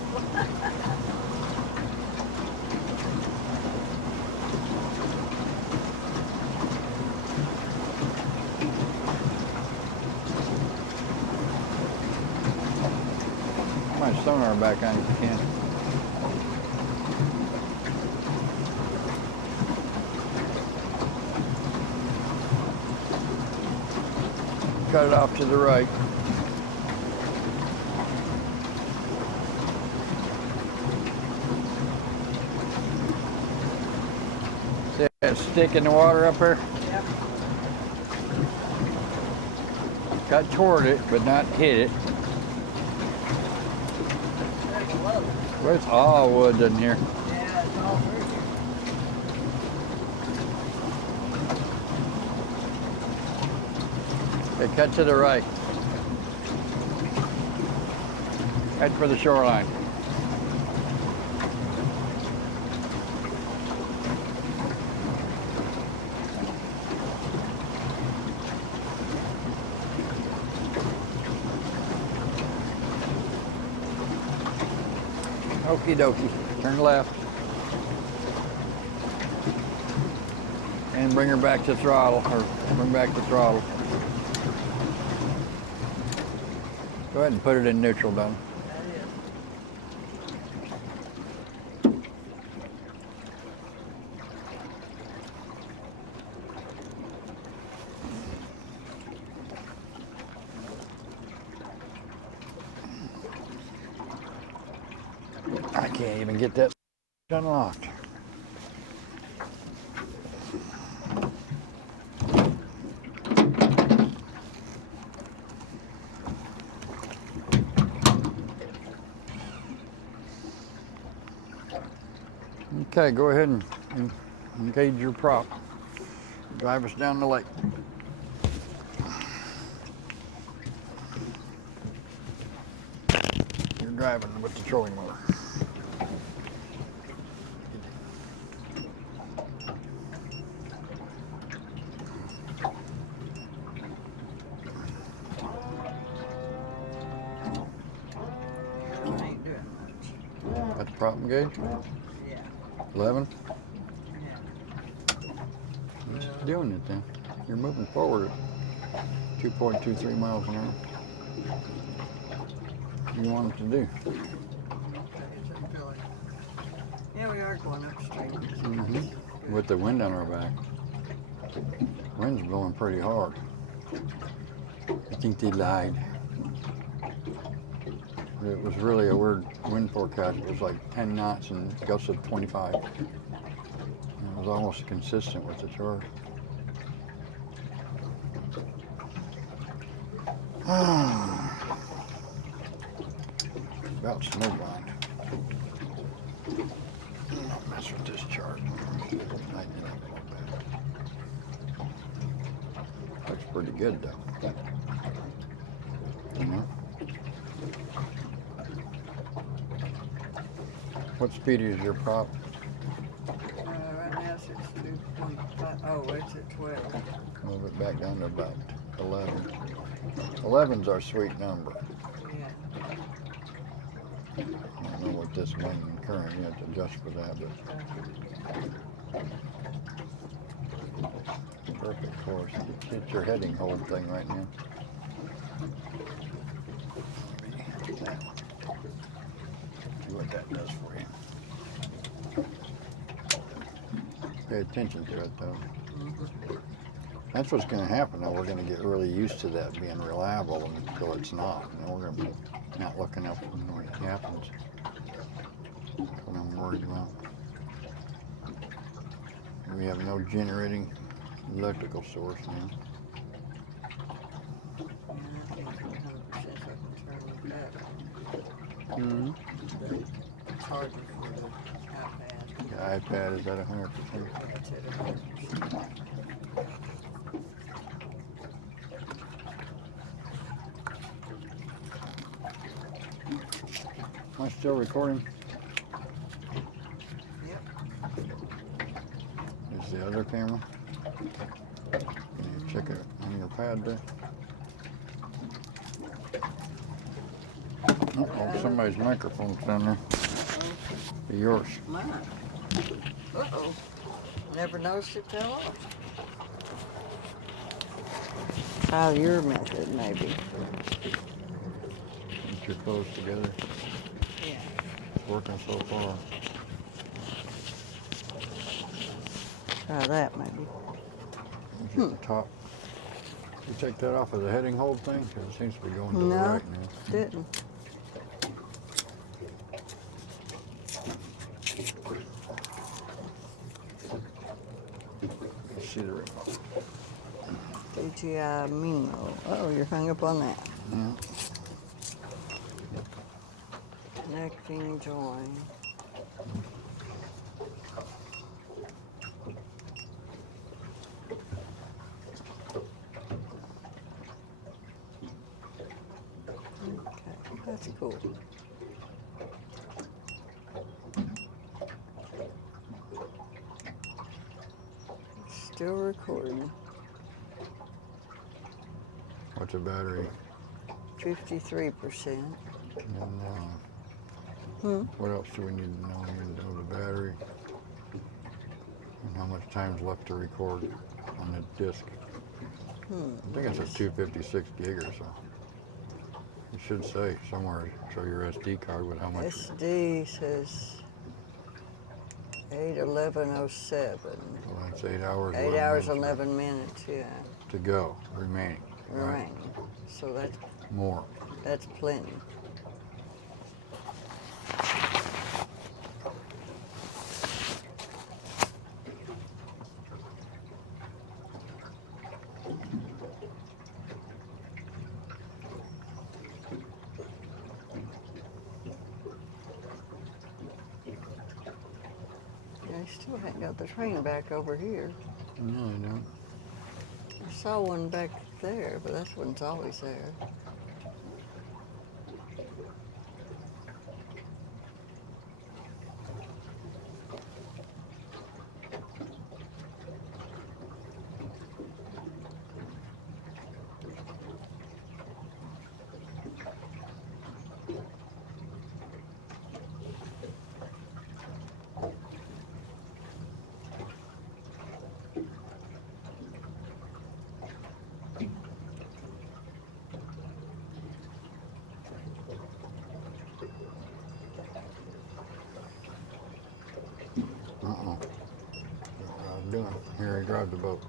sonar back on if you can. Cut it off to the right. See that stick in the water up there? Yep. Cut toward it, but not hit it. There's a load. Where's all woods in here? Yeah, it's all through here. Okay, cut to the right. Head for the shoreline. Okie dokie. Turn left. And bring her back to throttle, or bring back to throttle. Go ahead and put it in neutral, Don. I can't even get that unlocked. Okay, go ahead and engage your prop. Drive us down the lake. You're driving with the trolling motor. Ain't doing much. Got the prop engaged? Yeah. 11? Yeah. It's doing it then. You're moving forward at 2.23 miles an hour. What do you want it to do? Yeah, we are going upstream. Mm-hmm. With the wind on our back. Wind's blowing pretty hard. I think they lied. It was really a weird wind forecast. It was like 10 knots and gusts of 25. And it was almost consistent with the chart. About snowbound. Don't mess with this chart. Tighten it up a little bit. Looks pretty good though. You know? What speed is your prop? Right now it's at 2.5. Oh, it's at 12. Move it back down to about 11. 11's our sweet number. Yeah. I don't know what this wind and current, you have to adjust for that, but perfect course. It's your heading hold thing right now. That one. See what that does for you. Pay attention to it though. That's what's going to happen though. We're going to get really used to that being reliable until it's not. And we're going to be not looking up when it happens. That's what I'm worried about. We have no generating electrical source now. Yeah, I think 100% I can turn it up. Mm-hmm. It's harder for the iPad. The iPad is at 100%. That's at 100%. Am I still recording? Yep. Is the other camera? Can you check it on your pad there? Uh-oh, somebody's microphone's down there. Be yours. Mine. Uh-oh. Never noticed it fell off. Try your method, maybe. Get your clothes together. working so far. Try that maybe. Get the top. You take that off of the heading hold thing? Because it seems to be going to the No, right now. didn't. Let's see the remote. DJI Mimo. Oh, you're hung up on that. Yeah. Connecting, join. Okay, that's cool. Still recording. What's the battery? 53%. And what else do we need to know? We need to know the battery and how much time's left to record on the disc. I think it's a 256 gig or so. It should say somewhere, show your SD card with how much. SD says 8:11:07. Well, that's 8 hours. 8 hours, minutes 11 minutes, yeah. to go remaining. Right. So More. that's plenty. I still haven't got the train back over here. No, I don't. I saw one back there, but that one's always there. Doing. Here, he drives the boat.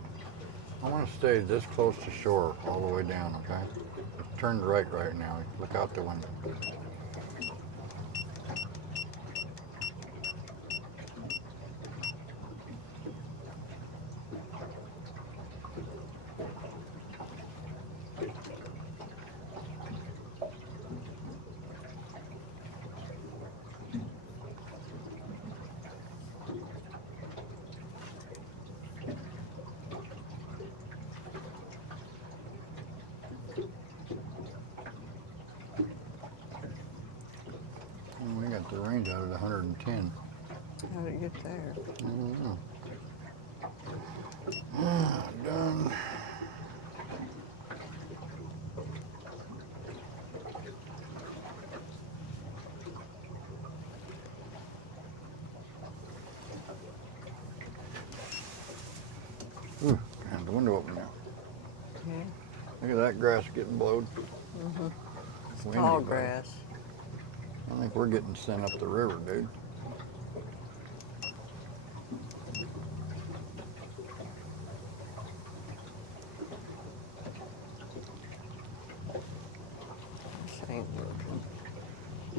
I want to stay this close to shore all the way down, okay? Turn right now. Look out the window. We got the range out at 110. How did it get there? I don't know. Done. Ooh, have the window open now. Yeah. Look at that grass getting blowed. It's Windy, tall buddy. grass. I think we're getting sent up the river, dude. This ain't working.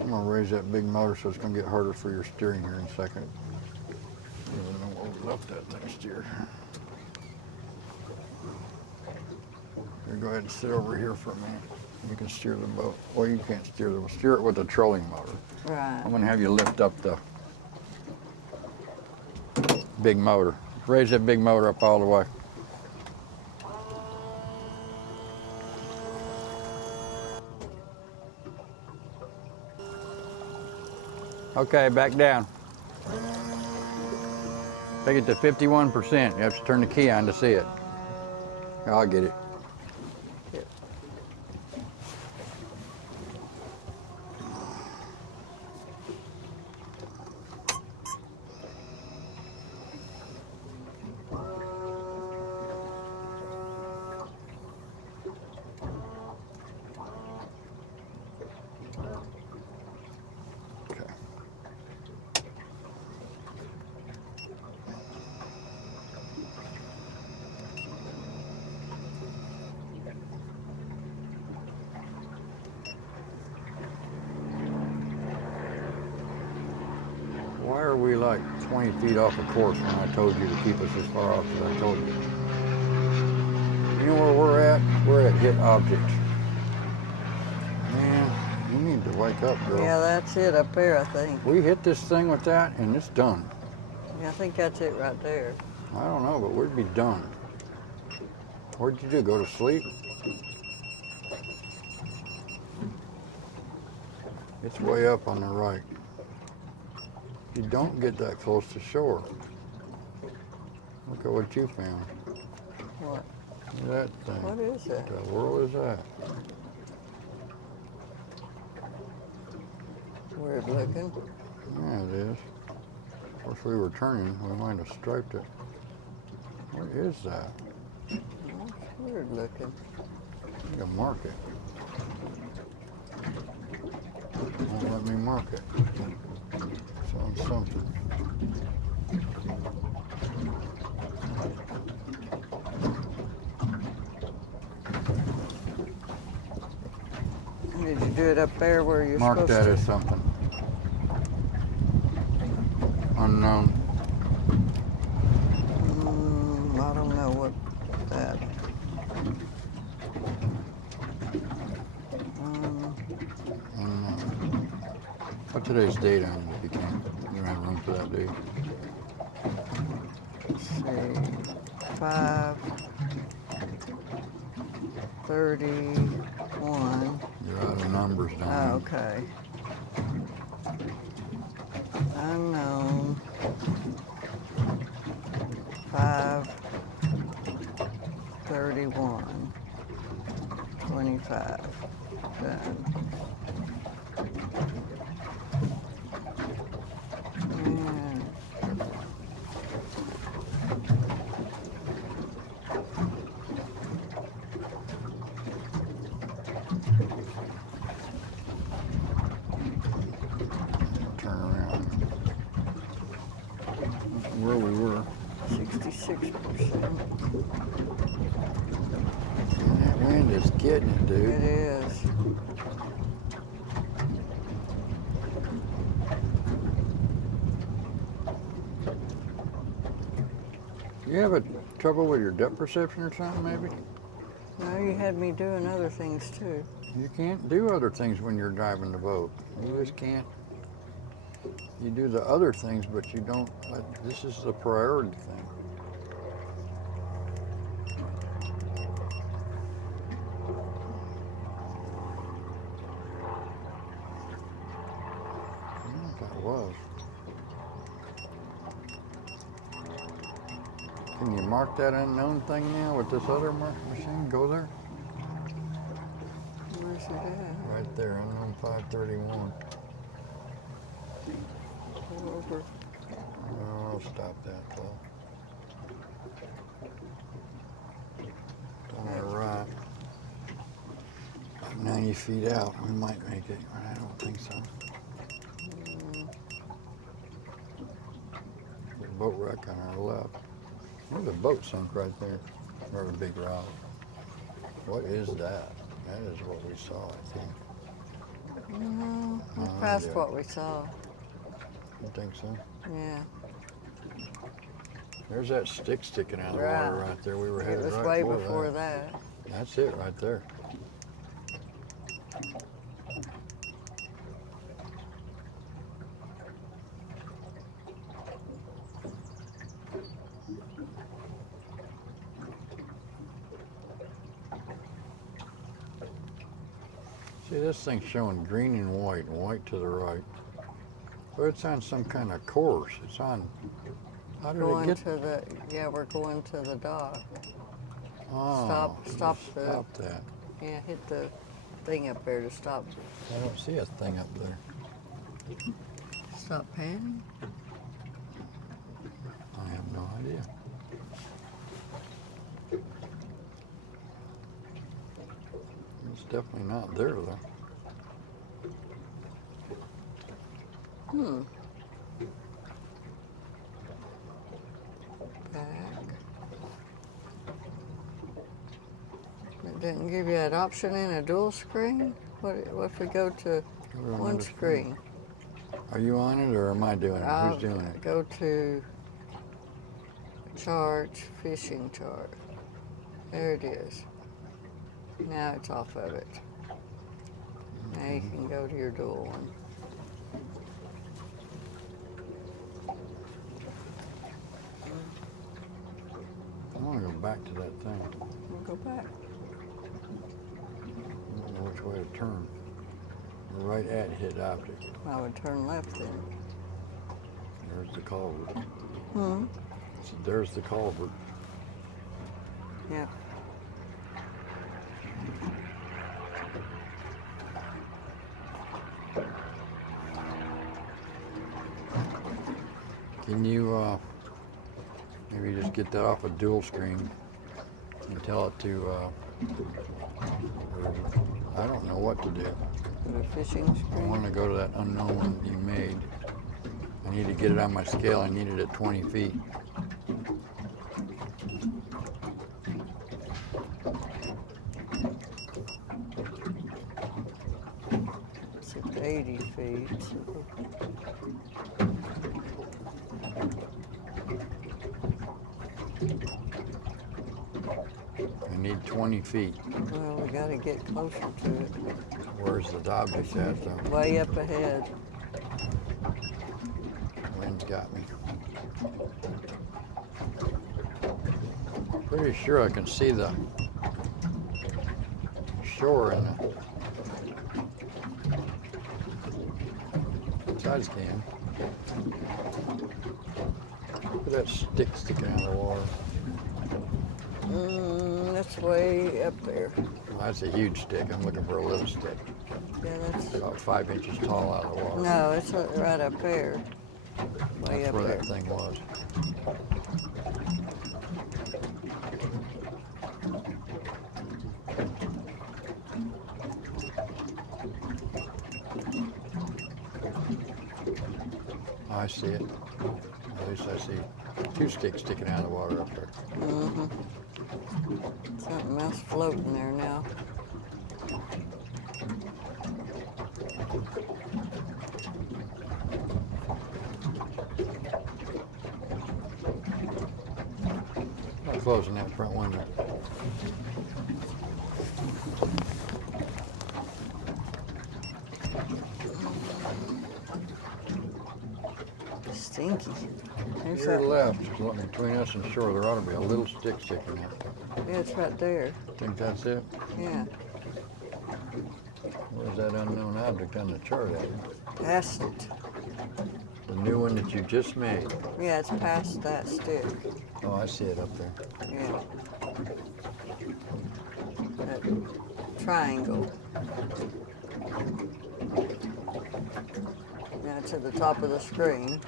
I'm gonna raise that big motor so it's gonna get harder for your steering here in a second. I don't even know where we left that thing steer. Here, go ahead and sit over here for a minute. You can steer the boat. Well, you can't steer the boat. Steer it with the trolling motor. Right. I'm gonna have you lift up the big motor. Raise that big motor up all the way. Okay, back down. Take it to 51%. You have to turn the key on to see it. I'll get it. Here. Okay. like 20 feet off the course when I told you to keep us as far off as I told you. You know where we're at? We're at hit object. Man, you need to wake up, girl. Yeah, that's it up there, I think. We hit this thing with that and it's done. Yeah, I think that's it right there. I don't know, but we'd be done. What'd you do, go to sleep? It's way up on the right. You don't get that close to shore. Look at what you found. What? Look at that thing. What is that? What the world is that? Weird looking. Yeah, it is. Of course, we were turning. We might have striped it. What is that? That's weird looking. You can mark it. Won't let me mark it. It's on something. Did you do it up there where you're Mark supposed that to? as something. Unknown. I don't know what that. Unknown. Put today's date on it if you can. You don't have room for that, do you? Let's see. 5/31. You're out of numbers Oh, down okay. Unknown. 5/31. 25. Done. And Turn around. Where we were. 66%. That wind is getting it, dude. It is. You have a trouble with your depth perception or something, maybe? No, you had me doing other things too. You can't do other things when you're driving the boat. You just can't. You do the other things, but you don't. This is the priority thing. I don't know what that was. Can you mark that unknown thing now with this other machine? Go there. Where's it at? Right there, unknown 531. Go over. No, I'll stop that though. On the right. About 90 feet out, we might make it, but I don't think so. The boat wreck on our left. There's a boat sunk right there, or a big rock. What is that? That is what we saw, I think. No, we're Oh, past yeah. what we saw. You think so? Yeah. There's that stick sticking out of the water Right. right there. We were It headed was right way for before that. that. That's it right there. See, this thing's showing green and white to the right. But it's on some kind of course. It's on, how did it Going get? to the, yeah, we're going to the dock. Oh, Stop the- Stop that. Yeah, hit the thing up there to stop. I don't see a thing up there. Stop panning? I have no idea. It's definitely not there though. Back. It didn't give you that option in a dual screen? What if we go to Go to one another screen? Are you on it or am I doing it? I'll Who's doing it? go to charts, fishing chart. There it is. Now it's off of it. Now you can go to your dual one. I want to go back to that thing. We'll go back. I don't know which way to turn. We're right at hit object. I would turn left then. There's the culvert. Hmm. So there's the culvert. Yep. Can you maybe just get that off a dual screen and tell it to, I don't know what to do. Put a fishing I screen. want to go to that unknown one you made. I need to get it on my scale. I need it at 20 feet. It's at 80 feet. I need 20 feet. Well, we got to get closer to it. Where's the object at though? Way up ahead. Wind's got me. Pretty sure I can see the shore in the sides can. Look at that stick sticking out of the water. That's way up there. Well, that's a huge stick. I'm looking for a little stick. Yeah, that's. About 5 inches tall out of the water. No, it's right up there. Way That's up where there. that thing was. I see it. At least I see 2 sticks sticking out of the water up there. Mm-hmm. Something else floating there now. I'm closing that front window. Stinky. There's Here that. left, looking between us and shore, there ought to be a little stick sticking out. Yeah, it's right there. Think that's it? Yeah. Where's that unknown object on the chart at? Past it. The new one that you just made. Yeah, it's past that stick. Oh, I see it up there. Yeah. That triangle. Now it's at the top of the screen.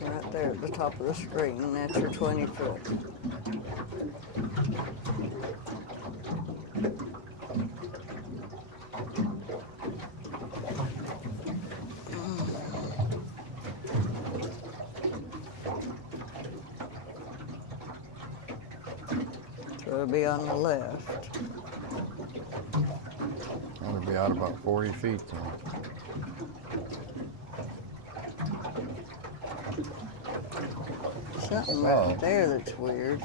Right there at the top of the screen, that's your 20 foot. So it'll be on the left. That'll be out about 40 feet then. Something right there that's weird.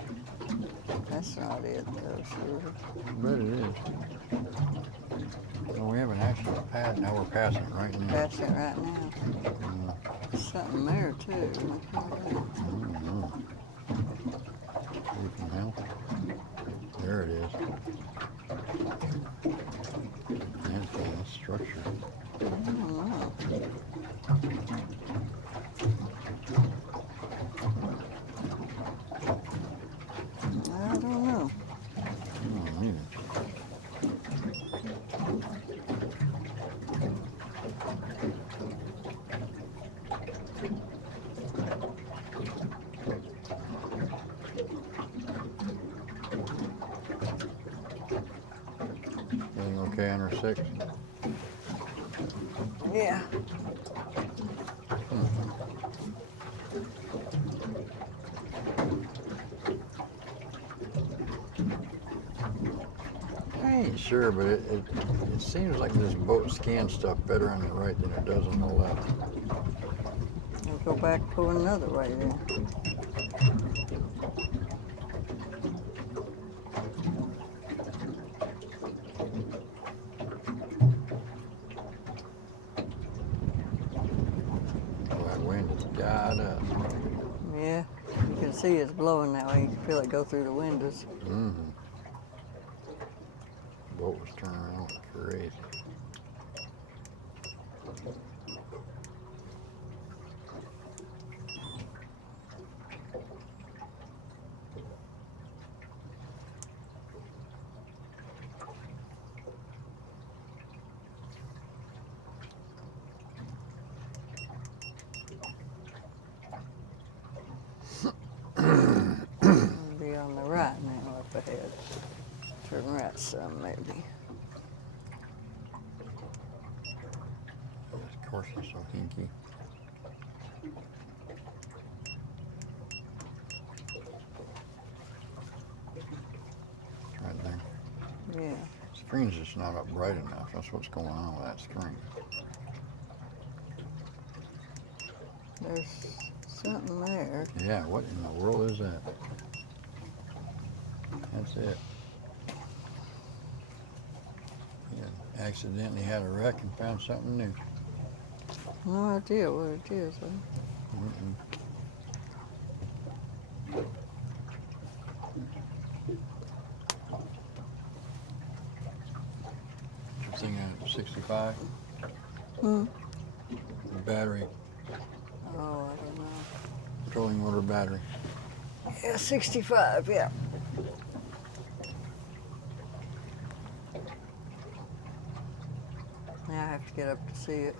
That's not it though, sure. I bet it is. Well, we haven't actually passed. Now we're passing it right now. That's it right now. Something there too. You can help. There it is. That's a structure. I don't know. Oh, neither. Everything okay on her 6? Yeah. sure, but it seems like this boat scans stuff better on the right than it does on the left. I'll go back pull another way then. Oh, that wind has got us. Yeah, you can see it's blowing that way. You can feel it go through the windows. Mm-hmm. Boat was turning around like crazy. Be on the right now up ahead. Turn right some maybe. This course is so hinky. Right there. Yeah. Screen's just not up bright enough. That's what's going on with that screen. There's something there. Yeah, what in the world is that? That's it. Yeah, accidentally had a wreck and found something new. No idea what it is. Huh? Mm-mm. You're thinking of 65? Hmm. The battery, Oh, I don't know. trolling motor battery. Yeah, 65, yeah. Now I have to get up to see it.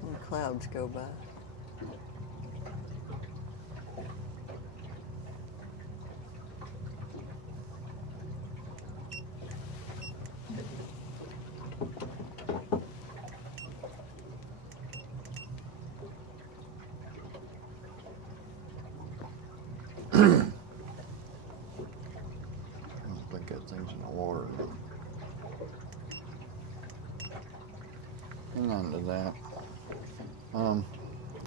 When clouds go by. I don't think that thing's in the water. Hang on to that.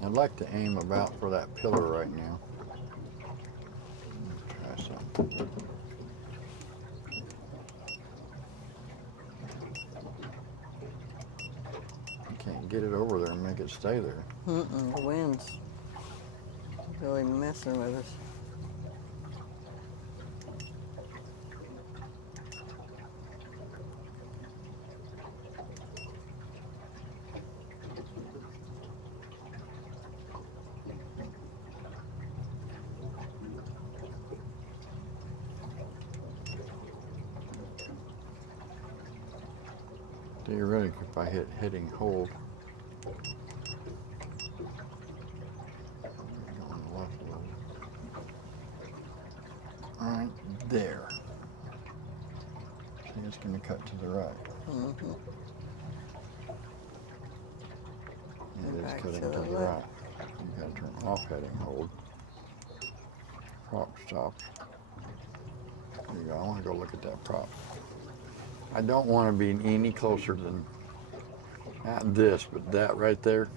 I'd like to aim about for that pillar right now. Try something. Can't get it over there and make it stay there. The wind's really messing with us. Theoretically, if I hit heading hold, on the left a little. Right there. See, it's going to cut to the right. Mm-hmm. It is Back cutting to to the the left. right. You got to turn off heading hold. Prop stops. There you go. I want to go look at that prop. I don't want to be any closer than not this, but that right there.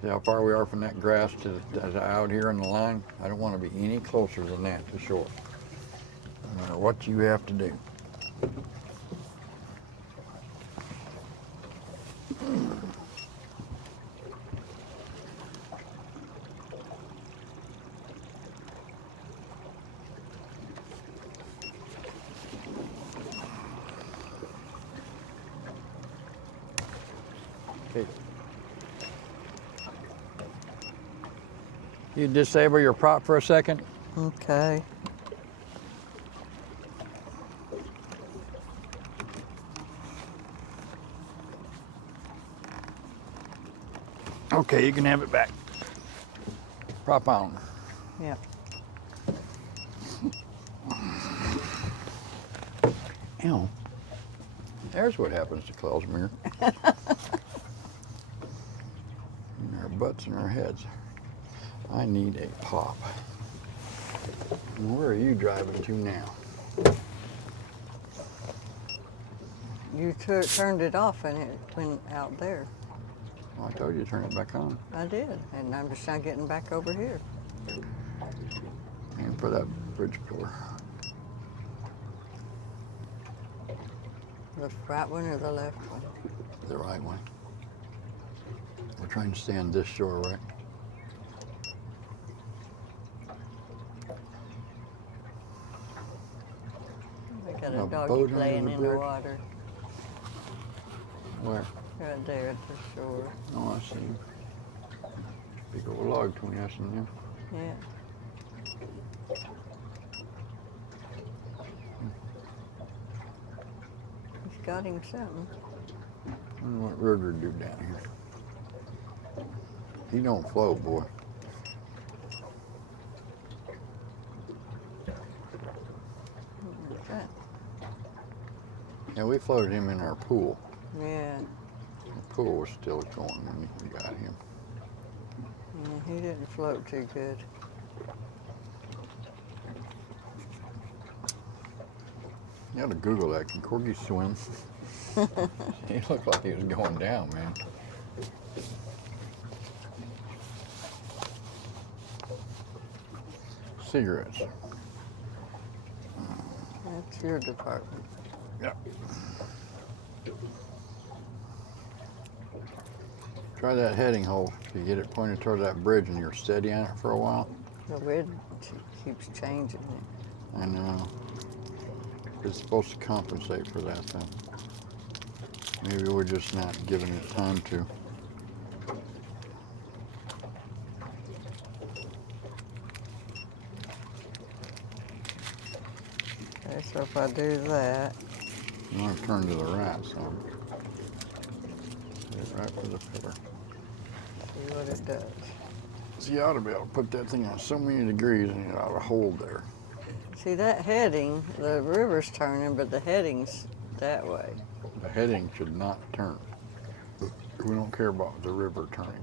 See how far we are from that grass to out here on the line? I don't want to be any closer than that to shore. No matter what you have to do. Okay. You disable your prop for a second? Okay. Okay, you can have it back. Prop on. Yeah. Ow. There's what happens to Clelsmere. In our butts and our heads. I need a pop. And where are you driving to now? You turned it off and it went out there. Well, I told you to turn it back on. I did, and I'm just now getting back over here. And for that bridge pillar. The right one or the left one? The right one. We're trying to stay on this shore, right? I got A a doggy boat under playing the in the bridge? water. Where? Right there at the shore. Oh, I see. Big old log between us and them. Yeah. He's got him something. I wonder what River do down here. He don't float, boy. What's that? Yeah, we floated him in our pool. Yeah. The pool was still going when we got him. Yeah, he didn't float too good. You got to Google that. Can corgis swim? He looked like he was going down, man. Cigarettes. That's your department. Yep. Try that heading hole. If you get it pointed toward that bridge and you're steady on it for a while. The wind keeps changing it. I know. It's supposed to compensate for that, though. Maybe we're just not giving it time to. Okay, so if I do that, I'm going to turn to the right, so. Get right for the pillar. see what it does. So you ought to be able to put that thing on so many degrees and it ought to hold there. See that heading, the river's turning, but the heading's that way. The heading should not turn. We don't care about the river turning.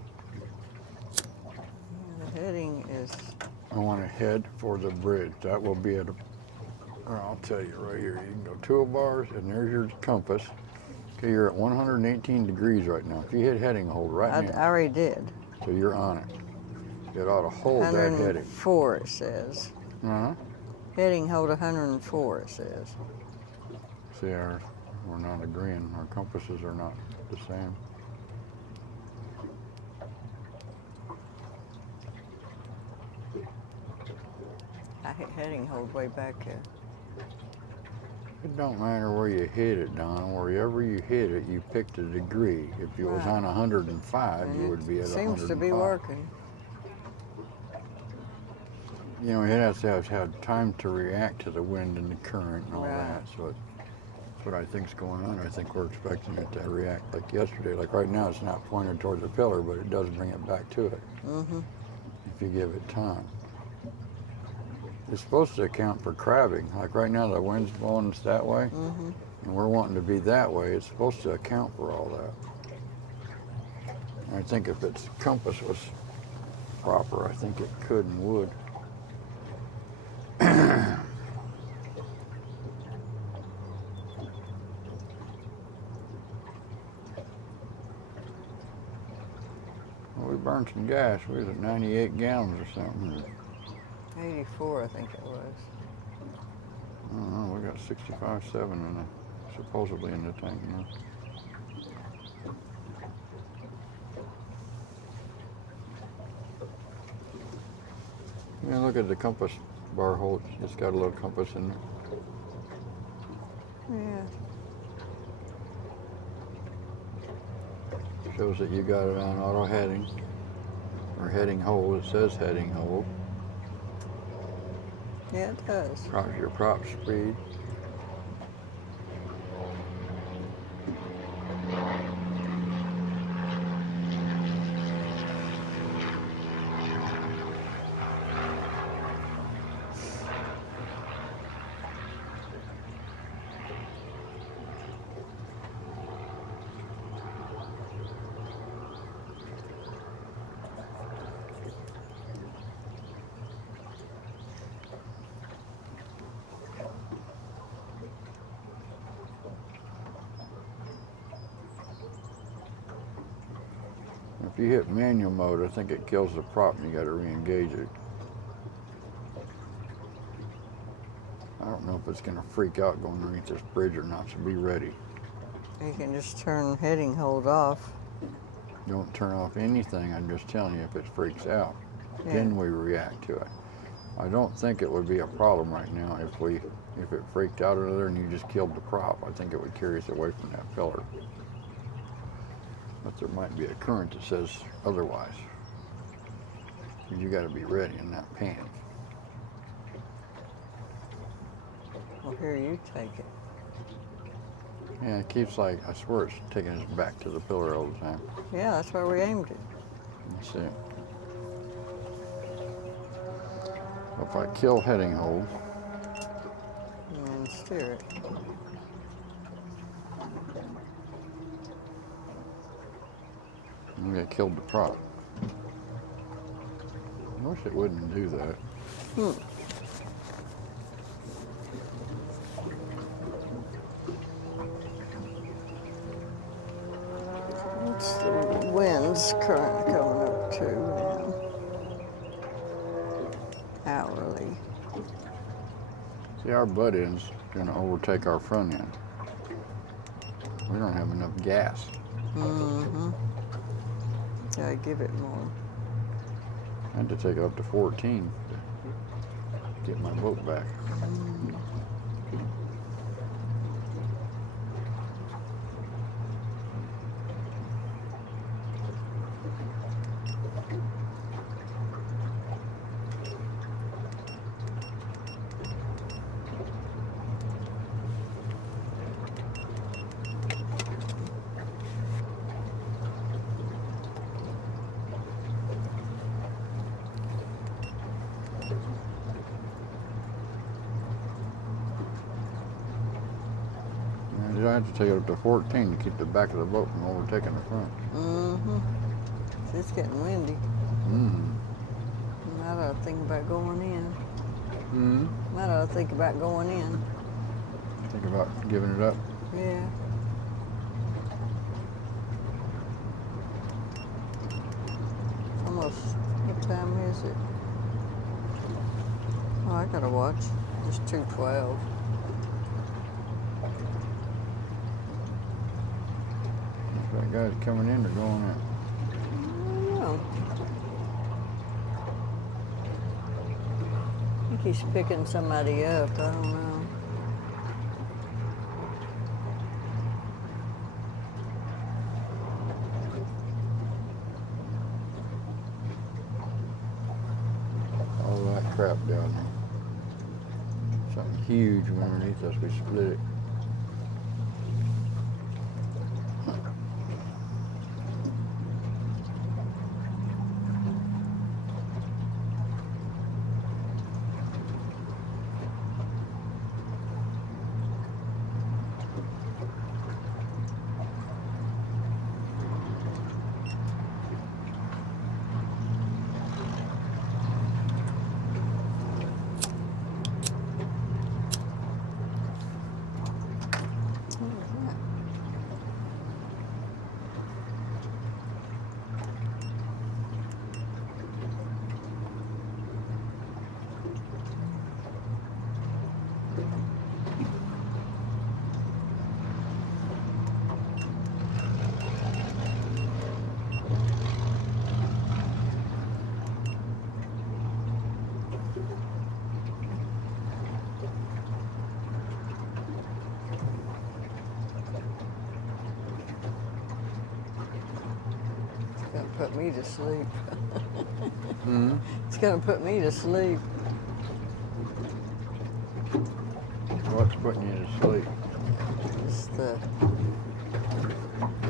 The heading is, I want to head for the bridge. That will be at a, or I'll tell you right here. You can go toolbars and there's your compass. Okay, you're at 118 degrees right now. If you hit heading hold right I now, already did. so you're on it. It ought to hold that heading. 104 it says. Uh-huh. Heading hold 104 it says. See, we're not agreeing. Our compasses are not the same. I hit heading hold way back here. It don't matter where you hit it, Don. Wherever you hit it, you picked a degree. If it was Right. on 105, And you would be at it 105. seems to be working. You know, it has to have had time to react to the wind and the current and all Right. that. So that's what I think's going on. I think we're expecting it to react like yesterday. Like right now, it's not pointed toward the pillar, but it does bring it back to it Mm-hmm. if you give it time. It's supposed to account for crabbing. Like right now, the wind's blowing us that way, Mm-hmm. and we're wanting to be that way. It's supposed to account for all that. And I think if its compass was proper, I think it could and would. Well, we burned some gas. We was at 98 gallons or something. 84 I think it was. I don't know. We got 65.7 in the, supposedly in the tank now. Yeah, look at the compass bar hold. It's got a little compass in there. Yeah. Shows that you got it on auto heading or heading hold. It says heading hold. Yeah, it does. Your prop speed. you hit manual mode, I think it kills the prop and you got to re-engage it. I don't know if it's going to freak out going underneath this bridge or not, so be ready. You can just turn heading hold off. Don't turn off anything, I'm just telling you, if it freaks out, then we react to it. I don't think it would be a problem right now if it freaked out or other and you just killed the prop. I think it would carry us away from that pillar. But there might be a current that says otherwise. You got to be ready and not panic. Well, here, you take it. Yeah, it keeps I swear it's taking us back to the pillar all the time. Yeah, that's where we aimed it. Let's see. If I kill heading hold. And steer it. I'm going to kill the prop. I wish it wouldn't do that. It's the wind's current coming up too now. Hourly. See, our butt end's going to overtake our front end. We don't have enough gas. Gotta give it more. I had to take it up to 14 to get my boat back. I had to take it up to 14 to keep the back of the boat from overtaking the front. It's getting windy. Might ought to think about going in. Might ought to think about going in. Think about giving it up? Yeah. Almost, what time is it? Oh, I gotta watch. It's 2:12. That guy's coming in or going out? I don't know. I think he's picking somebody up. I don't know. All that crap down there. Something huge went underneath us. We split it. Put me to sleep. It's gonna put me to sleep. What's putting you to sleep? It's the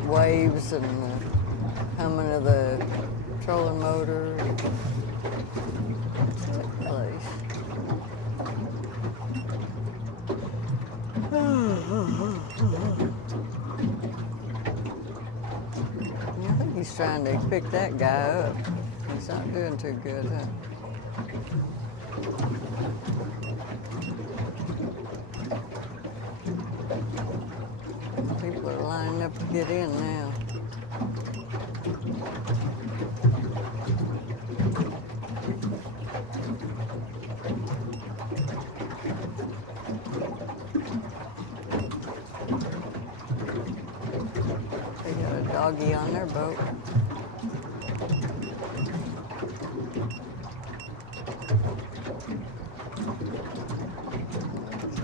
waves and the humming of the trolling motor. It's that place. I think he's trying to pick that guy up. He's not doing too good, huh? People are lining up to get in now. soggy on their boat.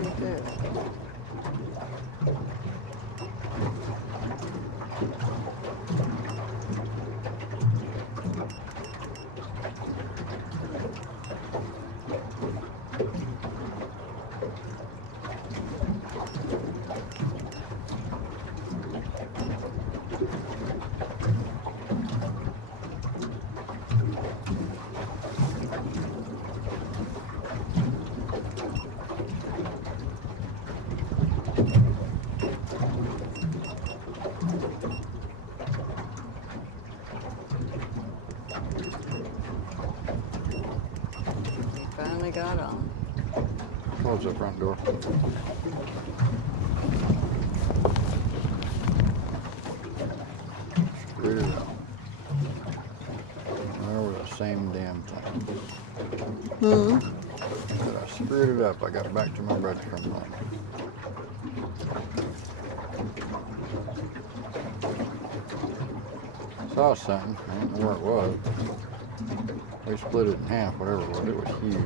You do. Finally got on. Close the front door. Screwed it up. There was the same damn thing. But I screwed it up. I got it back to my brother from home. Saw something. I don't know where it was. We split it in half, whatever it was. It was huge.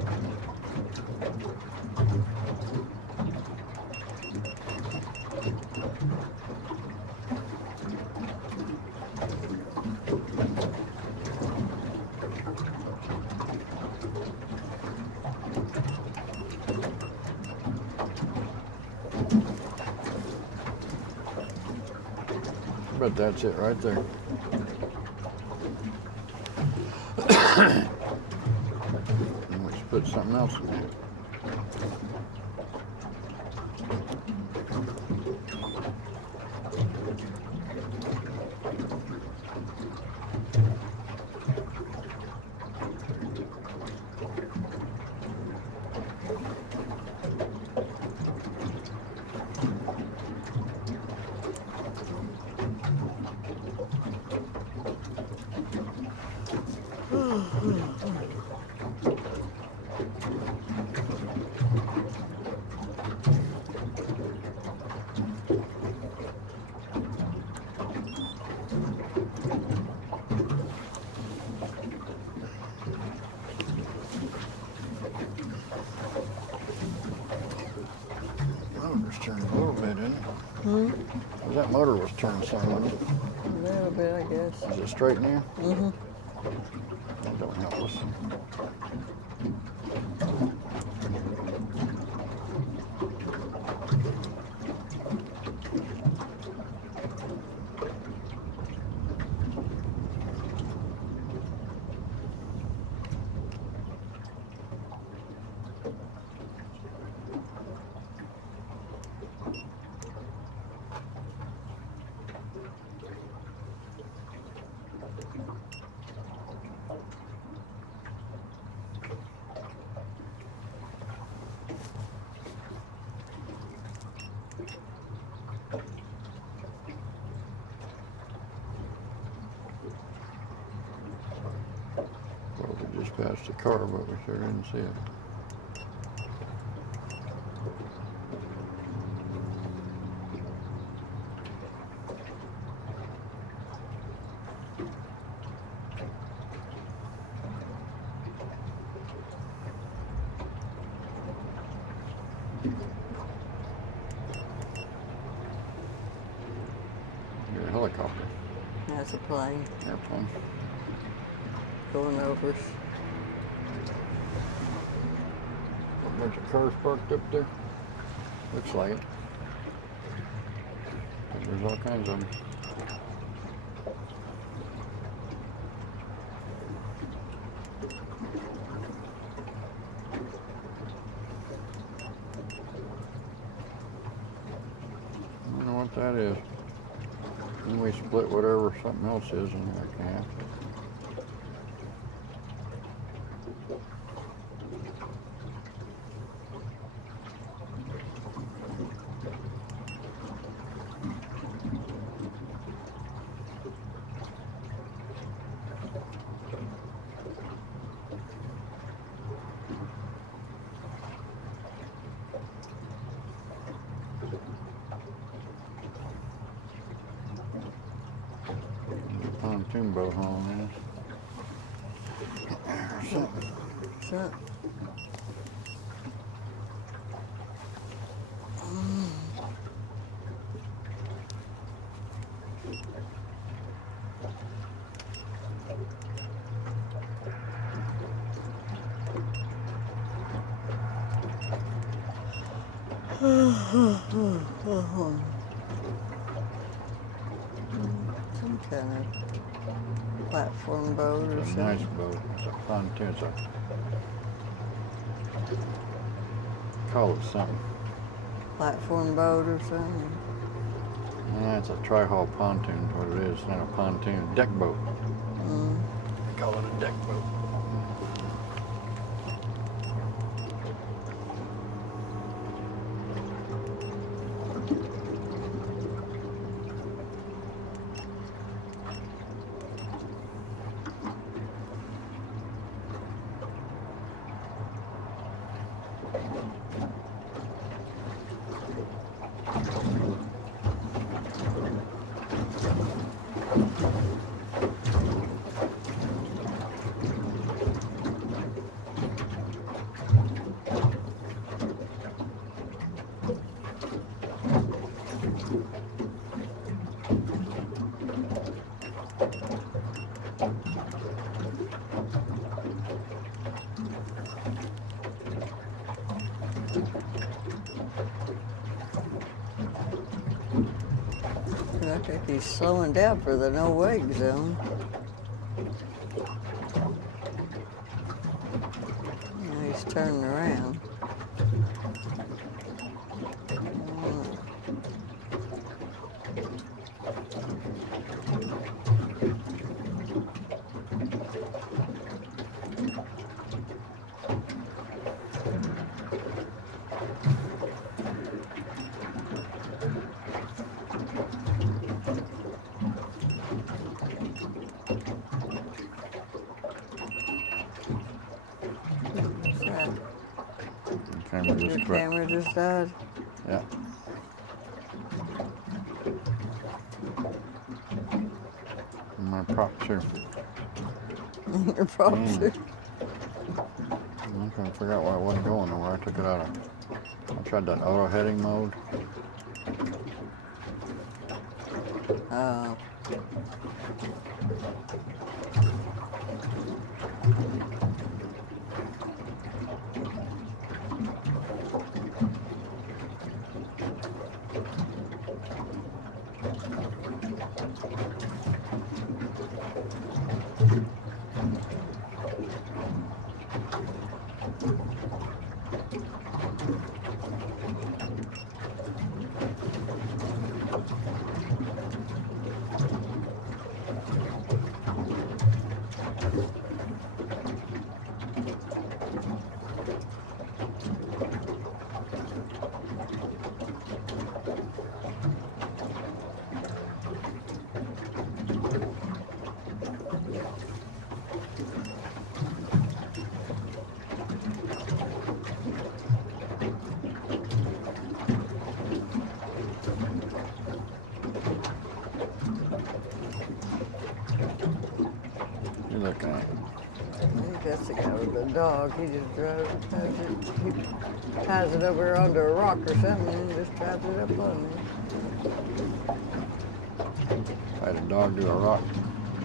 But that's it right there. And let's put something else in there. Motor's turned a little bit, isn't it? That motor was turned some, wasn't it? A little bit, I guess. Is it straight now? Mm-hmm. That don't help us. Well, we just passed the car, but we sure didn't see it. You're a helicopter, That's a plane airplane. going over us. A bunch of cars parked up there. Looks like it. There's all kinds of them. I don't know what that is. Then we split whatever something else is in here in half. pontoon boat hauling is. So, some kind of platform boat or It's a something. nice boat. It's a pontoon. It's a, call it something. Platform boat or something. Yeah, it's a tri-hull pontoon is what it is. It's not a pontoon. Deck boat. Mm. They call it a deck boat. I think he's slowing down for the no wake zone. Now he's turning around. What's that? The camera Your just quit. camera just died? Yeah. My props here. Your props Mm. I'm trying to figure out why it wasn't going nowhere. I took it out of. I tried that auto heading mode. Oh. You look at it. I think that's the guy with the dog. He just ties it over under a rock or something and just drives it up on there. Tied a dog to a rock.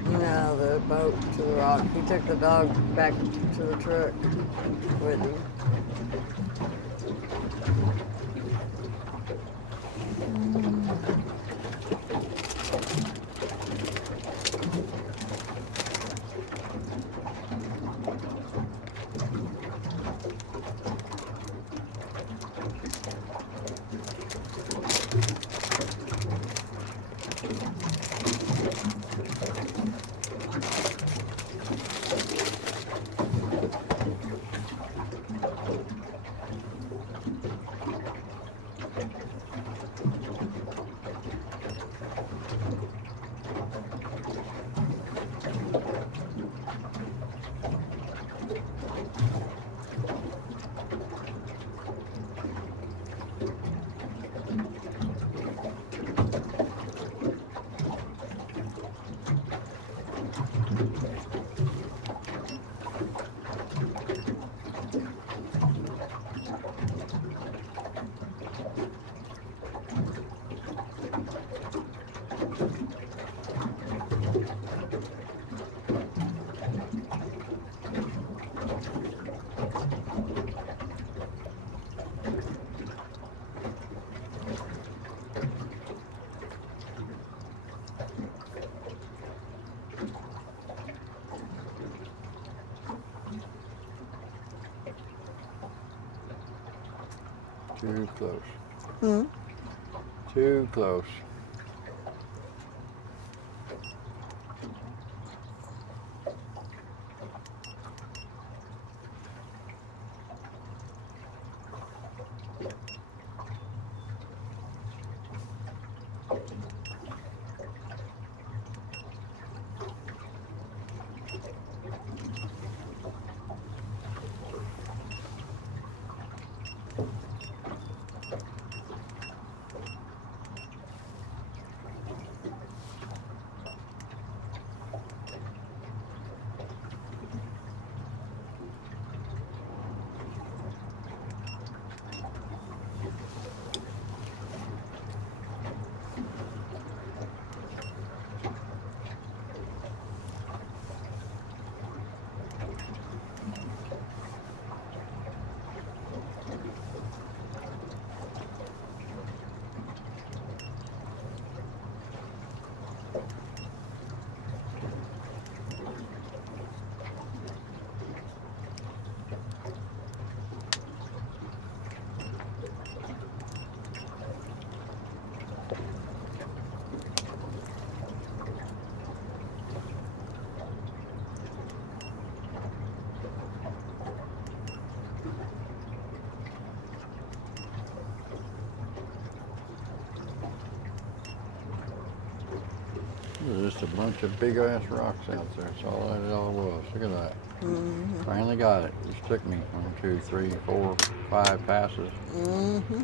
No, the boat to the rock. He took the dog back to the truck with him. Too close. Hmm. Too close. There's just a bunch of big ass rocks out there. That's all that it all was. Look at that. Mm-hmm. Finally got it. Just took me 1, 2, 3, 4, 5 passes. Mm-hmm.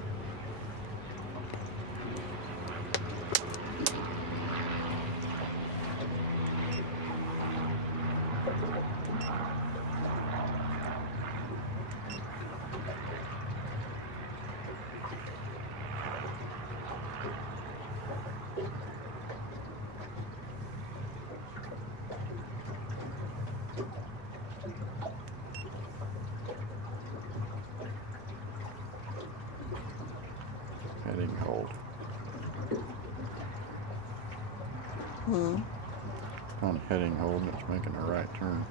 Heading hold. Hmm. On heading hold, it's making a right turn.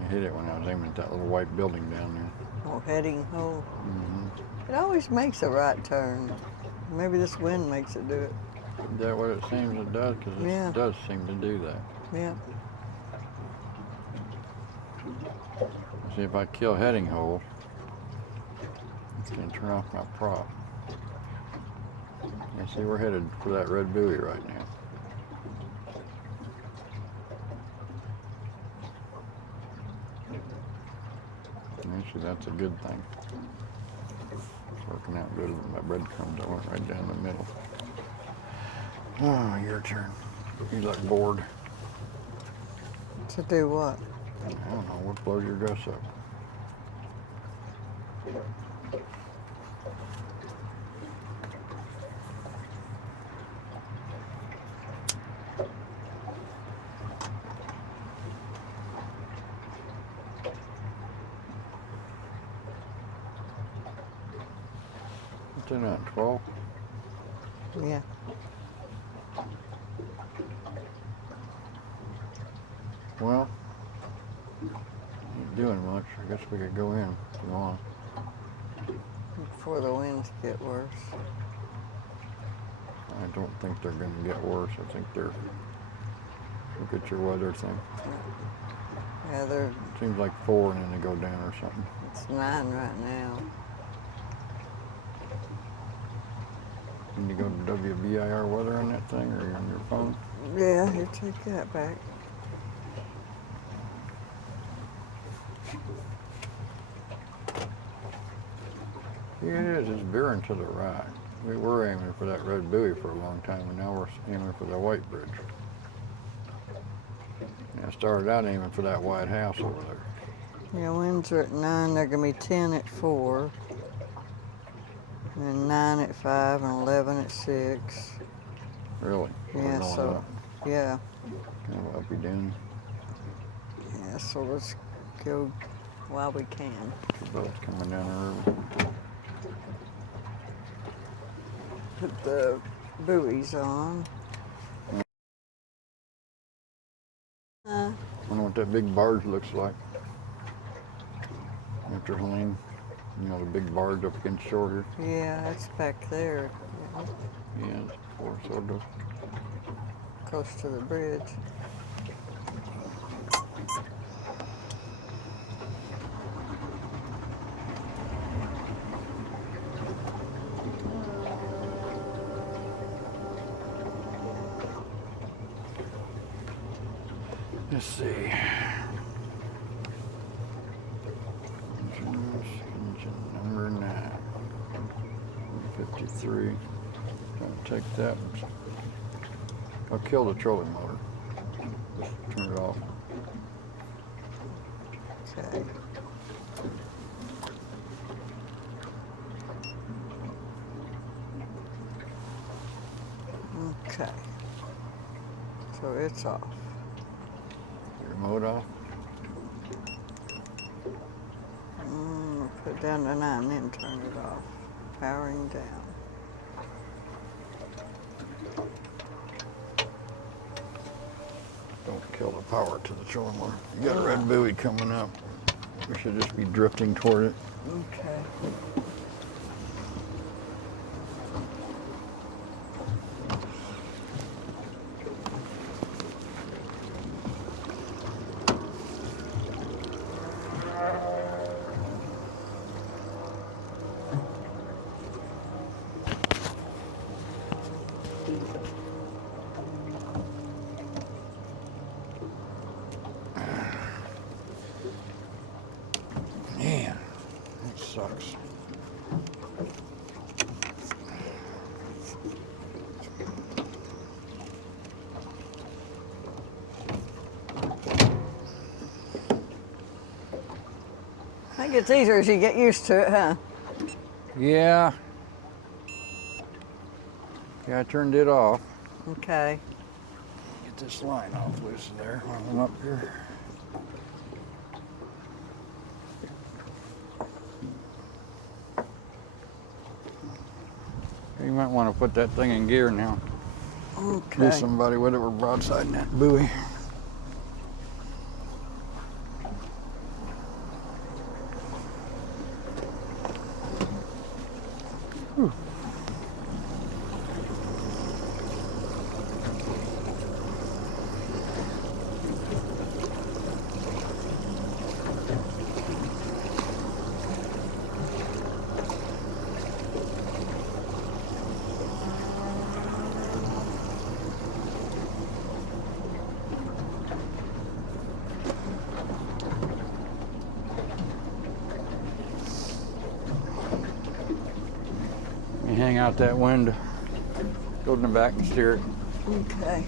I hit it when I was aiming at that little white building down there. Oh, heading hole. Mm-hmm. It always makes a right turn. Maybe this wind makes it do it. Is that what it seems it does? Because Yeah. it does seem to do that. Yeah. See, if I kill heading hold, it's going to turn off my prop. Yeah, see, we're headed for that red buoy right now. Actually, that's a good thing. It's working out good with my breadcrumbs. I went right down the middle. Oh, your turn. You look bored. To do what? I don't know. What blows your dress up? What's in that, 12? Yeah. Well, ain't doing much. I guess we could go in if you want. Before the winds get worse. I don't think they're going to get worse. I think they're... Look at your weather thing. Yeah, they're... Seems like 4 and then they go down or something. It's 9 right now. Can you go to WBIR weather on that thing or on your phone? Yeah, you take that back. Yeah, it is. It's veering to the right. We were aiming for that red buoy for a long time, and now we're aiming for the white bridge. And I started out aiming for that white house over there. Yeah, winds are at 9. They're going to be 10 at 4. And then 9 at 5 and 11 at 6. Really? So we're Yeah, going so, up. yeah. Kind of uppy down. Yeah, so let's go while we can. Two boats coming down the river. Put the buoys on. I wonder what that big barge looks like after Helene. You know, the big barge up against shore here. Yeah, that's back there. Yeah, or sort of. Close to the bridge. Let's see. Engine number 9. 53. I'll take that. I'll kill the trolling motor. Just turn it off. Okay. Okay. So it's off. Remote off. Put down to 9, then turn it off. Powering down. Don't kill the power to the trolling motor. You got a red buoy coming up. We should just be drifting toward it. Okay. Man, that sucks. I think it's easier as you get used to it, huh? Yeah. Yeah, I turned it off. Okay. Get this line off loose there while I'm up here. You might want to put that thing in gear now. Okay. Get somebody with it. We're broadside that buoy. Whew. You hang out that window, go in the back and steer it. Okay.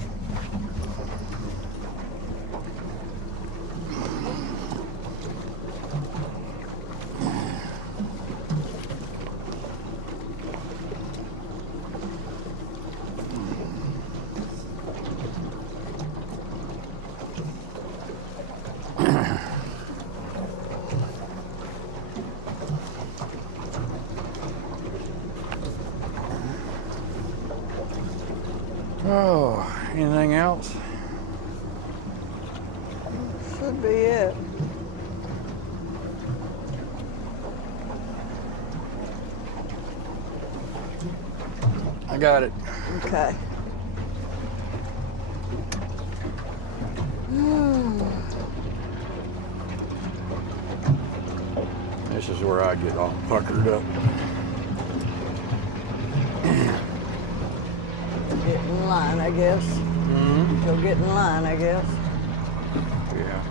Oh, anything else? Should be it. I got it. Okay. This is where I get all puckered up. Get in line, I guess. Go get in line, I guess. Yeah.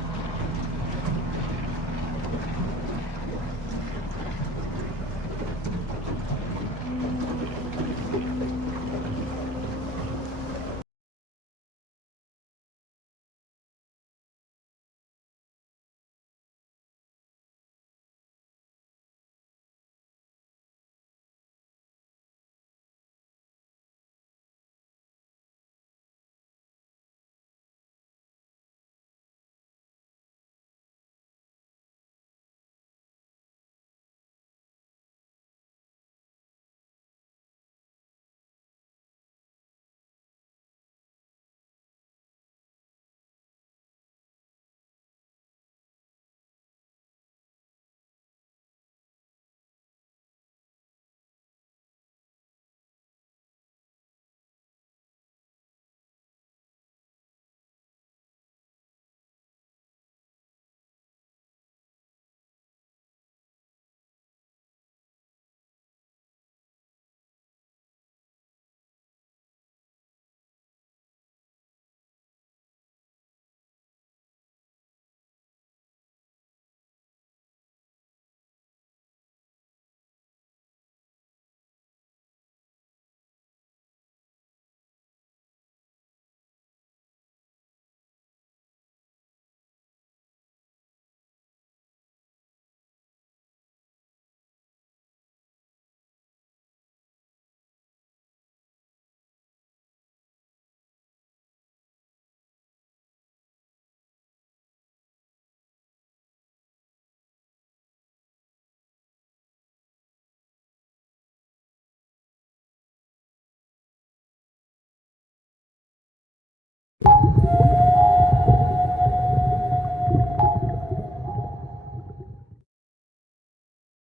you.